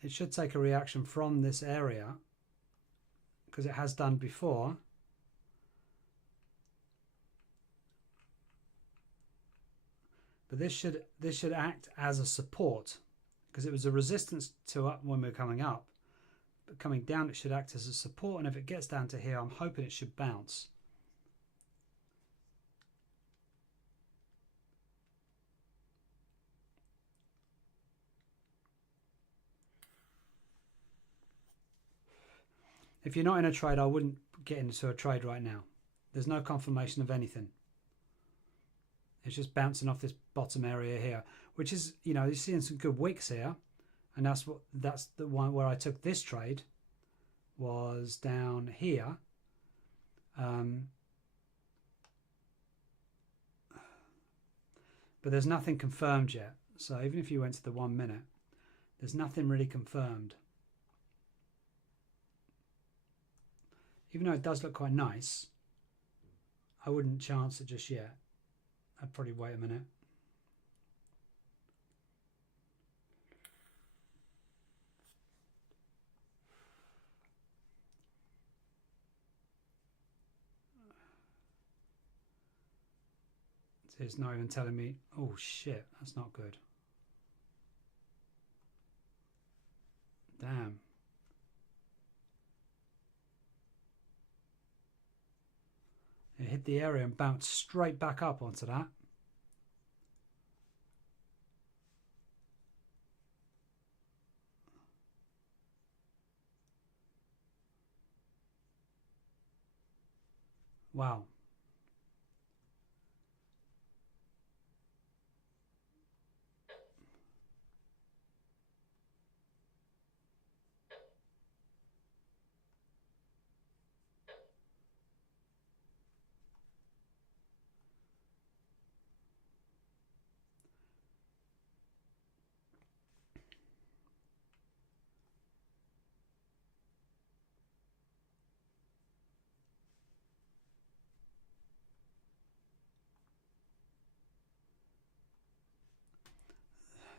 it should take a reaction from this area, because it has done before. But this should act as a support, because it was a resistance to up when we were coming up. But coming down, it should act as a support, and if it gets down to here, I'm hoping it should bounce. If you're not in a trade, I wouldn't get into a trade right now. There's no confirmation of anything. It's just bouncing off this bottom area here, which is, you know, you're seeing some good wicks here, and that's the one where I took this trade, was down here. But there's nothing confirmed yet. So even if you went to the 1 minute, There's nothing really confirmed. Even though it does look quite nice, I wouldn't chance it just yet. I'd probably wait a minute. It's not even telling me. Oh shit, that's not good. Damn. It hit the area and bounced straight back up onto that. Wow.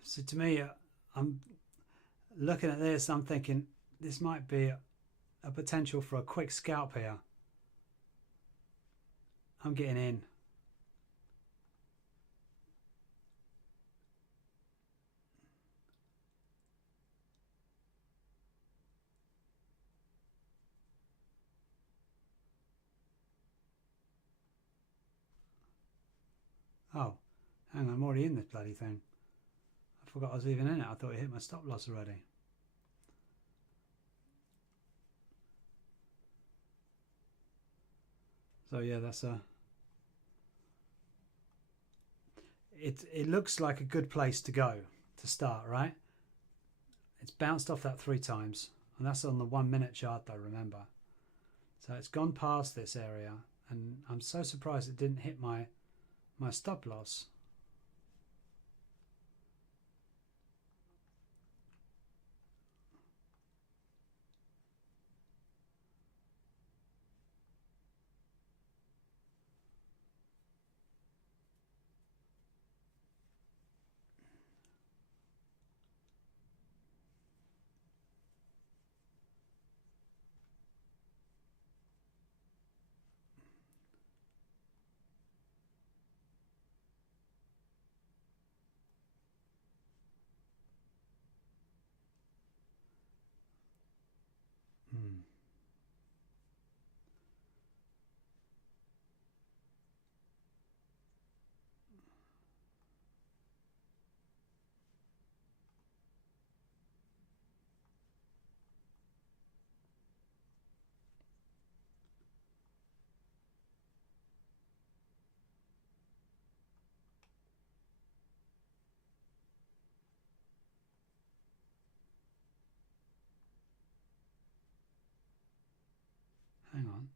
So to me, I'm looking at this, I'm thinking this might be a potential for a quick scalp here. I'm getting in. Oh, hang on, I'm already in this bloody thing. I forgot I was even in it. I thought it hit my stop loss already. So yeah, that's a... It looks like a good place to go to start, right? It's bounced off that 3 times, and that's on the 1 minute chart though, remember. So it's gone past this area, and I'm so surprised it didn't hit my stop loss. Hang on.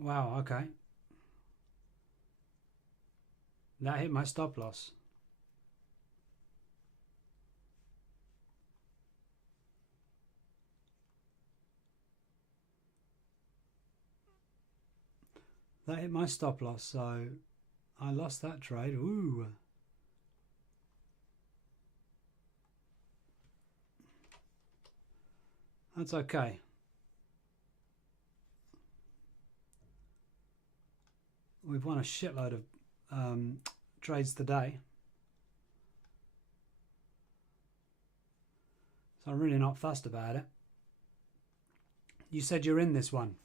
Wow, okay. That hit my stop loss. That hit my stop loss, so I lost that trade. Ooh. That's okay. We've won a shitload of trades today. So I'm really not fussed about it. You said you're in this one.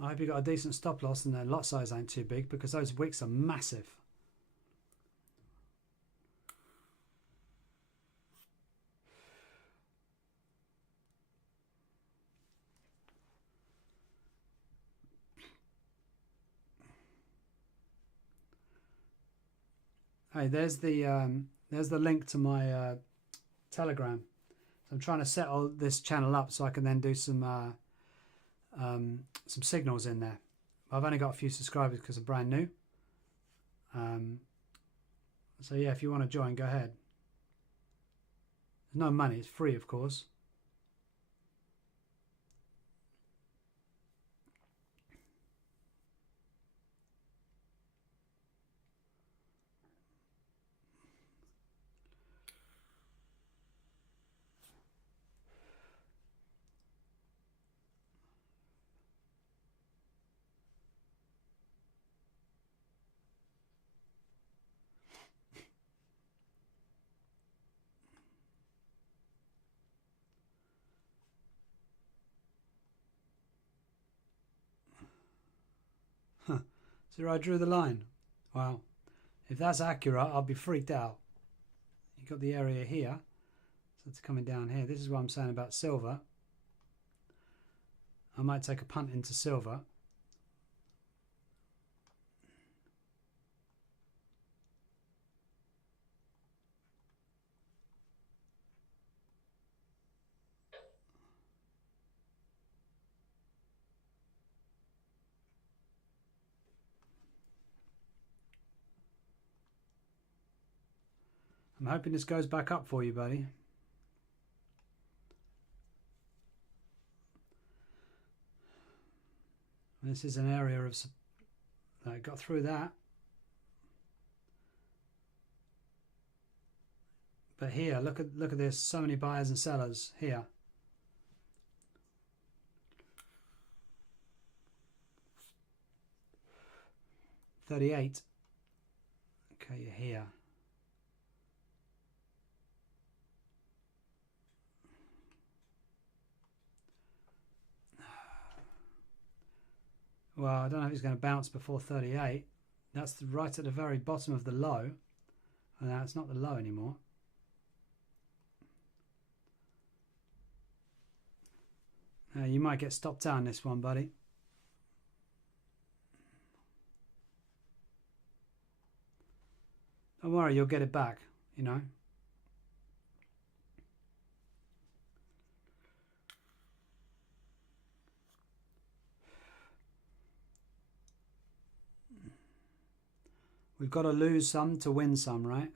I hope you got a decent stop loss and the lot size ain't too big, because those wicks are massive. Hey, there's the link to my Telegram. So I'm trying to set all this channel up so I can then do some signals in there. I've only got a few subscribers because I'm brand new. So yeah, if you want to join, go ahead. There's no money, it's free, of course. So I drew the line. Wow. If that's accurate, I'll be freaked out. You've got the area here. So it's coming down here. This is what I'm saying about silver. I might take a punt into silver. I'm hoping this goes back up for you, buddy. This is an area of... I got through that. But here, look at this. So many buyers and sellers here. $38. Okay, you're here. Well, I don't know if it's going to bounce before 38. That's right at the very bottom of the low. And now it's not the low anymore. You might get stopped down this one, buddy. Don't worry, you'll get it back, you know. We've got to lose some to win some, right?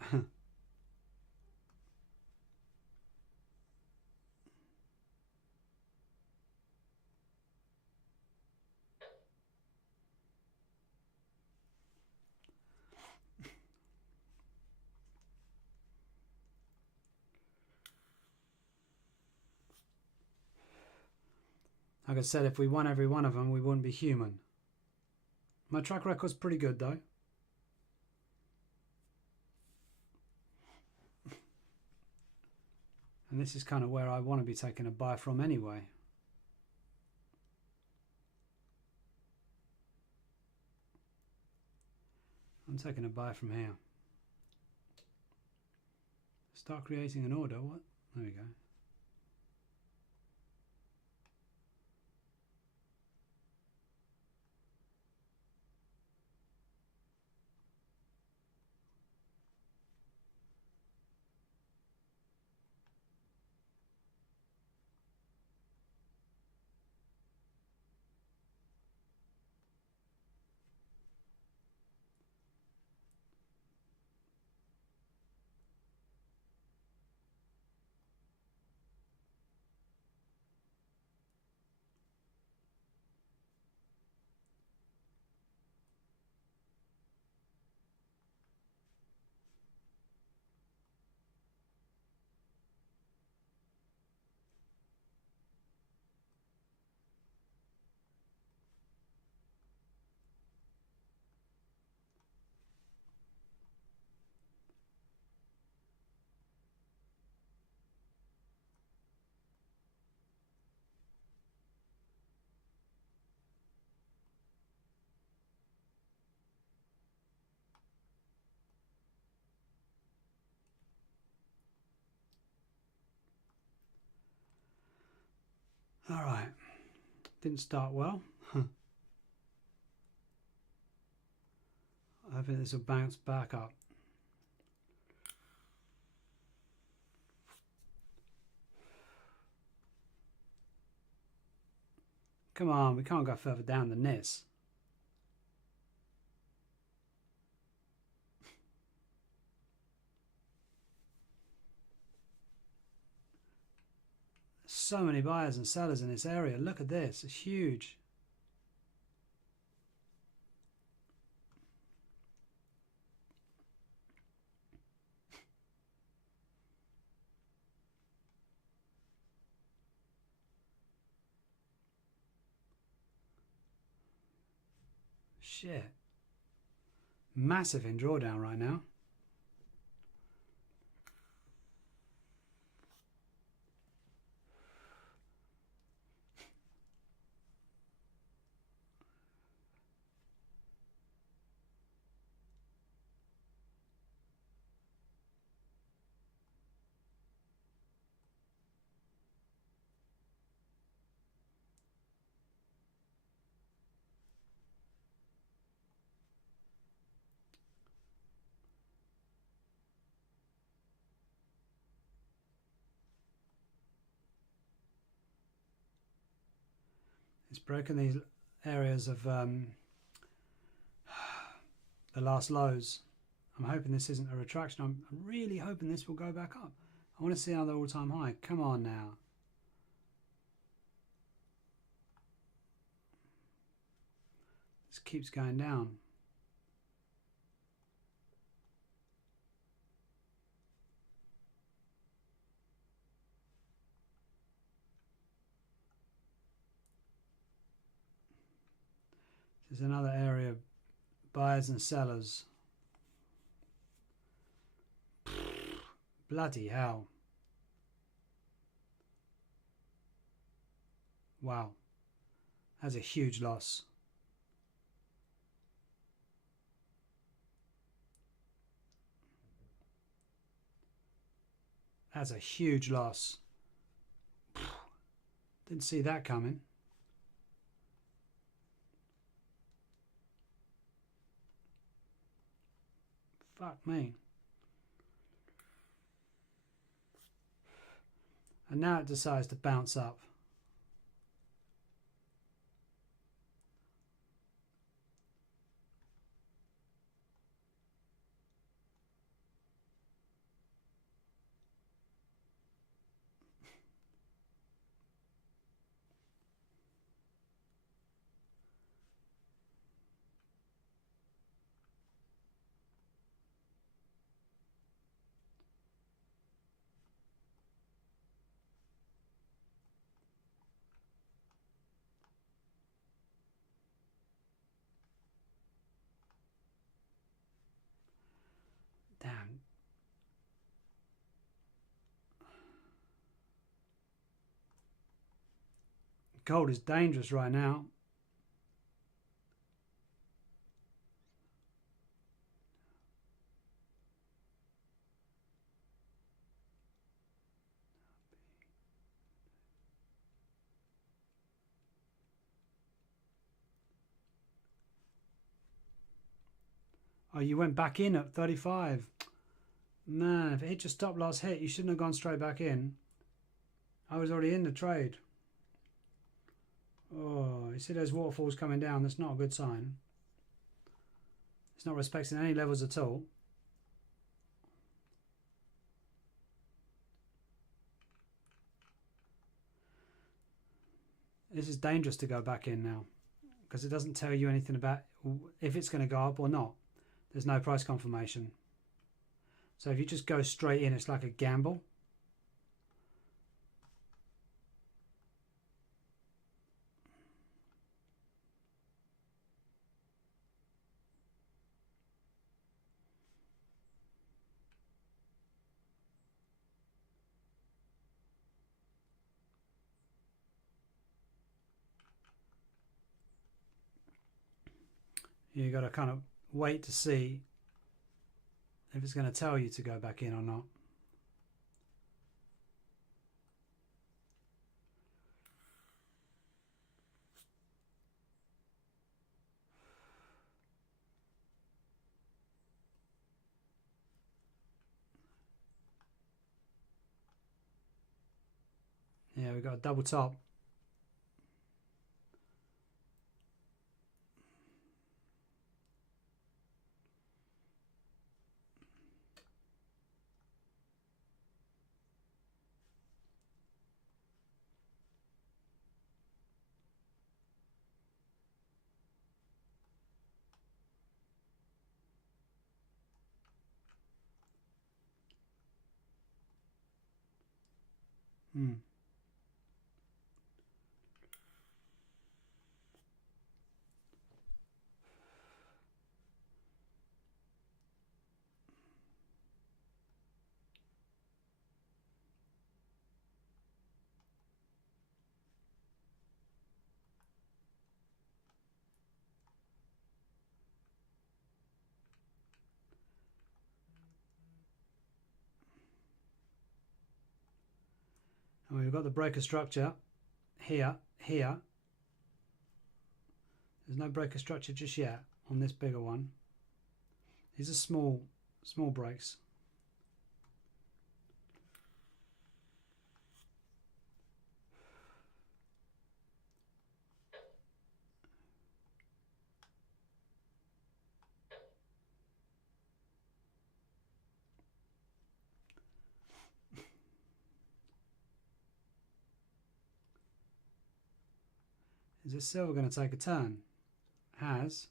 Like I said, if we won every one of them, we wouldn't be human. My track record's pretty good, though. And this is kind of where I want to be taking a buy from anyway. I'm taking a buy from here. Start creating an order. What? There we go. All right. Didn't start well. I think this will bounce back up. Come on, we can't go further down than this. So many buyers and sellers in this area. Look at this, it's huge. Shit. Massive in drawdown right now. It's broken these areas of the last lows. I'm hoping this isn't a retraction. I'm really hoping this will go back up. I want to see another all-time high. Come on now. This keeps going down. This is another area of buyers and sellers. Bloody hell. Wow. That's a huge loss. That's a huge loss. Didn't see that coming. Fuck me. And now it decides to bounce up. Damn. Gold is dangerous right now. Oh, you went back in at 35. Man, if it hit your stop loss hit, you shouldn't have gone straight back in. I was already in the trade. Oh, you see those waterfalls coming down? That's not a good sign. It's not respecting any levels at all. This is dangerous to go back in now because it doesn't tell you anything about if it's going to go up or not. There's no price confirmation. So if you just go straight in, it's like a gamble. You got to kind of wait to see if it's going to tell you to go back in or not. Yeah, we've got a double top. Hmm. And we've got the breaker structure here. There's no breaker structure just yet on this bigger one. These are small breaks. Is this silver going to take a turn? Has.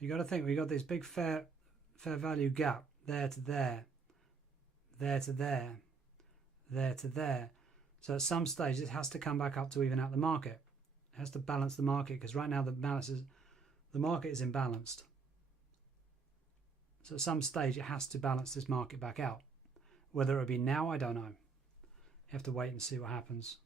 You got to think, we got this big fair value gap there to there, there to there, there to there. So at some stage it has to come back up to even out the market. It has to balance the market, because right now the market is imbalanced. So at some stage it has to balance this market back out. Whether it'll be now, I don't know. You have to wait and see what happens.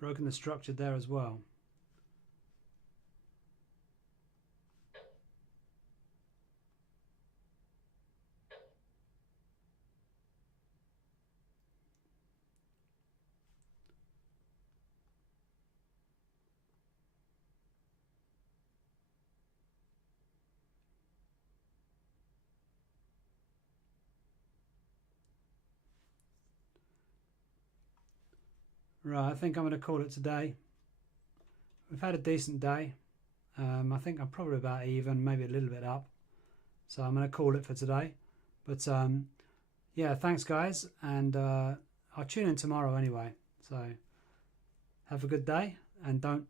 Broken the structure there as well. Right, I think I'm going to call it today. We've had a decent day. I think I'm probably about even, maybe a little bit up. So I'm going to call it for today. But yeah, thanks guys, and I'll tune in tomorrow anyway. So have a good day, and don't